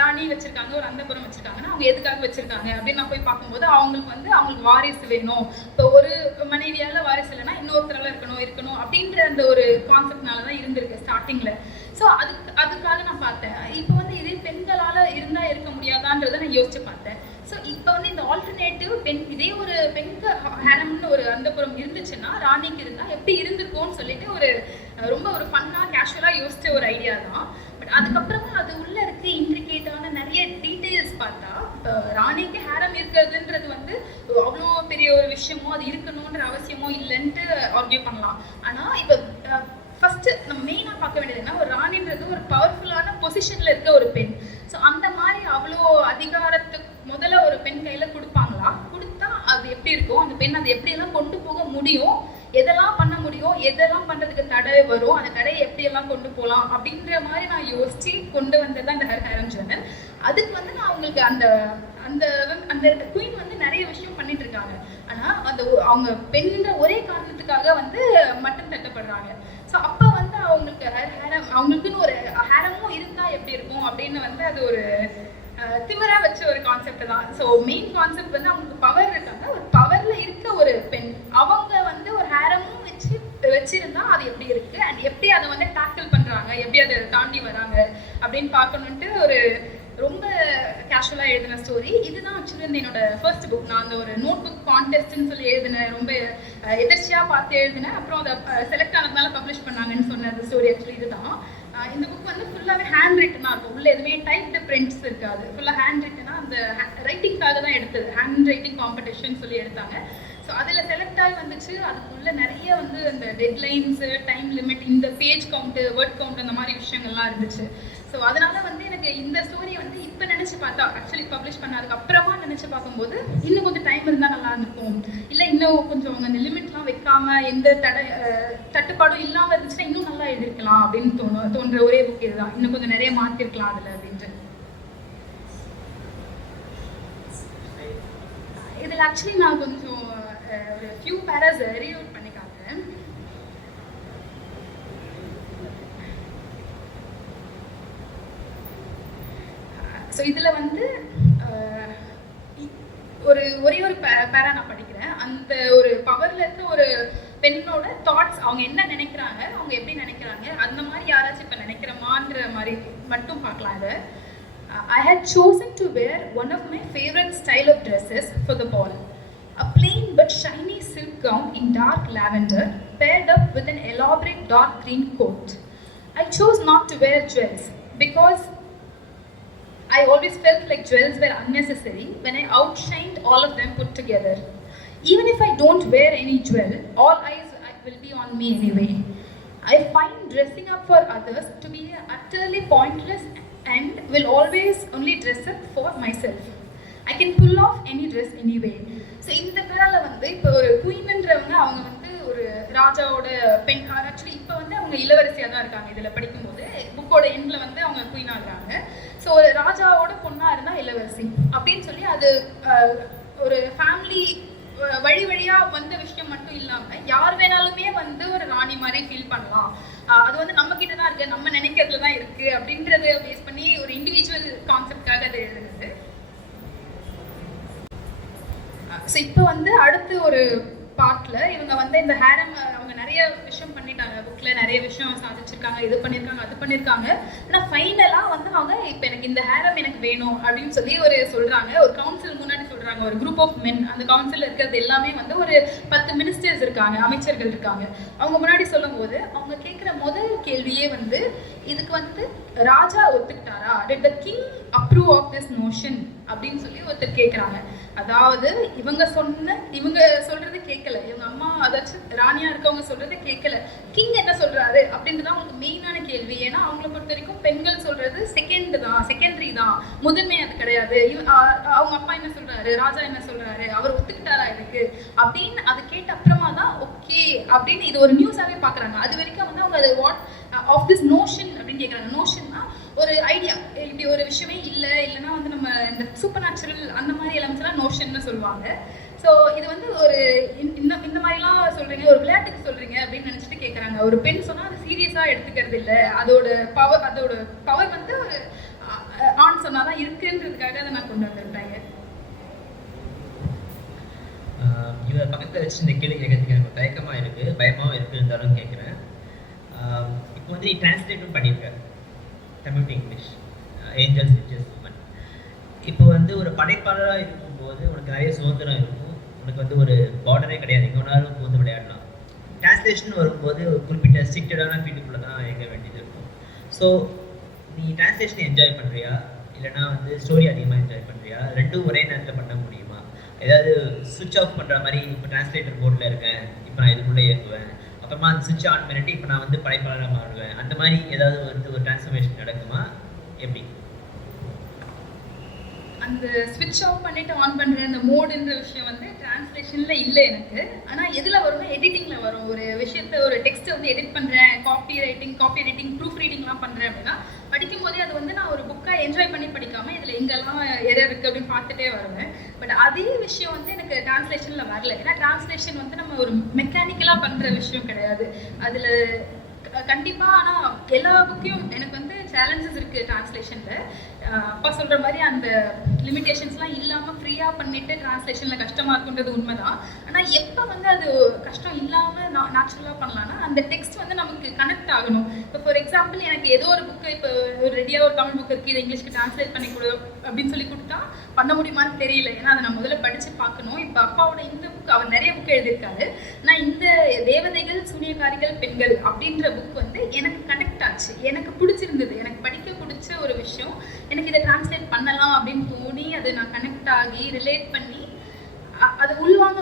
ராணி வச்சுருக்காங்க, ஒரு அந்தபுரம் வச்சுருக்காங்கன்னா அவங்க எதுக்காக வச்சுருக்காங்க அப்படின்னு நான் போய் பார்க்கும்போது அவங்களுக்கு வாரிசு வேணும், இப்போ ஒரு மனைவியால் வாரிசு இல்லைன்னா இன்னொருத்தரால் இருக்கணும் அப்படின்ற அந்த ஒரு கான்செப்ட்னால தான் இருந்திருக்கு ஸ்டார்டிங்கில். ஸோ அதுக்காக நான் பார்த்தேன். இப்போ வந்து இதே பெண்களால் இருந்தால் இருக்க முடியாதான்றதை நான் யோசிச்சு பார்த்தேன். ஸோ இப்போ வந்து இந்த ஆல்டர்னேட்டிவ் இதே ஒரு பெண்கு ஹேரம்னு ஒரு அந்தப்புறம் இருந்துச்சுன்னா ராணிக்கு இருந்தால் எப்படி இருந்திருக்கும்னு சொல்லிட்டு ரொம்ப ஒரு ஃபன்னாக கேஷுவலாக யோசிச்ச ஒரு ஐடியா தான். பட் அதுக்கப்புறமா அது உள்ள இருக்க இன்ட்ரிகேட்டான நிறைய டீட்டெயில்ஸ் பார்த்தா ராணிக்கு ஹேரம் இருக்கிறதுன்றது வந்து அவ்வளோ பெரிய ஒரு விஷயமோ அது இருக்கணுன்ற அவசியமோ இல்லைன்ட்டு ஆர்கியூ பண்ணலாம். ஆனால் இப்போ ஃபர்ஸ்ட் நம்ம மெயினாக பார்க்க வேண்டியதுன்னா, ஒரு ராணின்றது ஒரு பவர்ஃபுல்லான பொசிஷன்ல இருக்க ஒரு பெண். ஸோ அந்த மாதிரி அவ்வளோ அதிகாரத்துக்கு முதல்ல ஒரு பெண் கையில கொடுப்பாங்களா, கொடுத்தா அது எப்படி இருக்கும், அந்த பெண் அதை எப்படியெல்லாம் கொண்டு போக முடியும், எதெல்லாம் பண்ண முடியும், எதெல்லாம் பண்றதுக்கு தடை வரும், அந்த தடையை எப்படியெல்லாம் கொண்டு போகலாம் அப்படின்ற மாதிரி நான் யோசிச்சு கொண்டு வந்தது தான் இந்த ஹேரம் ஜர்னல். அதுக்கு வந்து நான் அவங்களுக்கு அந்த அந்த அந்த குயின் வந்து நிறைய விஷயம் பண்ணிட்டு இருக்காங்க, ஆனா அந்த அவங்க பெண்ணுன்ற ஒரே காரணத்துக்காக வந்து மட்டும் தட்டப்படுறாங்க. ஸோ அப்போ வந்து அவங்களுக்கு அவங்களுக்குன்னு ஒரு ஹேரமும் இருந்தா எப்படி இருக்கும் அப்படின்னு வந்து அது ஒரு திமிரா வச்ச ஒரு கான்செப்ட் தான். ஸோ மெயின் கான்செப்ட் வந்து அவங்களுக்கு பவர் இருக்காங்க, ஒரு பவர்ல இருக்க ஒரு பெண், அவங்க வந்து ஒரு ஹேரமும் வச்சிருந்தா அது எப்படி இருக்கு அண்ட் எப்படி அதை வந்து டேக்கிள் பண்றாங்க, எப்படி அதை தாண்டி வராங்க அப்படின்னு பார்க்கணுன்ட்டு ஒரு ரொம்ப கேஷுவலாக எழுதின ஸ்டோரி. இதுதான் ஆக்சுவலி வந்து என்னோட ஃபர்ஸ்ட் புக். நான் அந்த ஒரு நோட் புக் கான்டெஸ்ட்னு சொல்லி எழுதினேன், ரொம்ப எதிர்ச்சியாக பார்த்து எழுதினேன். அப்புறம் அதை செலக்ட் ஆனதுனால பப்ளிஷ் பண்ணாங்கன்னு சொன்ன அந்த ஸ்டோரி ஆக்சுவலி இதுதான். இந்த புக் வந்து ஃபுல்லாகவே ஹேண்ட் ரிட்டனாக இருக்கும், உள்ள எதுவுமே டைப்டு பிரிண்ட்ஸ் இருக்காது, ஃபுல்லாக ஹேண்ட் ரிட்டனாக அந்த ரைட்டிங்காக தான் எடுத்தது, ஹேண்ட் ரைட்டிங் காம்படிஷன் சொல்லி எடுத்தாங்க. ஸோ அதில் செலக்ட் ஆகி வந்துச்சு. அதுக்குள்ளே நிறைய வந்து அந்த டெட்லைன்ஸு, டைம் லிமிட், இந்த பேஜ் கவுண்ட்டு, வேர்ட் கவுண்ட், அந்த மாதிரி விஷயங்கள்லாம் இருந்துச்சு. ஸோ அதனால வந்து எனக்கு இந்த ஸ்டோரியை வந்து இப்போ நினச்சி பார்த்தா, ஆக்சுவலி பப்ளிஷ் பண்ணதுக்கு அப்புறமா நினச்சி பார்க்கும்போது இன்னும் கொஞ்சம் டைம் இருந்தால் நல்லா இருந்திருக்கும், இல்லை இன்னும் கொஞ்சம் அவங்க அந்த லிமிட்லாம் வைக்காம எந்த தட்டுப்பாடும் இல்லாமல் இருந்துச்சுன்னா இன்னும் நல்லா எழுதிருக்கலாம் அப்படின்னு தோன்ற ஒரே புக் இதுதான். இன்னும் கொஞ்சம் நிறைய மாற்றிருக்கலாம் அதில் அப்படின்ட்டு. இதில் ஆக்சுவலி நான் கொஞ்சம் ஒரு ஃபியூ பேராஸ் ரீஅவுட் பண்ணி காட்டுறேன். ஸோ இதில் வந்து ஒரே ஒரு பேரா நான் படிக்கிறேன். அந்த ஒரு பவரில் இருக்க ஒரு பெண்ணோட தாட்ஸ், அவங்க என்ன நினைக்கிறாங்க, அவங்க எப்படி நினைக்கிறாங்க, அந்த மாதிரி யாராச்சும் இப்போ நினைக்கிறமான்ற மாதிரி மட்டும் பார்க்கலாம் இதை. I had chosen to wear one of my favorite style of dresses for the ball. A plain but shiny silk gown in dark lavender paired up with an elaborate dark green coat. I chose not to wear jewels because I always felt like jewels were unnecessary when I outshined all of them put together. Even if I don't wear any jewel, all eyes will be on me anyway. I find dressing up for others to be utterly pointless and will always only dress up for myself. I can pull off any dress anyway. So இந்த பேரால வந்து இப்போ ஒரு குயின்ன்றவங்க அவங்க வந்து ஒரு ராஜாவோட பெண், ஆக்சுவலி இப்போ வந்து அவங்க இளவரசியாக தான் இருக்காங்க. இதில் படிக்கும்போது புக்கோட எண்டில் வந்து அவங்க குயின் ஆகுறாங்க. ஸோ ஒரு ராஜாவோட பொண்ணாக இருந்தால் இளவரசி அப்படின்னு சொல்லி அது ஒரு ஃபேமிலி வழி வழியா வந்த விஷயம் மட்டும் இல்லாம யார் வேணாலுமே வந்து ஒரு ராணி மாதிரி ஃபீல் பண்ணலாம். அது வந்து நம்ம கிட்ட தான் இருக்கு, நம்ம நினைக்கிறதுல தான் இருக்கு அப்படின்றத பேஸ் பண்ணி ஒரு இண்டிவிஜுவல் கான்செப்ட்காக அது எழுதுறது. ஸோ இப்போ வந்து அடுத்து ஒரு பார்ட்ல இவங்க வந்து இந்த ஹேரம் அவங்க நிறைய விஷயம் பண்ணிட்டாங்க, புக்ல நிறைய விஷயம் சாதிச்சிருக்காங்க, இது பண்ணியிருக்காங்க, அது பண்ணியிருக்காங்க. ஆனால் ஃபைனலாக வந்து அவங்க இப்போ எனக்கு இந்த ஹேரம் எனக்கு வேணும் அப்படின்னு சொல்லி ஒரு சொல்றாங்க. ஒரு கவுன்சில் முன்னாடி சொல்றாங்க, ஒரு குரூப் ஆஃப் மென். அந்த கவுன்சில் இருக்கிறது எல்லாமே வந்து ஒரு 10 மினிஸ்டர்ஸ் இருக்காங்க, அமைச்சர்கள் இருக்காங்க. அவங்க முன்னாடி சொல்லும் போது அவங்க கேட்குற முதல் கேள்வியே வந்து இதுக்கு வந்து ராஜா ஒத்துக்கிட்டாரா, did the king approve of this notion அப்படின்னு சொல்லி ஒருத்தர் கேட்குறாங்க. அதாவது இவங்க சொல்றது கேட்கல, இவங்க அம்மா அதாச்சும் ராணியா இருக்கவங்க சொல்றது கேட்கல, கிங் என்ன சொல்றாரு அப்படின்றது அவங்களுக்கு மெயினான கேள்வி. ஏன்னா அவங்களை பொறுத்த வரைக்கும் பெண்கள் சொல்றது செகண்டரி தான், முதன்மை அது கிடையாது. அவங்க அப்பா என்ன சொல்றாரு, ராஜா என்ன சொல்றாரு, அவர் ஒத்துக்கிட்டாரா இதுக்கு அப்படின்னு அது கேட்ட அப்புறமா தான் ஓகே அப்படின்னு இது ஒரு நியூஸாவே பாக்குறாங்க. அது வரைக்கும் வந்து அவங்க அது வாட் ஆஃப் திஸ் நோஷன் அப்படின்னு கேட்குறாங்க. நோஷன்னா ஒரு ஐடியா, இப்படி ஒரு விஷயமே இல்லைன்னா வந்து நம்ம இந்த சூப்பர் நேச்சுரல் அந்த மாதிரி எலமெண்ட்ஸ்லாம் நோஷன்னு சொல்லுவாங்க. ஸோ இது வந்து ஒரு இந்த மாதிரிலாம் சொல்றீங்க, ஒரு விளையாட்டுக்கு சொல்றீங்க அப்படின்னு நினைச்சிட்டு கேட்குறாங்க. ஒரு பெண் சொன்னால் அது சீரியஸாக எடுத்துக்கிறது இல்லை, அதோட பவர் வந்து ஒரு ஆண் சொன்னாதான் இருக்குன்றதுக்காக அதை நான் கொண்டு வந்துட்டாங்க. இவரை பக்கத்தில் வச்சு இந்த கேள்வி கேட்கறதுக்கு எனக்கு தயக்கமாக இருக்குது, பயமாகவும் இருக்குது, இருந்தாலும் கேட்குறேன். இப்போ வந்து நீ டிரான்ஸ்லேட்டும் பண்ணியிருக்க Tamil to English, angels witches woman. இப்போ வந்து ஒரு படைப்பாளராக இருக்கும்போது உனக்கு நிறைய சுதந்திரம் இருக்கும், உனக்கு வந்து ஒரு பார்டரே கிடையாது, எங்கே வேணாலும் போது விளையாடலாம். டிரான்ஸ்லேஷன் வரும்போது ஒரு குறிப்பிட்ட ஸ்ட்ரிக்டடான ஃபீல்டுக்குள்ளே தான் இயங்க வேண்டியது இருக்கும். ஸோ நீ டிரான்ஸ்லேஷனை என்ஜாய் பண்ணுறியா, இல்லைனா வந்து ஸ்டோரி அதிகமாக என்ஜாய் பண்ணுறியா, ரெண்டும் ஒரே நேரத்தில் பண்ண முடியுமா? ஏதாவது சுவிட்ச் ஆஃப் பண்ணுற மாதிரி, இப்போ டிரான்ஸ்லேட்டர் போர்டில் இருக்கேன், இப்போ நான் இதுக்குள்ளே இயக்குவேன், அப்புறமா அந்த சுவிட்ச் ஆன் பண்ணிட்டு இப்போ நான் வந்து படைப்பாளராக மாறுவேன், அந்த மாதிரி ஏதாவது வந்து ஒரு டிரான்ஸ்ஃபர்மேஷன் நடக்குமா, எப்படி? அந்த ஸ்விட்ச் ஆஃப் பண்ணிட்டு ஆன் பண்ணுற அந்த மோடுன்ற விஷயம் வந்து டிரான்ஸ்லேஷன்ல இல்லை எனக்கு. ஆனால் எதில் வரும்னா எடிட்டிங்கில் வரும். ஒரு விஷயத்தை ஒரு டெக்ஸ்ட்டை வந்து எடிட் பண்ணுறேன், காப்பி எடிட்டிங், ப்ரூஃப் ரீடிங்லாம் பண்ணுறேன் அப்படின்னா படிக்கும் போதே அது வந்து நான் ஒரு புக்காக என்ஜாய் பண்ணி படிக்காமல் இதில் எங்கெல்லாம் எரர் இருக்குது அப்படின்னு பார்த்துட்டே வருவேன். பட் அதே விஷயம் வந்து எனக்கு டிரான்ஸ்லேஷனில் வரல. ஏன்னா டிரான்ஸ்லேஷன் வந்து நம்ம ஒரு மெக்கானிக்கலாக பண்ணுற விஷயம் கிடையாது. அதில் கண்டிப்பாக ஆனால் எல்லா புக்கையும் எனக்கு வந்து சேலஞ்சஸ் இருக்குது டிரான்ஸ்லேஷனில். அப்பா சொல்கிற மாதிரி அந்த லிமிடேஷன்ஸ்லாம் இல்லாமல் ஃப்ரீயாக பண்ணிவிட்டு டிரான்ஸ்லேஷனில் கஷ்டமாக இருக்குன்றது உண்மைதான். ஆனால் எப்போ வந்து அது கஷ்டம் இல்லாமல் நேச்சுரலாக பண்ணலான்னா அந்த டெக்ஸ்ட் வந்து நமக்கு கனெக்ட் ஆகணும். இப்போ ஃபார் எக்ஸாம்பிள் எனக்கு ஏதோ ஒரு புக்கு இப்போ ஒரு ரெடியாக ஒரு தமிழ் புக் இருக்குது, இதை இங்கிலீஷ்க்கு டிரான்ஸ்லேட் பண்ணி கொடு அப்படின்னு சொல்லி கொடுத்தா பண்ண முடியுமான்னு தெரியல. ஏன்னா அதை நான் முதல்ல படித்து பார்க்கணும். இப்போ அப்பாவோட இந்த புக் அவர் நிறைய புக்கு எழுதியிருக்காரு. நான் இந்த தேவதைகள் சூனியக்காரிகள் பெண்கள் அப்படின்ற புக் வந்து எனக்கு கனெக்ட் ஆச்சு, எனக்கு பிடிச்சிருந்தது, எனக்கு படிக்க பிடிச்ச ஒரு விஷயம். எனக்கு இதை டிரான்ஸ்லேட் பண்ணலாம் அப்படின்னு தோணி அதை நான் கனெக்ட் ஆகி ரிலேட் பண்ணி அதை உள்வாங்க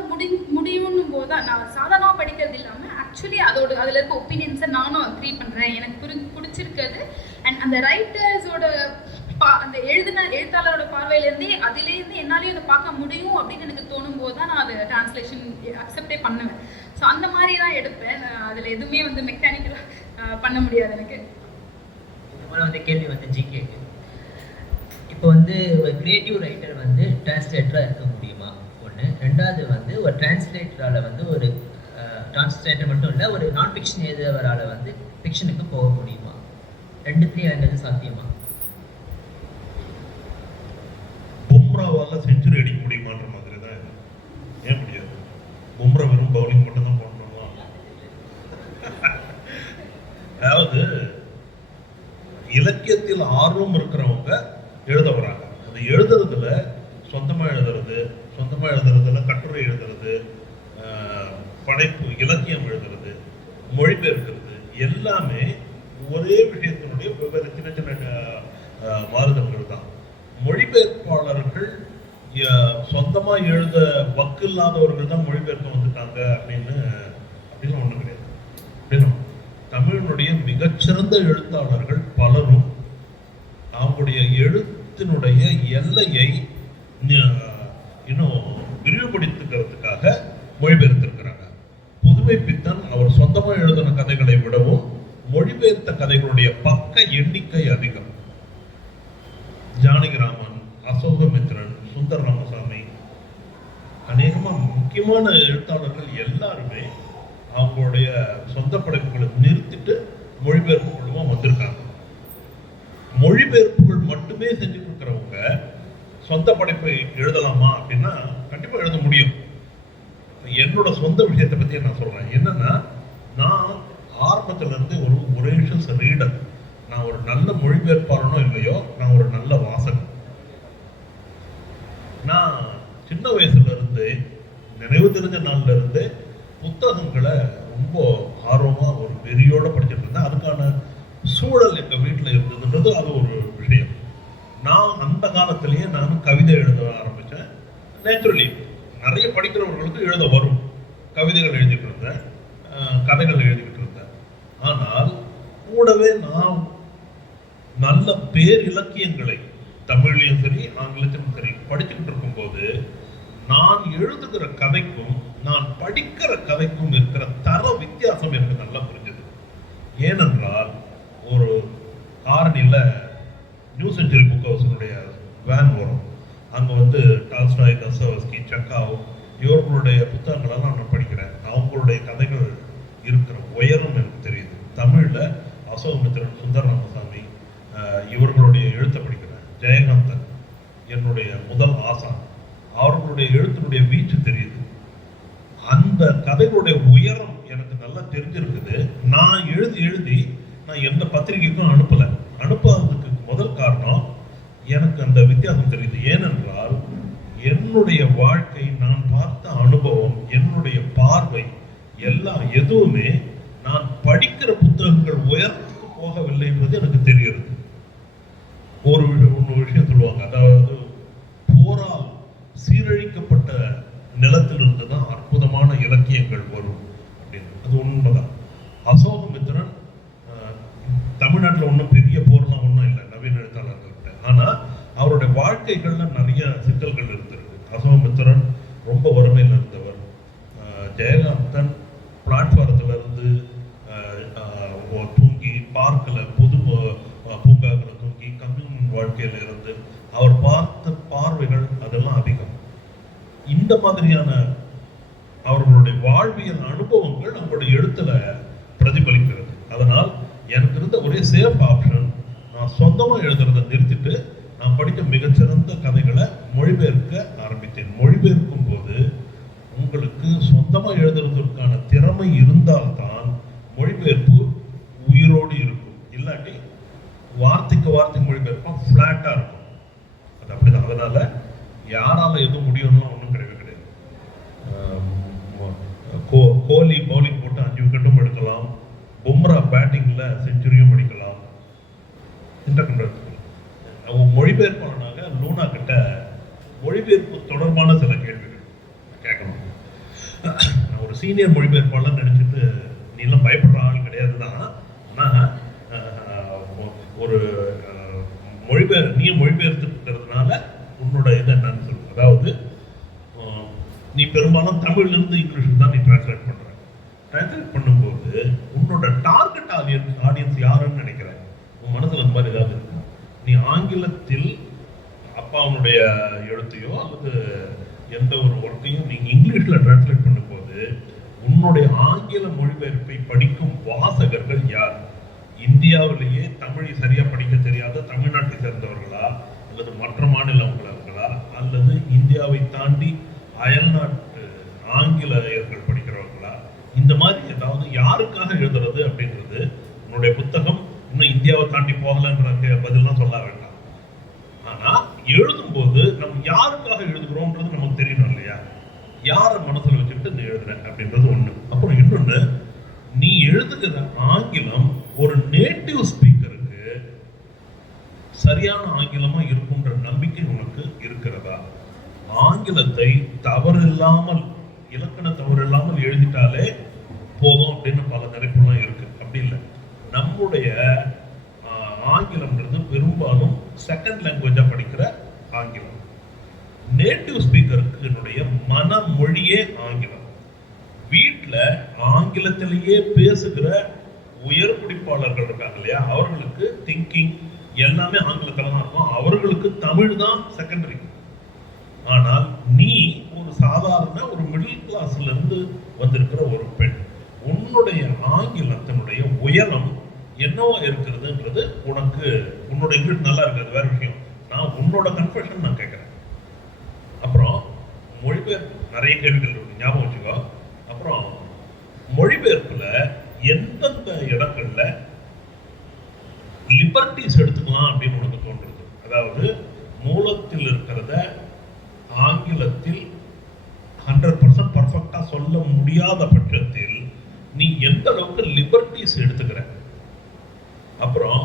முடியும்னும் போது தான் நான் சாதாரணமாக படிக்கிறது இல்லாமல் ஆக்சுவலி அதில் இருக்க ஒப்பீனியன்ஸை நானும் அக்ரி பண்ணுறேன், எனக்கு பிடிச்சிருக்கிறது. அண்ட் அந்த ரைட்டர்ஸோட அந்த எழுத்தாளரோட பார்வையிலேருந்தே அதிலேருந்து என்னாலேயும் அதை பார்க்க முடியும் அப்படின்னு எனக்கு தோணும் போது தான் நான் அதை டிரான்ஸ்லேஷன் அக்செப்டே பண்ணுவேன். ஸோ அந்த மாதிரி தான் எடுப்பேன். நான் அதில் எதுவுமே வந்து மெக்கானிக்கலாக பண்ண முடியாது எனக்கு. இந்த மாதிரி வந்து கேள்வி வந்து ஜிகேக்கு, இப்போ வந்து ஒரு கிரியேட்டிவ் ரைட்டர் வந்து டிரான்ஸ்லேட்டராக இருக்க முடியுமா ஒன்று. ரெண்டாவது வந்து ஒரு டிரான்ஸ்லேட்டரால் வந்து ஒரு டிரான்ஸ்லேட்டர் மட்டும் இல்லை, ஒரு நான் ஃபிக்ஷன் எழுதுவரால் வந்து ஃபிக்ஷனுக்கு போக முடியுமா? ரெண்டுத்துலேயும் எனக்கு சாத்தியமா? பும்ராவால் செஞ்சுரி அடிக்க முடியுமான்ற மாதிரி தான் இது. ஏன் முடியாது? பும்ரா வெறும் பவுலிங் மட்டும் தான் போடணுமா? அதாவது இலக்கியத்தில் ஆர்வம் இருக்கிறவங்க எழுத வராங்க. அது எழுதுறதுல சொந்தமாக எழுதுறதுல கட்டுரை எழுதுறது, படைப்பு இலக்கியம் எழுதுறது, மொழிபெயர்க்கிறது எல்லாமே ஒரே விஷயத்தினுடைய வெவ்வேறு சின்ன சின்ன மாறுதல்கள் தான். மொழிபெயர்ப்பாளர்கள் சொந்தமா எழுத வக்கு இல்லாதவர்கள் தான் மொழிபெயர்க்க வந்துட்டாங்க அப்படின்னு ஒண்ணு கிடையாது. தமிழினுடைய மிகச்சிறந்த எழுத்தாளர்கள் பலரும் அவங்களுடைய எழுத்தினுடைய எல்லையை இன்னும் விரிவுபடுத்திக்கிறதுக்காக மொழிபெயர்த்திருக்கிறாங்க. புதுமை பித்தன் அவர் சொந்தமா எழுதின கதைகளை விடவும் மொழிபெயர்த்த கதைகளுடைய பக்க எண்ணிக்கை அதிகம். ஜானகிராமன், அசோகமித்ரன், சுந்தர் ராமசாமி, அநேகமா முக்கியமான எழுத்தாளர்கள் எல்லாருமே அவங்களுடைய சொந்த படைப்புகளை நிறுத்திட்டு மொழிபெயர்ப்பு மூலமா வந்திருக்காங்க. மொழிபெயர்ப்புகள் மட்டுமே செஞ்சுட்டு இருக்கிறவங்க சொந்த படைப்பை எழுதலாமா அப்படின்னா கண்டிப்பா எழுத முடியும். என்னோட சொந்த விஷயத்தை பத்தி நான் சொல்றேன். என்னன்னா, நான் ஆரம்பத்துல இருந்து ஒரு ஒரேஷியஸ் ரீடர். நான் ஒரு நல்ல மொழிபெயர்ப்பாளனோ இல்லையோ, நான் ஒரு நல்ல வாசகன். நான் சின்ன வயசுல இருந்து, நினைவு தெரிஞ்ச நாள்ல இருந்து புத்தகங்களை ரொம்ப ஆர்வமா ஒரு வெறியோட படிச்சுட்டு இருந்தேன். அதுக்கான சூழல் எங்க வீட்டுல இருந்ததுன்றது அது ஒரு விஷயம். நான் அந்த காலத்திலேயே நானும் கவிதை எழுத ஆரம்பிச்சேன். நேச்சுரலி நிறைய படிக்கிறவர்களுக்கு எழுத வரும். கவிதைகள் எழுதிட்டு இருந்தேன், கதைகள் எழுதிக்கிட்டு இருந்தேன். ஆனால் கூடவே நான் நல்ல பேர் இலக்கியங்களை தமிழ்லையும் சரி ஆங்கிலத்திலும் சரி படிச்சுக்கிட்டு இருக்கும்போது நான் எழுதுகிற கதைக்கும் நான் படிக்கிற கதைக்கும் இருக்கிற தர வித்தியாசம் எனக்கு நல்லா புரிஞ்சது. ஏனென்றால் ஒரு காரணியில் நியூ செஞ்சுரி புக் ஹவுஸினுடைய வேன் வரும். அங்கே டால்ஸ்டாய், தஸ்தவஸ்கி, செக்காவ் இவர்களுடைய புத்தகங்களெல்லாம் நான் படிக்கிறேன். அவங்களுடைய கதைகள் இருக்கிற உயரம் எனக்கு தெரியுது. தமிழில் அசோகமித்ரன், சுந்தர் ராமசாமி இவர்களுடைய எழுத்தை படிக்கிறேன். ஜெயகாந்தன் என்னுடைய முதல் ஆசான். அவர்களுடைய எழுத்தினுடைய வீச்சு தெரியுது. அந்த கதைகளுடைய உயரம் எனக்கு நல்லா தெரிஞ்சிருக்குது. நான் எழுதி நான் எந்த பத்திரிகைக்கும் அனுப்பாததுக்கு முதல் காரணம் எனக்கு அந்த வித்தியாசம் தெரியுது. ஏனென்றால் என்னுடைய வாழ்க்கை, நான் பார்த்த அனுபவம், என்னுடைய பார்வை எதுவுமே நான் படிக்கிற புத்தகங்கள் உயரத்துக்கு போகவில்லை என்பது எனக்கு தெரிகிறது. ஒரு விஷயம் சொல்லுவாங்க, அதாவது போரால் சீரழிக்கப்பட்ட நிலத்திலிருந்து தான் அற்புதமான இலக்கியங்கள் வரும் அப்படின்னு. அது உண்மைதான். அசோகமித்ரன் தமிழ்நாட்டில் ஒன்றும் பெரிய போர்லாம் ஒன்றும் இல்லை நவீன எழுத்தாளர்கள்ட்ட. ஆனால் அவருடைய வாழ்க்கைகள்ல நிறைய சிக்கல்கள் இருந்திருக்கு. அசோகமித்ரன் ரொம்ப வறுமையில் இருந்தவர். ஜெயகாந்தன் பிளாட்ஃபாரத்துல இருந்து தூங்கி, பார்க்கில் பொது பூங்காக்களை தூங்கி, கம்யூன் வாழ்க்கையில இருந்து அவர் பார்த்த பார்வைகள் அதெல்லாம் அதிகம். இந்த மாதிரியான அவர்களுடைய வாழ்வியல் அனுபவங்கள் அவங்களுடைய எழுத்துல பிரதிபலிக்கிறது. அதனால் எனக்கு இருந்த ஒரே சேஃப் ஆப்ஷன், நான் சொந்தமா எழுதுறதை நிறுத்திட்டு நான் படித்த மிகச்சிறந்த கதைகளை மொழிபெயர்க்க ஆரம்பித்தேன். மொழிபெயர்க்கும் போது உங்களுக்கு சொந்தமா எழுதுறதுக்கான திறமை இருந்தால்தான் மொழிபெயர்ப்பு உயிரோடு இருக்கும். இல்லாட்டி வார்த்தைக்கு வார்த்தை மொழிபெயர்ப்பா ஃபிளாட்டா இருக்கும். அது அப்படிதான். அதனால யாரால எதுவும் முடியும்னா ஒன்றும் கிடையவே கிடையாது. கோலி பவுலிங் போட்டு 5 விக்கெட்டும் எடுக்கலாம், பும்ரா பேட்டிங்ல செஞ்சுரியும் அடிக்கலாம். அவங்க மொழிபெயர்ப்பாளனாக லூனா கிட்ட மொழிபெயர்ப்பு தொடர்பான சில கேள்விகள் கேட்கணும். நான் ஒரு சீனியர் மொழிபெயர்ப்பாளர் நினைச்சிட்டு நீலாம் பயப்படுற ஆள் கிடையாது தான். ஆனா ஒரு நீ மொழிபெயர்த்துக்கிறதுனால உன்னோட இது என்னன்னு சொல்லு. அதாவது நீ பெரும்பாலும் தமிழ்ல இருந்து இங்கிலீஷ் தான் நீ டிரான்ஸ்லேட் பண்ற. டிரான்ஸ்லேட் பண்ணும்போது உன்னோட டார்கெட் ஆடியன்ஸ் யாருன்னு நினைக்கிறேன். உன் மனசுல அந்த மாதிரி ஏதாவது இருக்கு? நீ ஆங்கிலத்தில் அப்பாவுடைய எழுத்தையோ அல்லது எந்த ஒரு ஒர்க்கையும் நீங்க இங்கிலீஷ்ல டிரான்ஸ்லேட் பண்ணும்போது உன்னுடைய ஆங்கில மொழிபெயர்ப்பை படிக்கும் வாசகர்கள் யார்? இந்தியாவிலேயே தமிழை சரியா படிக்க தெரியாத தமிழ்நாட்டை சேர்ந்தவர்களா, அல்லது மற்ற மாநிலங்களா, அல்லது இந்தியாவை தாண்டி அயல்நாட்டு ஆங்கிலேயர்கள் படிக்கிறவர்களா? இந்த மாதிரி ஏதாவது யாருக்காக எழுதுறது அப்படின்றது உன்னுடைய புத்தகம் இன்னும் இந்தியாவை தாண்டி போகலன்ற பதிலாம் சொல்ல வேண்டாம். ஆனா எழுதும்போது நம்ம யாருக்காக எழுதுகிறோம்ன்றது நமக்கு தெரியணும் இல்லையா? யாரை மனசுல வச்சுட்டு எழுதுறேன் அப்படின்றது ஒண்ணு. அப்புறம் இன்னொன்னு, நீ எழுதுகிற ஆங்கிலம் ஒரு நேட்டிவ் ஸ்பீக்கருக்கு சரியான ஆங்கிலமா இருக்கும்ன்ற நம்பிக்கை உனக்கு இருக்கிறதா? ஆங்கிலத்தை தவறில்லாமல், இலக்கண தவறில்லாமல் எழுதிட்டாலே போதும் அப்படின்னு பல நினைப்புலாம் இருக்கு. அப்படி இல்லை. நம்முடைய ஆங்கிலம்ன்றது பெரும்பாலும் செகண்ட் லாங்குவேஜா படிக்கிற ஆங்கிலம். நேட்டிவ் ஸ்பீக்கருக்கு என்னுடைய மனமொழியே ஆங்கிலம். வீட்டில் ஆங்கிலத்திலேயே பேசுகிற உயர் குடிப்பாளர்கள் இருக்காங்க இல்லையா, அவர்களுக்கு திங்கிங் எல்லாமே ஆங்கிலத்தில் தான் இருக்கும். அவர்களுக்கு தமிழ் தான் செகண்டரி. ஆனால் நீ ஒரு சாதாரண ஒரு மிடில் கிளாஸ்ல இருந்து வந்திருக்கிற ஒரு பெண், உன்னுடைய ஆங்கிலத்தினுடைய உயரம் என்னவா இருக்கிறதுன்றது உனக்கு, உன்னோட இங்கிலீஷ் நல்லா இருக்காது வேற விஷயம். நான் உன்னோட கன்ஃபெஷன் நான் கேட்குறேன். அப்புறம் மொழிபெயர்ப்பு நிறைய கேள்விகள் இருக்கு, ஞாபகம் வச்சுக்கோ. அப்புறம் மொழிபெயர்ப்புல எந்தெந்த இடங்கள்ல லிபர்ட்டிஸ் எடுத்துக்கலாம் அப்படின்னு உனக்கு தோன்றுறது? அதாவது மூலத்தில் இருக்கிறத ஆங்கிலத்தில் 100% பர்ஃபெக்டா சொல்ல முடியாத பட்சத்தில் நீ எந்த அளவுக்கு லிபர்ட்டிஸ் எடுத்துக்கிற? அப்புறம்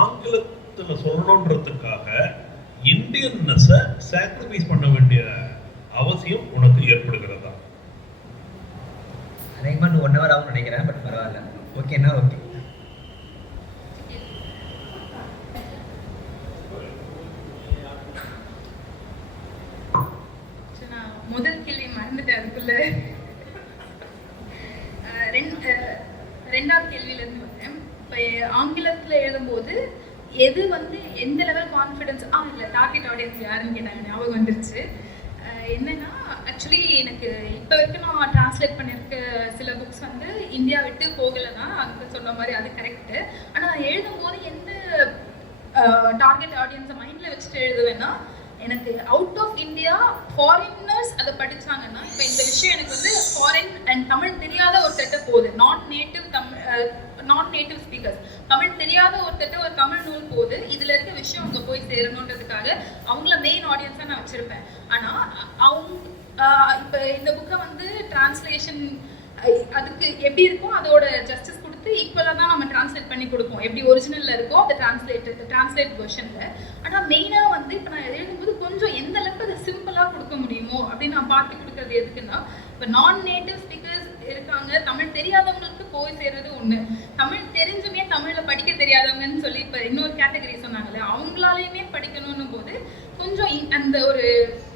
ஆங்கிலத்தில் சொல்லணுன்றதுக்காக இந்தியன்னஸை சாக்ரிஃபைஸ் பண்ண வேண்டிய அவசியம் உனக்கு ஏற்படுகிறதா? அதிகமாக 1 hour ஆகும் நினைக்கிறேன். பட் பரவாயில்ல, ஓகேன்னா ஓகே. முதல் கேள்வி மறந்துட்டேன் அதுக்குள்ள. ரெண்டாவது கேள்வியிலேருந்து வந்தேன். இப்போ ஆங்கிலத்தில் எழுதும்போது எது வந்து எந்த லெவல் கான்ஃபிடன்ஸ் இல்லை டார்கெட் ஆடியன்ஸ் யாருன்னு கேட்டாங்க, ஞாபகம் வந்துருச்சு. என்னன்னா ஆக்சுவலி எனக்கு இப்போ வரைக்கும் நான் டிரான்ஸ்லேட் பண்ணியிருக்க சில புக்ஸ் வந்து இந்தியா விட்டு போகலை தான், அங்கே சொன்ன மாதிரி அது கரெக்டு. ஆனால் நான் எழுதும்போது எந்த டார்கெட் ஆடியன்ஸை மைண்டில் வச்சுட்டு எழுதுவேன்னா, எனக்கு அவுட் ஆஃப் இந்தியா ஃபாரினர்ஸ் அதை படித்தாங்கன்னா, இப்போ இந்த விஷயம் எனக்கு வந்து ஃபாரின் அண்ட் தமிழ் தெரியாத ஒருத்தட்ட போகுது, நான் நேட்டிவ் ஸ்பீக்கர்ஸ், தமிழ் தெரியாத ஒருத்தட்ட ஒரு தமிழ் நூல் போகுது, இதில் இருக்க விஷயம் அங்கே போய் சேரணுன்றதுக்காக அவங்கள மெயின் ஆடியன்ஸாக நான் வச்சுருப்பேன். ஆனால் அவங்க இப்போ இந்த புக்கை வந்து டிரான்ஸ்லேஷன் அதுக்கு எப்படி இருக்கும் அதோட ஜஸ்டிஸ் கொடுத்து ஈக்குவலாக தான் நம்ம டிரான்ஸ்லேட் பண்ணி கொடுப்போம், எப்படி ஒரிஜினலில் இருக்கோ அந்த டிரான்ஸ்லேட் வெர்ஷனில். ஆனால் மெயினாக வந்து இப்போ நான் எழுதும்போது கொஞ்சம் எந்த அளவுக்கு அதை சிம்பிளாக கொடுக்க முடியுமோ அப்படின்னு நான் பார்த்து கொடுக்குறது எதுக்குன்னா, இப்போ நான் நேட்டிவ் ஸ்பீக்கர்ஸ் இருக்காங்க, தமிழ் தெரியாதவங்களுக்கு போய் சேர்றது ஒன்று, தமிழ் தெரிஞ்சுமே தமிழில் படிக்க தெரியாதவங்கன்னு சொல்லி இப்போ இன்னொரு கேட்டகரி சொன்னாங்களே, அவங்களாலையுமே படிக்கணும்னு போது கொஞ்சம் அந்த ஒரு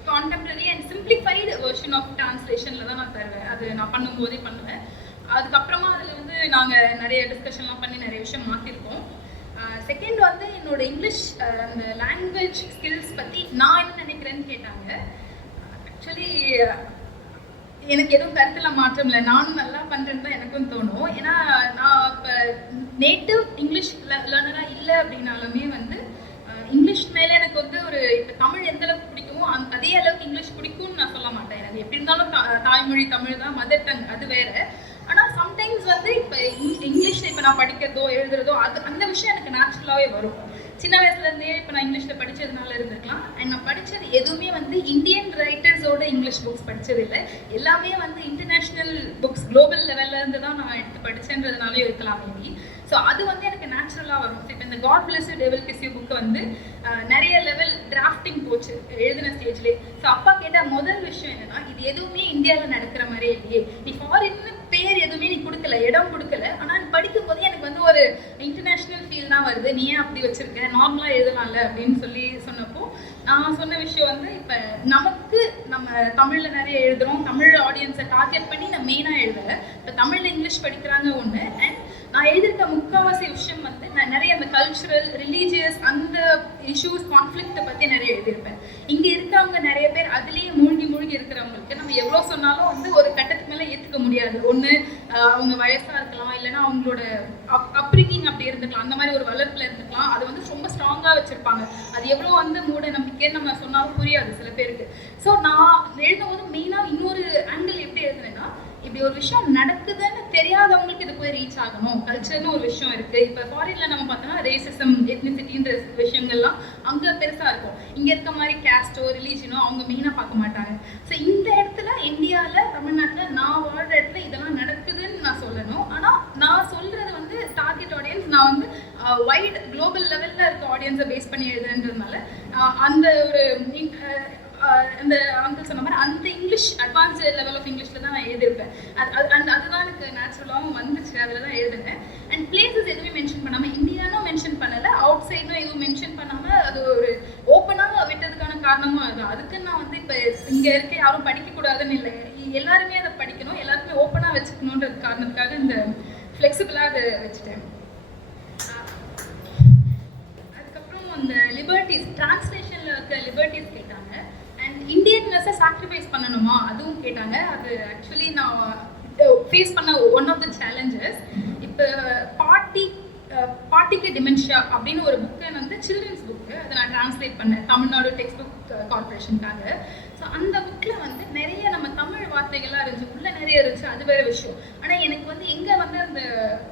contemporary and simplified version of டிரான்ஸ்லேஷனில் தான் நான் தருவேன். அது நான் பண்ணும்போதே பண்ணுவேன். அதுக்கப்புறமா அதில் வந்து நாங்கள் நிறைய டிஸ்கஷன்லாம் பண்ணி நிறைய விஷயம் மாற்றிருக்கோம். செகண்ட் வந்து என்னோட இங்கிலீஷ் அந்த லாங்குவேஜ் ஸ்கில்ஸ் பற்றி நான் என்ன நினைக்கிறேன்னு கேட்டாங்க. ஆக்சுவலி எனக்கு எதுவும் கருத்தில் மாற்றம் இல்லை, நானும் நல்லா பண்ணுறேன்னு தான் எனக்கும் தோணும். ஏன்னா நான் இப்போ நேட்டிவ் இங்கிலீஷ் லேர்னராக இல்லை அப்படின்னாலுமே வந்து இங்கிலீஷ் மேலே எனக்கு வந்து ஒரு இப்போ தமிழ் எந்த அளவுக்கு பிடிக்குமோ அதே அளவுக்கு இங்கிலீஷ் பிடிக்கும்னு நான் சொல்ல மாட்டேன். எனக்கு எப்படி இருந்தாலும் தாய்மொழி தமிழ் தான், மதர் டங் அது வேறு. ஆனால் சம்டைம்ஸ் வந்து இப்போ இங்கிலீஷில் இப்போ நான் படிக்கிறதோ எழுதுறதோ அந்த விஷயம் எனக்கு நேச்சுரலாகவே வரும். சின்ன வயசுலேருந்தே இப்போ நான் இங்கிலீஷில் படித்ததுனால இருந்திருக்கலாம். அண்ட் நான் படித்தது எதுவுமே வந்து இந்தியன் ரைட்டர்ஸோட இங்கிலீஷ் புக்ஸ் படித்தது இல்லை, எல்லாமே வந்து இன்டர்நேஷ்னல் புக்ஸ் குளோபல் லெவல்லேருந்து தான் நான் எடுத்து படித்தேன்றதுனாலே இருக்கலாம் மேபி. ஸோ அது வந்து எனக்கு நேச்சுரலாக வரும். இப்போ இந்த God bless you devil kiss you book வந்து நிறைய லெவல் டிராஃப்டிங் போச்சு எழுதின ஸ்டேஜ்லேயே. ஸோ அப்பா கேட்ட முதல் விஷயம் என்னன்னா, இது எதுவுமே இந்தியாவில் நடக்கிற மாதிரியே இல்லையே, நீ ஃபாரின்னு பேர் எதுவுமே நீ கொடுக்கல, இடம் கொடுக்கல, ஆனால் படிக்கும் போதே எனக்கு வந்து ஒரு இன்டர்நேஷ்னல் ஃபீல் தான் வருது, நீ ஏன் அப்படி வச்சிருக்க, நார்மலாக எழுதலாம்ல அப்படின்னு சொல்லி சொன்னப்போ நான் சொன்ன விஷயம் வந்து இப்போ நமக்கு நம்ம தமிழில் நிறைய எழுதுகிறோம், தமிழ் ஆடியன்ஸை டார்கெட் பண்ணி நான் மெயினாக எழுதலை. இப்போ தமிழில் இங்கிலீஷ் படிக்கிறாங்க ஒன்று, அண்ட் நான் எழுதியிருக்க முக்கால்வாசி விஷயம் வந்து நான் நிறைய அந்த கல்ச்சுரல் ரிலீஜியஸ் அந்த இஷ்யூஸ் கான்ஃப்ளிக்ட்டை பற்றி நிறைய எழுதியிருப்பேன். இங்கே இருக்கவங்க நிறைய பேர் அதுலேயே மூழ்கி இருக்கிறவங்களுக்கு நம்ம எவ்வளோ சொன்னாலும் வந்து ஒரு கட்டத்துக்கு மேலே ஏற்றுக்க முடியாது. ஒன்று அவங்க வயசாக இருக்கலாம், இல்லைன்னா அவங்களோட அப்ரிங்கிங் அப்படி இருந்துக்கலாம், அந்த மாதிரி ஒரு வளர்ப்பில் இருந்துக்கலாம், அது வந்து ரொம்ப ஸ்ட்ராங்காக வச்சுருப்பாங்க. அது எவ்வளோ வந்து மூட நம்பிக்கைன்னு நம்ம சொன்னாலும் புரியாது சில பேருக்கு. ஸோ நான் எழுதும்போது மெயினாக இன்னொரு ஆங்கிள் எப்படி எழுதுனேன்னா, இப்படி ஒரு விஷயம் நடக்குதுன்னு தெரியாதவங்களுக்கு இது போய் ரீச் ஆகணும், கல்ச்சர்னு ஒரு விஷயம் இருக்குது. இப்போ ஃபாரினில் நம்ம பார்த்தோம்னா ரேசிசம் எத்னிசிட்டின்ற விஷயங்கள்லாம் அங்கே பெருசாக இருக்கும், இங்கே இருக்க மாதிரி கேஸ்டோ ரிலீஜனோ அவங்க மெயினாக பார்க்க மாட்டாங்க. ஸோ இந்த இடத்துல இந்தியாவில் தமிழ்நாட்டில் நான் வாழ்கிற இடத்துல இதெல்லாம் நடக்குதுன்னு நான் சொல்லணும். நான் வந்து வைட் குளோபல் லெவலில் இருக்க ஆடியன்ஸை பேஸ் பண்ணி எழுதுன்றதுனால அந்த ஒரு அந்த அங்கிள் சொன்ன மாதிரி அந்த இங்கிலீஷ் அட்வான்ஸ் லெவல் ஆஃப் இங்கிலீஷில் தான் நான் எழுதியிருப்பேன். அதுதான் எனக்கு நேச்சுரலாகவும் வந்துச்சு, அதில் தான் எழுதுனேன். அண்ட் பிளேசஸ் எதுவுமே மென்ஷன் பண்ணாமல், இந்தியானும் மென்ஷன் பண்ணலை, அவுட் சைடும் எதுவும் மென்ஷன் பண்ணாமல் அது ஒரு ஓப்பனாக விட்டதுக்கான காரணமும் அதுதான். அதுக்கு நான் வந்து இப்போ இங்கே இருக்க யாரும் படிக்கக்கூடாதுன்னு இல்லை, எல்லாருமே அதை படிக்கணும், எல்லாருமே ஓப்பனாக வச்சுக்கணுன்றது காரணத்துக்காக இந்த ஃப்ளெக்சிபிளாக அதை வச்சுட்டேன். அதுக்கப்புறம் அந்த லிபர்ட்டிஸ், டிரான்ஸ்லேஷனில் இருக்க லிபர்ட்டிஸ் கேட்டாங்க. அண்ட் இந்தியன்னஸை சாக்ரிஃபைஸ் பண்ணணுமா அதுவும் கேட்டாங்க. அது ஆக்சுவலி நான் ஃபேஸ் பண்ண ஒன் ஆஃப் த சேலஞ்சஸ். இப்போ பாட்டிக்கு டிமென்ஷியா அப்படின்னு ஒரு புக்கு வந்து சில்ட்ரன்ஸ் புக்கு, அதை நான் டிரான்ஸ்லேட் பண்ணேன் தமிழ்நாடு டெக்ஸ்ட் புக் கார்பரேஷனுக்காக. ஸோ அந்த புக்கில் வந்து நிறைய நம்ம தமிழ் வார்த்தைகள்லாம் இருந்துச்சு, உள்ள நிறைய இருந்துச்சு, அது வேறு விஷயம். ஆனால் எனக்கு வந்து எங்கே வந்து அந்த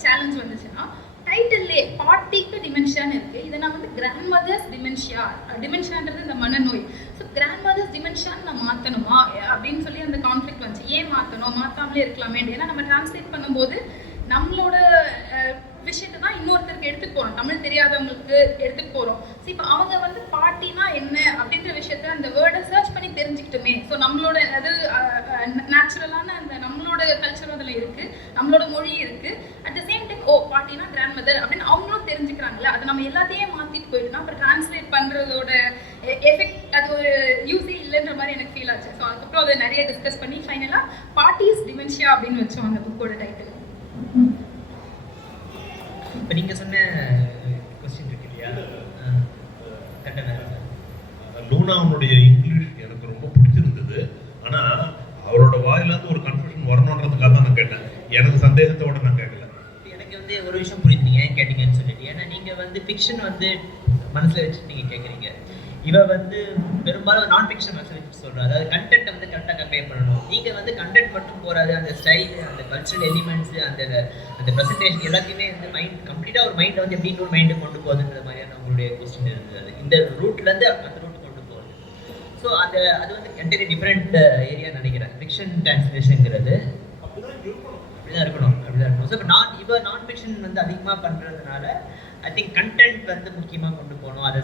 சேலஞ்ச் வந்துச்சுன்னா, டைட்டில்லே பாட்டிக்கு டிமென்ஷியான்னு இருக்குது, இதை நான் வந்து கிராண்ட் மதர்ஸ் டிமென்ஷியா, டிமென்ஷியான்றது இந்த மனநோய், ஸோ கிராண்ட் மதர்ஸ் டிமென்ஷியான்னு நான் மாற்றணுமா அப்படின்னு சொல்லி அந்த கான்ஃப்ளிக்ட் வந்துச்சு. ஏன் மாற்றணும், மாற்றாமலே இருக்கலாமே. ஏன்னா நம்ம டிரான்ஸ்லேட் பண்ணும்போது நம்மளோட விஷயத்தை தான் இன்னொருத்தருக்கு எடுத்துட்டு போகிறோம், தமிழ் தெரியாதவங்களுக்கு எடுத்துட்டு போகிறோம். ஸோ இப்போ அவங்க வந்து பாட்டினா என்ன அப்படின்ற விஷயத்த அந்த வேர்டை சர்ச் பண்ணி தெரிஞ்சுக்கிட்டுமே. ஸோ நம்மளோட அது நேச்சுரலான அந்த நம்மளோட கல்ச்சரும் அதில் இருக்குது, நம்மளோட மொழி இருக்குது. அட் த சேம் டைம் பாட்டினா கிராண்ட் மதர் அப்படின்னு அவங்களும் தெரிஞ்சுக்கிறாங்களே, அதை நம்ம எல்லாத்தையும் மாற்றிட்டு போயிட்டோம்னா அப்புறம் டிரான்ஸ்லேட் பண்ணுறதோட எஃபெக்ட் அது ஒரு யூஸே இல்லைன்ற மாதிரி எனக்கு ஃபீல் ஆச்சு. ஸோ அதுக்கப்புறம் அதை நிறைய டிஸ்கஸ் பண்ணி ஃபைனலாக பாட்டிஸ் டிமென்ஷியா அப்படின்னு வச்சோம் அந்த புக்கோட டைட்டில். இப்போ நீங்கள் சொன்ன கொஸ்டின் இருக்கு இல்லையா, லூனாவுடைய இங்கிலீஷ் எனக்கு ரொம்ப பிடிச்சிருந்தது. ஆனால் அவரோட வாயிலிருந்து ஒரு கன்ஃபியூஷன் வரணுன்றதுக்காக தான் நான் கேட்டேன், எனக்கு சந்தேகத்தோட நான் கேட்கல. எனக்கு வந்து ஒரு விஷயம் புரியுதுங்க ஏன் கேட்டீங்கன்னு சொல்லிட்டு. ஏன்னா நீங்கள் வந்து ஃபிக்ஷன் வந்து மனசில் வச்சுட்டு நீங்கள் கேட்குறீங்க, இவ வந்து பெரும்பாலும் நான் ஃபிக்ஷன் மனசில் வச்சு சொல்கிறேன். அதாவது கண்டென்ட் வந்து கரெக்டாக கன்வே பண்ணணும். நீங்கள் வந்து கண்டென்ட் மட்டும் போகாது, அந்த ஸ்டைல், அந்த கல்ச்சுரல் எலிமெண்ட்ஸு, அந்த ப்ரெசன்டேஷன் எல்லாத்தையுமே வந்து மைண்ட் கம்ப்ளீட்டாக ஒரு மைண்டை வந்து எப்படி இன்னொரு மைண்டை கொண்டு போகுதுன்ற மாதிரியான உங்களுடைய கொஸ்டின் இருந்தது. இந்த ரூட்லேருந்து அந்த ரூட் கொண்டு போகுது. ஸோ அது வந்து என்டையர்லி டிஃப்ரெண்ட் ஏரியா நினைக்கிறேன் ஃபிக்ஷன் டிரான்ஸ்லேஷனுங்கிறது. அப்படிதான் இருக்கணும். ஸோ இப்போ நான் ஃபிக்ஷன் வந்து அதிகமாக பண்ணுறதுனால ஐ திங்க் கண்டென்ட் வந்து முக்கியமாக கொண்டு போகணும். அதை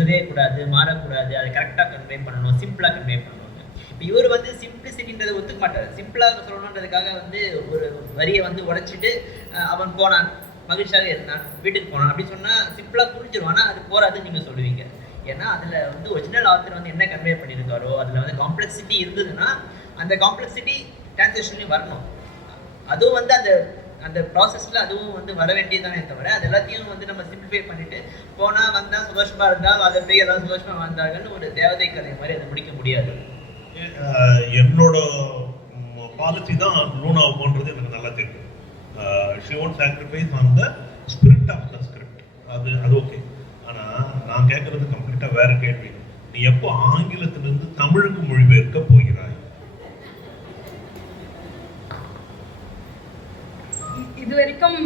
சிதையக்கூடாது, மாறக்கூடாது, அதை கரெக்டாக கன்வே பண்ணணும், சிம்பிளாக கன்வே பண்ணணும். இப்போ இவர் வந்து சிம்பிளிசிட்டின்றதை ஒத்துக்க மாட்டார். சிம்பிளாக சொல்லணுன்றதுக்காக வந்து ஒரு வரியை வந்து உடைச்சிட்டு அவன் போனான், மகிழ்ச்சியாக இருந்தான், வீட்டுக்கு போனான் அப்படி சொன்னால் சிம்பிளாக புரிஞ்சிடும். ஆனால் அது போகாதுன்னு நீங்கள் சொல்லுவீங்க. ஏன்னா அதில் வந்து ஒரிஜினல் ஆத்தர் வந்து என்ன கன்வே பண்ணியிருக்காரோ அதில் வந்து காம்ப்ளெக்சிட்டி இருந்ததுன்னா அந்த காம்ப்ளெக்சிட்டி டிரான்ஸ்லேஷன்லேயும் வரணும். அதுவும் வந்து அந்த ப்ராசஸில் அதுவும் வந்து வர வேண்டியதானே தவிர அது எல்லாத்தையும் வந்து நம்ம சிம்பிளிஃபை பண்ணிட்டு போனால் வந்தால் சந்தோஷமாக இருந்தால் அதை போய் எல்லாரும் சந்தோஷமாக வந்தாங்கன்னு ஒரு தேவதை கதை மாதிரி அதை முடிக்க முடியாது. என்னோட பாலிசி தான் லூனாவை போன்றது எனக்கு நல்லா தெரியும். She won't sacrifice on the spirit of the script. அது ஓகே. ஆனால் நான் கேட்குறது கம்ப்ளீட்டாக வேற கேள்வி. நீ எப்போ ஆங்கிலத்திலிருந்து தமிழுக்கு மொழிபெயர்க்க போகிறாய்? இது வரைக்கும்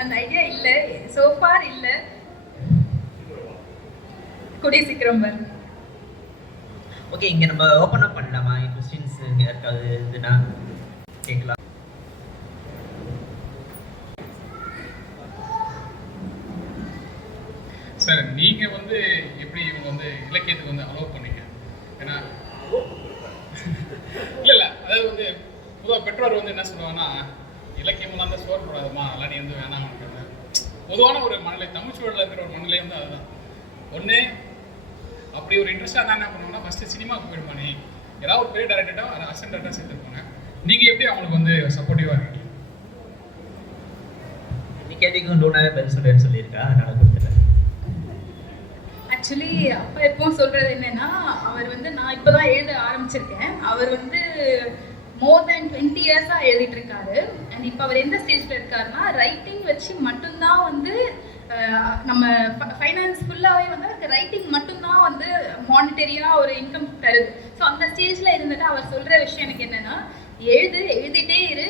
அந்த ஐடியா இல்லை, சோஃபார் இல்லை, கூடிய சீக்கிரம் வரும். ஓகே, இங்கே நம்ம ஓப்பன் அப் பண்ணலாமா? கொஸ்டின்ஸ் யாருக்காவது இருந்துன்னா கேட்கலாம். சார், நீங்கள் வந்து எப்படி இவங்க வந்து இலக்கியத்துக்கு வந்து அலோவ் பண்ணீங்க? ஏன்னா இல்லை அதாவது வந்து பொதுவாக பெற்றோர் வந்து என்ன சொல்லுவாங்கன்னா, இலக்கியமெல்லாம் தான் சோறு போடாதுமா, அதெல்லாம் நீ வந்து வேணாம். பொதுவான ஒரு மனநிலை, தமிழ் சூழலில் இருக்கிற ஒரு மனநிலை வந்து அதுதான். ஒன்று அப்படி ஒரு இன்ட்ரெஸ்டாக தான் என்ன பண்ணுவோம்னா, ஃபஸ்ட்டு சினிமாவுக்கு போயிடுவானே, ஏதாவது ஒரு பெரிய டேரக்டராக அதை அசிஸ்டன்ட் டேரக்டராக சேர்த்துருப்பாங்க. நீங்கள் எப்படி அவங்களுக்கு வந்து சப்போர்ட்டிவாக இருக்கீங்க? நீ கேட்டிக்கும் லூனாவே பதில் சொல்கிறேன்னு சொல்லியிருக்கா, அதனால் கொடுத்துட்டேன். ஆக்சுவலி அப்பா எப்பவும் சொல்கிறது என்னென்னா, அவர் வந்து நான் இப்போ தான் எழுத ஆரம்பிச்சிருக்கேன், அவர் வந்து மோர் தேன் 20 இயர்ஸாக எழுதிட்டு இருக்காரு. அண்ட் இப்போ அவர் எந்த ஸ்டேஜில் இருக்காருன்னா, ரைட்டிங் வச்சு மட்டும்தான் வந்து நம்ம ஃபைனான்ஸ் ஃபுல்லாகவே வந்து அதுக்கு ரைட்டிங் மட்டும்தான் வந்து மானிட்டரியாக ஒரு இன்கம் தருது. ஸோ அந்த ஸ்டேஜில் இருந்துட்டு அவர் சொல்கிற விஷயம் எனக்கு என்னென்னா, எழுதிட்டே இரு,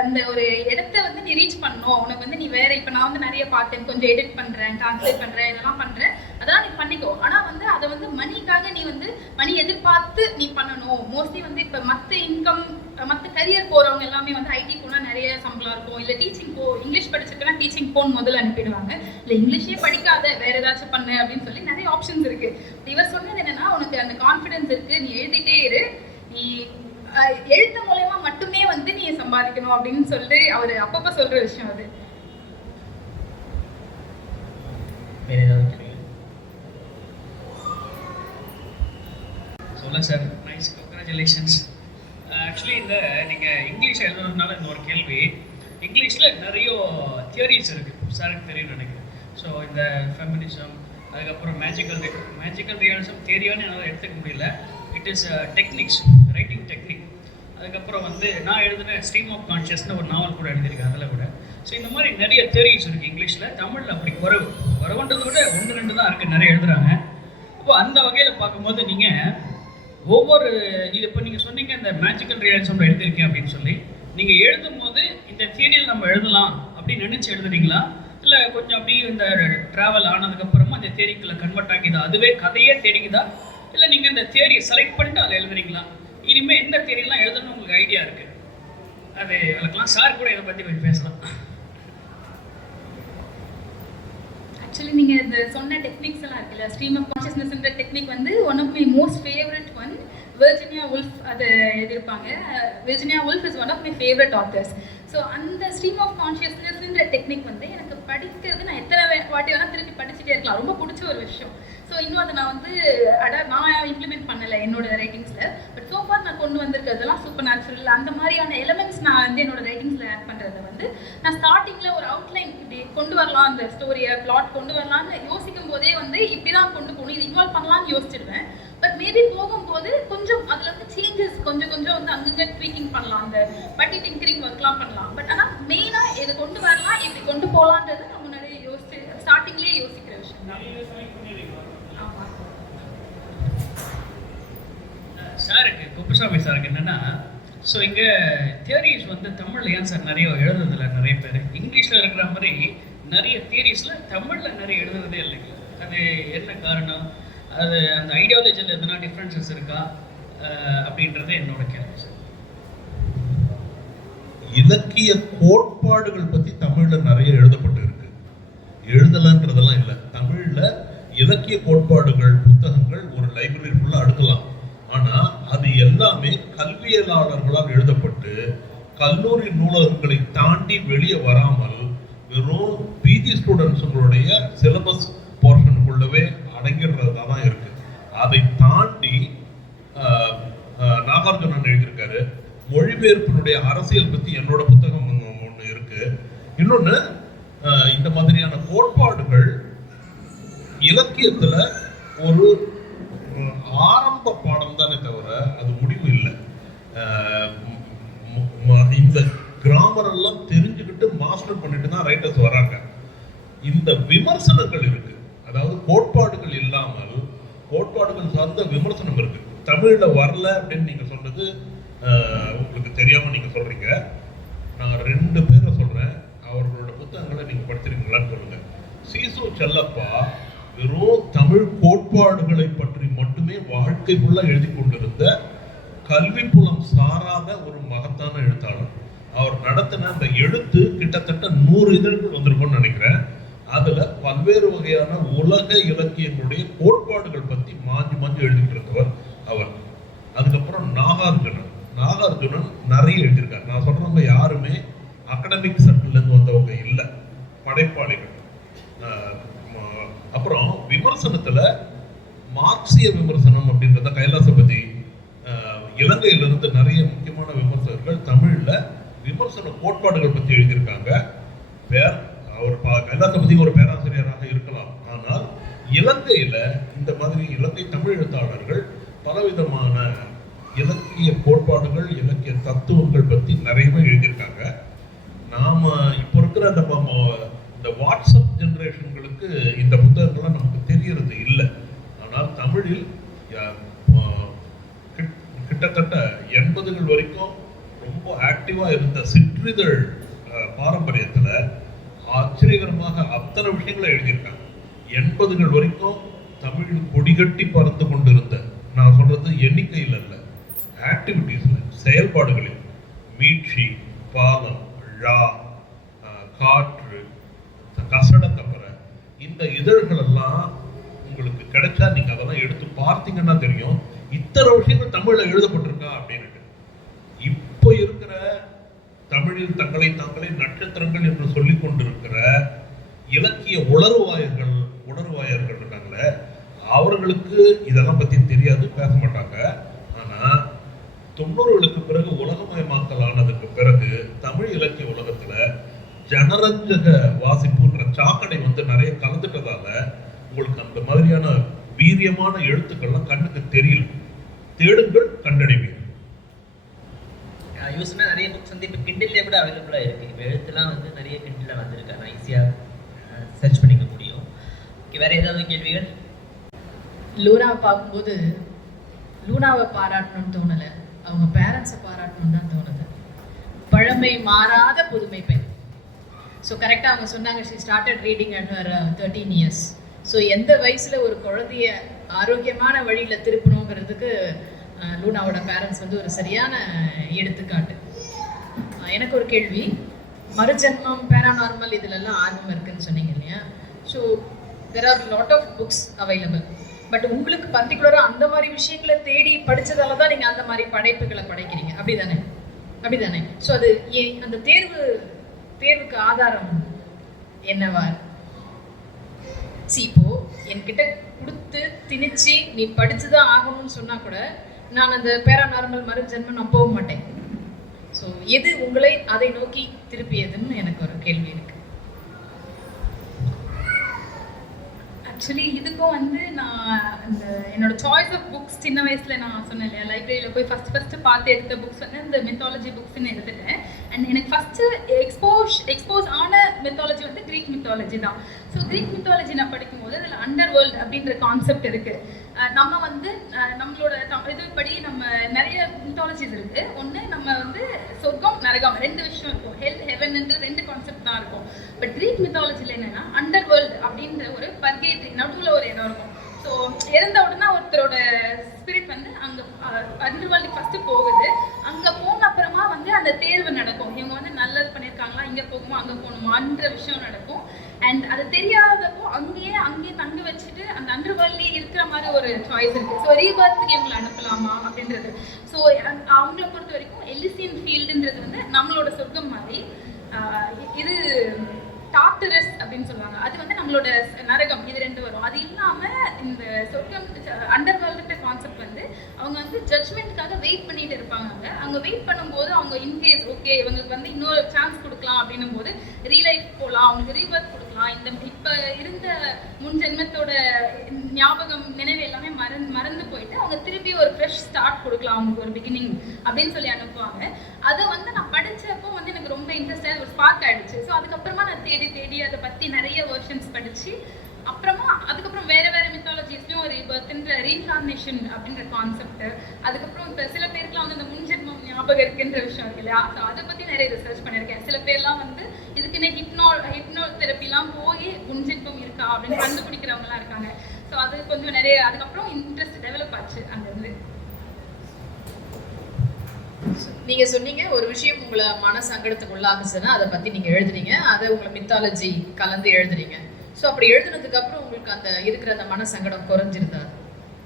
அந்த ஒரு இடத்த வந்து நீ ரீச் பண்ணணும். உனக்கு வந்து நீ வேற இப்போ நான் வந்து நிறைய பார்த்தேன், கொஞ்சம் எடிட் பண்ணுறேன், டிரான்ஸ்லேட் பண்ணுறேன், இதெல்லாம் பண்ணுறேன், அதான் நீ பண்ணிக்கோ. ஆனால் வந்து அதை வந்து மணிக்காக நீ வந்து மணி எதிர்பார்த்து நீ பண்ணணும். மோஸ்ட்லி வந்து இப்போ மற்ற இன்கம், மற்ற கரியர் போகிறவங்க எல்லாமே வந்து ஐடி கூட நிறைய சம்பளம் இருக்கும், இல்லை டீச்சிங் போ, இங்கிலீஷ் படிச்சிருக்கேன்னா டீச்சிங் போன்னு முதல்ல அனுப்பிடுவாங்க, இல்லை இங்கிலீஷே படிக்காத வேற ஏதாச்சும் பண்ணு அப்படின்னு சொல்லி நிறைய ஆப்ஷன்ஸ் இருக்கு. இவர் சொன்னது என்னன்னா, உனக்கு அந்த கான்ஃபிடன்ஸ் இருக்கு, நீ எழுதிட்டே இரு, நீ எழுத்து மூலயமா மட்டுமே வந்து நீ சம்பாதிக்கணும் அப்படின்னு சொல்லி அவர் அப்பப்போ சொல்ற விஷயம் அது. வேற ஏதாவது சொல்லுங்க சார். Nice, congratulations. ஆக்சுவலி இந்த நீங்கள் இங்கிலீஷ் எழுதுனதுனால இந்த ஒரு கேள்வி. இங்கிலீஷில் நிறைய தியரிஸ் இருக்குது, சாருக்கு தெரியும் நினைக்கிறேன். ஸோ இந்த ஃபெமினிசம், அதுக்கப்புறம் மேஜிக்கல் ரியலிசம் தியரியான்னு என்னால் எடுத்துக்க முடியல. It is techniques, writing technique. அதுக்கப்புறம் வந்து நான் எழுதின ஸ்ட்ரீம் ஆஃப் கான்ஷியஸ்னு ஒரு நாவல் கூட எழுதியிருக்கேன், அதில் கூட. ஸோ இந்த மாதிரி நிறைய தியரிஸ் இருக்குது இங்கிலீஷில். தமிழில் அப்படி குறவுன்றதை விட 1-2 தான் இருக்குது, நிறைய எழுதுகிறாங்க. அப்போ அந்த வகையில் பார்க்கும்போது நீங்கள் ஒவ்வொரு இது இப்போ நீங்கள் சொன்னீங்க இந்த மேஜிக்கல் ரியலிசம் எழுதியிருக்கேன் அப்படின்னு சொல்லி, நீங்கள் எழுதும் போது இந்த தியரியில் நம்ம எழுதலாம் அப்படின்னு நினச்சி எழுதுனீங்களா, இல்லை கொஞ்சம் அப்படியே இந்த ட்ராவல் ஆனதுக்கப்புறமா அந்த தியரிக்குள்ள கன்வெர்ட் ஆகிதா, அதுவே கதையே தேடிக்குதா, இல்லை நீங்கள் இந்த தியரியை செலக்ட் பண்ணிட்டு அதில் எழுதுறீங்களா, இனிமேல் எந்த தியரியெல்லாம் எழுதணும்னு உங்களுக்கு ஐடியா இருக்குது? அது அதுக்கெல்லாம் சார் கூட இதை பற்றி கொஞ்சம் பேசலாம். ஆக்சுவலி நீங்கள் இந்த சொன்ன டெக்னிக்ஸ் எல்லாம் இருக்குல்ல, ஸ்ட்ரீம் ஆஃப் கான்ஷியஸ்னஸ்ன்ற டெக்னிக் வந்து one of my most favourite one. Virginia Woolf அதை எழுதியிருப்பாங்க. Virginia Woolf is one of my favourite authors. So அந்த ஸ்ட்ரீம் ஆஃப் கான்ஷியஸ்னஸ்ன்ற டெக்னிக் வந்து எனக்கு படிக்கிறது, நான் எத்தனை வாட்டி வேணால் திருப்பி படிச்சுட்டே இருக்கலாம், ரொம்ப பிடிச்ச ஒரு விஷயம். ஸோ இன்னும் அதை நான் வந்து நான் இம்ப்ளிமெண்ட் பண்ணலை என்னோட ரைட்டிங்ஸில். பட் ஸோ ஃபார் நான் கொண்டு வந்திருக்கிறதெல்லாம் சூப்பர் நேச்சுரல் அந்த மாதிரியான எலிமெண்ட்ஸ் நான் வந்து என்னோட ரைட்டிங்ஸில் ஆட் பண்ணுறதை வந்து நான் ஸ்டார்டிங்கில் ஒரு அவுட்லைன் இப்படி கொண்டு வரலாம், அந்த ஸ்டோரியை பிளாட் கொண்டு வரலாம்னு யோசிக்கும் போதே வந்து இப்படி தான் கொண்டு போகணும், இது இன்வால்வ் பண்ணலாம்னு யோசிச்சிடுவேன். பட் மேபி போகும்போது கொஞ்சம் அதில் வந்து சேஞ்சஸ் கொஞ்சம் வந்து அங்கங்கே ட்வீக்கிங் பண்ணலாம், அந்த பட்டி டிங்கரிங் ஒர்க்லாம் பண்ணலாம். பட் ஆனால் மெயினாக இதை கொண்டு வரலாம், இப்படி கொண்டு போகலான்றது நான் முன்னாடியே யோசிச்சு ஸ்டார்டிங்லேயே யோசிக்கிற விஷயம் தான். ஆமாம் சாருக்கு, குப்புசாமி சாருக்கு என்னென்னா, ஸோ இங்கே தியரிஸ் வந்து தமிழில் ஏன் சார் நிறைய எழுதுறதில்ல நிறைய பேர்? இங்கிலீஷில் இருக்கிற மாதிரி நிறைய தியரிஸில் தமிழில் நிறைய எழுதுறதே இல்லைங்களா? அது என்ன காரணம்? அது அந்த ஐடியாலஜியில் எதனா டிஃப்ரென்சஸ் இருக்கா அப்படின்றது என்னோட கேள்வி சார். இலக்கிய கோட்பாடுகள் பற்றி தமிழில் நிறைய எழுதப்பட்டு இருக்கு, எழுதலன்றதெல்லாம் இல்லை. தமிழில் இலக்கிய கோட்பாடுகள் புத்தகங்கள் ஒரு லைப்ரரி ஃபுல்லாக அடுக்கலாம். ஆனால் அது எல்லாமே கல்வியலாளர்களால் எழுதப்பட்டு கல்லூரி நூலகங்களை தாண்டி வெளியே வராமல் வெறும் பிஜி ஸ்டூடெண்ட்ஸுங்களுடைய சிலபஸ் போர்ஷனுக்குள்ளவே அடங்கிடுறதா தான் இருக்கு. அதை தாண்டி நாகார்ஜுனன் எழுதியிருக்காரு, மொழிபெயர்ப்பினுடைய அரசியல் பற்றி என்னோட புத்தகம் ஒன்று இருக்கு. இன்னொன்று, இந்த மாதிரியான கோட்பாடுகள் இலக்கியத்துல ஒரு ஆரம்ப பாடம் தானே தவிர அது முடிவு இல்லை. இந்த கிராமர் எல்லாம் தெரிஞ்சுக்கிட்டு மாஸ்டர் பண்ணிட்டு தான் ரைட்டர்ஸ் வராங்க. இந்த விமர்சனங்கள் இருக்கு, அதாவது கோட்பாடுகள் இல்லாமல் கோட்பாடுகள் சார்ந்த விமர்சனம் இருக்கு. தமிழ்ல வரல அப்படின்னு நீங்க சொன்னது உங்களுக்கு தெரியாம நீங்க சொல்றீங்க. நான் 2 பேரை சொல்றேன், அவர்களோட புத்தகங்களை நீங்க படிச்சிருக்கீங்களான்னு சொல்லுங்க. சீசு செல்லப்பா வெறும் தமிழ் கோட்பாடுகளை பற்றி மட்டுமே வாழ்க்கை ஃபுல்லா எழுதி கொண்டிருந்த கல்வி புலம் சாராத ஒரு மகத்தான எழுத்தாளர். அவர் நடத்தின அந்த எழுத்து கிட்டத்தட்ட 100 இதழ்கள் வந்திருக்கும்னு நினைக்கிறேன். அதுல பல்வேறு வகையான உலக இலக்கியங்களுடைய கோட்பாடுகள் பத்தி மாஞ்சி எழுதிட்டு இருந்தவர் அவர். அதுக்கப்புறம் நாகார்ஜுனன் நிறைய எழுதியிருக்காரு. நான் சொல்றவங்க யாருமே அகடமிக் சர்க்கிள்ல இருந்து வந்தவங்க இல்லை, படைப்பாளிகள். அப்புறம் விமர்சனத்துல மார்க்சிய விமர்சனம் அப்படின்றத கைலாசபதி, இலங்கையிலிருந்து நிறைய முக்கியமான விமர்சகர்கள் தமிழ்ல விமர்சன கோட்பாடுகள் பத்தி எழுதியிருக்காங்க. அவர் கைலாசபதி ஒரு பேராசிரியராக இருக்கலாம், ஆனால் இலங்கையில இந்த மாதிரி இலங்கை தமிழ் எழுத்தாளர்கள் பலவிதமான இலக்கிய கோட்பாடுகள், இலக்கிய தத்துவங்கள் பத்தி நிறையவே எழுதியிருக்காங்க. நாம இப்போ இருக்கிற இந்த வாட்ஸ்அப் ஜெனரேஷன்களுக்கு இந்த புத்தகங்கள்லாம் நமக்கு தெரியறது இல்லை. ஆனால் தமிழில் கிட்டத்தட்ட 80கள் வரைக்கும் ரொம்ப ஆக்டிவா இருந்த சிற்றிதழ் பாரம்பரியத்துல ஆச்சரியகரமாக அத்தனை விஷயங்களை எழுதியிருக்காங்க. 80கள் வரைக்கும் தமிழ் கொடிகட்டி பறந்து கொண்டிருந்த, நான் சொல்றது எண்ணிக்கையில் அல்ல, ஆக்டிவிட்டீஸ்ல, செயல்பாடுகளில் மீட்சி, பாலம், ழா, காற்று, கசடத்தப்பற, இந்த இதழ்கள் எல்லாம் உங்களுக்கு கிடைச்சா நீங்க அதெல்லாம் எடுத்து பார்த்தீங்கன்னா தெரியும் இத்தனை விஷயங்கள் தமிழ்ல எழுதப்பட்டிருக்கா அப்படின்னுட்டு. இப்போ இருக்கிற தமிழில் தங்களை தாங்களே நட்சத்திரங்கள் என்று சொல்லிக் கொண்டிருக்கிற இலக்கிய உணர்வாயர்கள் இருக்காங்களே, அவர்களுக்கு இதெல்லாம் பத்தி தெரியாது, பேச மாட்டாங்க. ஆனா 90களுக்கு பிறகு உலகமயமாக்கல் ஆனதுக்கு பிறகு தமிழ் இலக்கிய உலகத்துல ஜனரஞ்சக வாசிப்புன்ற சாக்கடை நிறைய கலந்துட்டதால உங்களுக்கு அந்த மாதிரியான வீரியமான எழுத்துக்கள்லாம் கண்ணுக்கு தெரியல. தேடுங்கள், கண்டடைவீர்கள். யூஸ்வலாக நிறைய புக்ஸ் இப்போ கிண்டில்லே கூட அவைலபிளாக இருக்குது. இப்போ எழுத்துலாம் நிறைய கிண்டில் வந்திருக்கு, நான் ஈஸியாக சர்ச் பண்ணிக்க முடியும். ஓகே, வேறு ஏதாவது கேள்விகள்? லூனாவை பார்க்கும்போது லூனாவை பாராட்டணும்னு தோணலை, அவங்க பேரண்ட்ஸை பாராட்டணும்னு தான் தோணுது. பழமை மாறாத புதுமை பெண். ஸோ கரெக்டாக அவங்க சொன்னாங்க, she started reading at her 13 years. So எந்த வயசில் ஒரு குழந்தைய ஆரோக்கியமான வழியில் திருப்பணுங்கிறதுக்கு லூனாவோட பேரண்ட்ஸ் ஒரு சரியான எடுத்துக்காட்டு. எனக்கு ஒரு கேள்வி, மறுஜென்மம், பேரானார்மல் இதிலெல்லாம் ஆர்வம் இருக்குன்னு சொன்னீங்க இல்லையா? So there are lot of books available. But உங்களுக்கு பர்டிகுலராக அந்த மாதிரி விஷயங்களை தேடி படித்ததால தான் நீங்கள் அந்த மாதிரி படைப்புகளை படைக்கிறீங்க, அப்படிதானே? ஸோ அது அந்த தேர்வுக்கு ஆதாரம் என்னவா? இப்போ என்கிட்ட கொடுத்து திணிச்சு நீ படிச்சுதான் ஆகணும்னு சொன்னா கூட நான் அந்த பேரானார்மல் மறுஜென்மம் நான் போக மாட்டேன். ஸோ எது உங்களை அதை நோக்கி திருப்பியதுன்னு எனக்கு ஒரு கேள்வி இருக்கு. ஆக்சுவலி இதுக்கும் நான் இந்த என்னோட சாய்ஸ் ஆஃப் புக்ஸ் சின்ன வயசில் நான் சொன்னேன் இல்லையா, லைப்ரரியில் போய் ஃபஸ்ட்டு பார்த்து எடுத்த புக்ஸ் இந்த மித்தாலஜி புக்ஸ்ன்னு எடுத்துட்டேன். அண்ட் எனக்கு ஃபஸ்ட்டு எக்ஸ்போஸ் ஆன மித்தாலஜி க்ரீக் மித்தாலஜி தான். ஸோ க்ரீக் மித்தாலஜி நான் படிக்கும்போது அதில் அண்டர் வேர்ல்டு அப்படின்ற கான்செப்ட் இருக்குது. நம்ம நம்மளோட இதுபடி நம்ம நிறைய மித்தாலஜிஸ் இருக்குது. ஒன்று நம்ம சொர்க்கம் நரகம் 2 விஷயம் இருக்கும், ஹெவன் என்று 2 கான்செப்ட் தான் இருக்கும். பட் க்ரீக் மித்தாலஜியில் என்னென்னா அண்டர் வேர்ல்டு அப்படின்ற ஒரு பர்கேட்ரி, நடுவில் ஒரு இடம் இருக்கும். ஸோ இறந்த உடனே ஒருத்தரோட ஸ்பிரிட் அங்கே அண்டர் வேர்ல்டுக்கு ஃபஸ்ட்டு போகுது. அங்கே போன அப்புறமா அந்த தேர்வு நடக்கும். இவங்க நல்லது பண்ணியிருக்காங்களா, இங்கே போகுமா அங்கே போகணுமான்ற விஷயம் நடக்கும். அண்ட் அது தெரியாதப்போ அங்கேயே தங்க வச்சுட்டு அந்த அண்டர் வேர்ல்ட்லேயே இருக்கிற மாதிரி ஒரு சாய்ஸ் இருக்குது. ஸோ ரீபர்த்துக்கு இவங்களை அனுப்பலாமா அப்படின்றது. ஸோ அவங்கள பொறுத்த வரைக்கும் எலிசியன் ஃபீல்டுன்றது நம்மளோட சொர்க்கம் மாதிரி. இது டார்டரஸ் அப்படின்னு சொல்லுவாங்க, அது நம்மளோட நரகம். இது 2 வரும். அது இல்லாமல் இந்த சொர்க்கம் அண்டர் வேர்ல்டுன்ற கான்செப்ட் அவங்க ஜட்ஜ்மெண்ட்டுக்காக வெயிட் பண்ணிட்டு இருப்பாங்க. அங்கே வெயிட் பண்ணும்போது அவங்க இன்கேஸ் ஓகே இவங்களுக்கு இன்னொரு சான்ஸ் கொடுக்கலாம் அப்படின்னும் போது ரீலைஃப் போகலாம், அவங்களுக்கு ரீபர்த் கொடுக்கலாம். இந்த இப்போ இருந்த முன் ஜென்மத்தோட ஞாபகம் நினைவு எல்லாமே மறந்து போயிட்டு அவங்க திருப்பி ஒரு ஃப்ரெஷ் ஸ்டார்ட் கொடுக்கலாம், அவங்களுக்கு ஒரு பிகினிங் அப்படின்னு சொல்லி அனுப்புவாங்க. அதை நான் படித்தப்போ எனக்கு ரொம்ப இன்ட்ரெஸ்டாக ஒரு ஸ்பார்க் ஆகிடுச்சு. ஸோ அதுக்கப்புறமா நான் தேடி அதை பற்றி நிறைய வெர்ஷன்ஸ் படித்து அதுக்கப்புறம் வேறு மித்தாலஜிஸ்லையும் ஒரு ரீபர்த்ன்ற ரீஇன்கார்னேஷன் அப்படின்ற கான்செப்ட். அதுக்கப்புறம் இப்போ சில பேருக்குலாம் இந்த முன்ஜென்மம் ஞாபகம் இருக்குன்ற விஷயம் இருக்கு இல்லையா? ஸோ அதை பற்றி நிறைய ரிசர்ச் பண்ணியிருக்கேன். சில பேர்லாம் இதுக்குன்னே ஹிப்னோ தெரப்பிலாம் போய் முன்ஜென்மம் இருக்கா அப்படின்னு கண்டுபிடிக்கிறவங்கலாம் இருக்காங்க. ஸோ அது கொஞ்சம் நிறைய அதுக்கப்புறம் இன்ட்ரெஸ்ட் டெவலப் ஆச்சு அங்கேருந்து. நீங்க சொன்னீங்க ஒரு விஷயம் உங்களை மன சங்கடத்துக்கு உள்ளாகுச்சுன்னா அதை பத்தி நீங்க எழுதுறீங்க, அதை உங்களை மித்தாலஜி கலந்து எழுதுறீங்க. ஸோ அப்படி எழுதுனதுக்கு அப்புறம் உங்களுக்கு அந்த இருக்கிற அந்த மன சங்கடம் குறைஞ்சிருந்தா?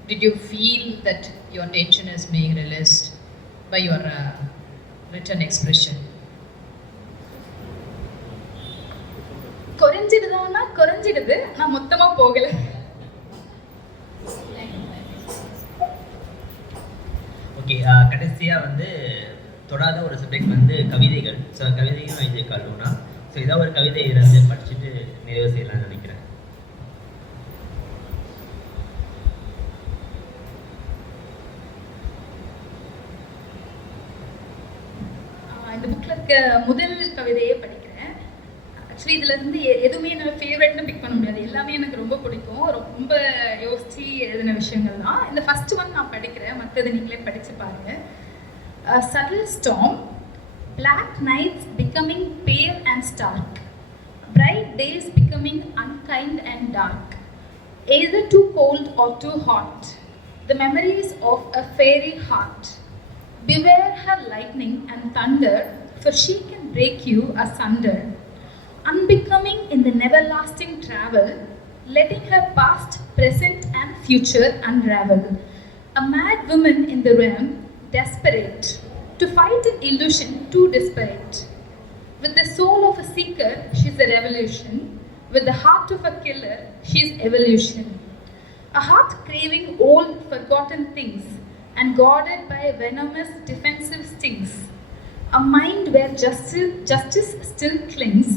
Did you feel that your tension is being released by your written expression? குறைஞ்சிடுது, நான் மொத்தமா போகல. ஓகே, கடைசியாக தொடாத ஒரு சப்ஜெக்ட் கவிதைகள். ஸோ கவிதையும் எழுதியிருக்காள் லூனா. ஸோ ஏதாவது ஒரு கவிதை படிச்சுட்டு நிறைவு செய்யலாம்னு நினைக்கிறேன். இந்த புக்கில் இருக்க முதல் கவிதையே படிக்கிறேன். ஆக்சுவலி இதுலேருந்து எதுவுமே என்னோட ஃபேவரட்னு பிக் பண்ண முடியாது, எல்லாமே எனக்கு ரொம்ப பிடிக்கும். ரொம்ப யோசித்து எழுதின விஷயங்கள் தான். இந்த ஃபர்ஸ்ட் ஒன் நான் படிக்கிறேன், மற்றது நீங்களே படித்து பாருங்கள். A subtle storm, black nights becoming pale and stark, bright days becoming unkind and dark, either too cold or too hot, the memories of a fairy heart. Beware her lightning and thunder, for she can break you asunder, unbecoming in the never-lasting travel, letting her past, present and future unravel. A mad woman in the realm, desperate, to fight an illusion too desperate. With the soul of a seeker, she's a revolution. With the heart of a killer, she's evolution. A heart craving old, forgotten things and guarded by venomous, defensive stings. A mind where justice still clings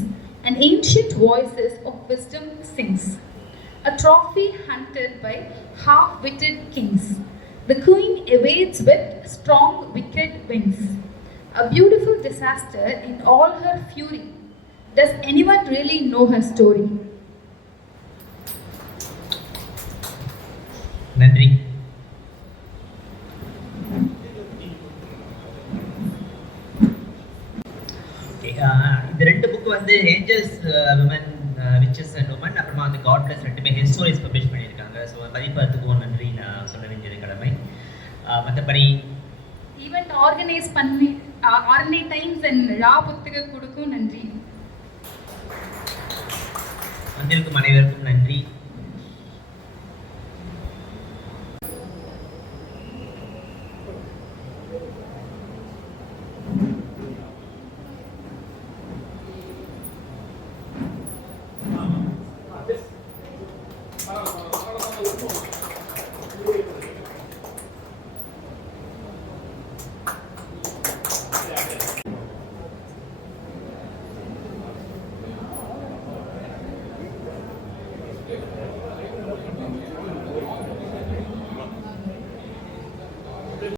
and ancient voices of wisdom sings. A trophy hunted by half-witted kings. The queen evades with strong, wicked wings. A beautiful disaster in all her fury. Does anyone really know her story? நன்றி. இந்த 2 book வந்து angels, women, witches and woman, அப்புறமா வந்து God bless, ரெண்டுமே his stories publish பண்ணியிருக்காங்க. So பதிப்பகத்துக்கும் நன்றி நான் சொல்ல வேண்டியது கடமை. மற்றபடி ஈவெண்ட் ஆர்கனைஸ் பண்ணி ஆர்னே டைம்ஸ் அண்ட் ரா புத்தக குழுக்கும் நன்றி. வந்திருக்கும் அனைவருக்கும் நன்றி.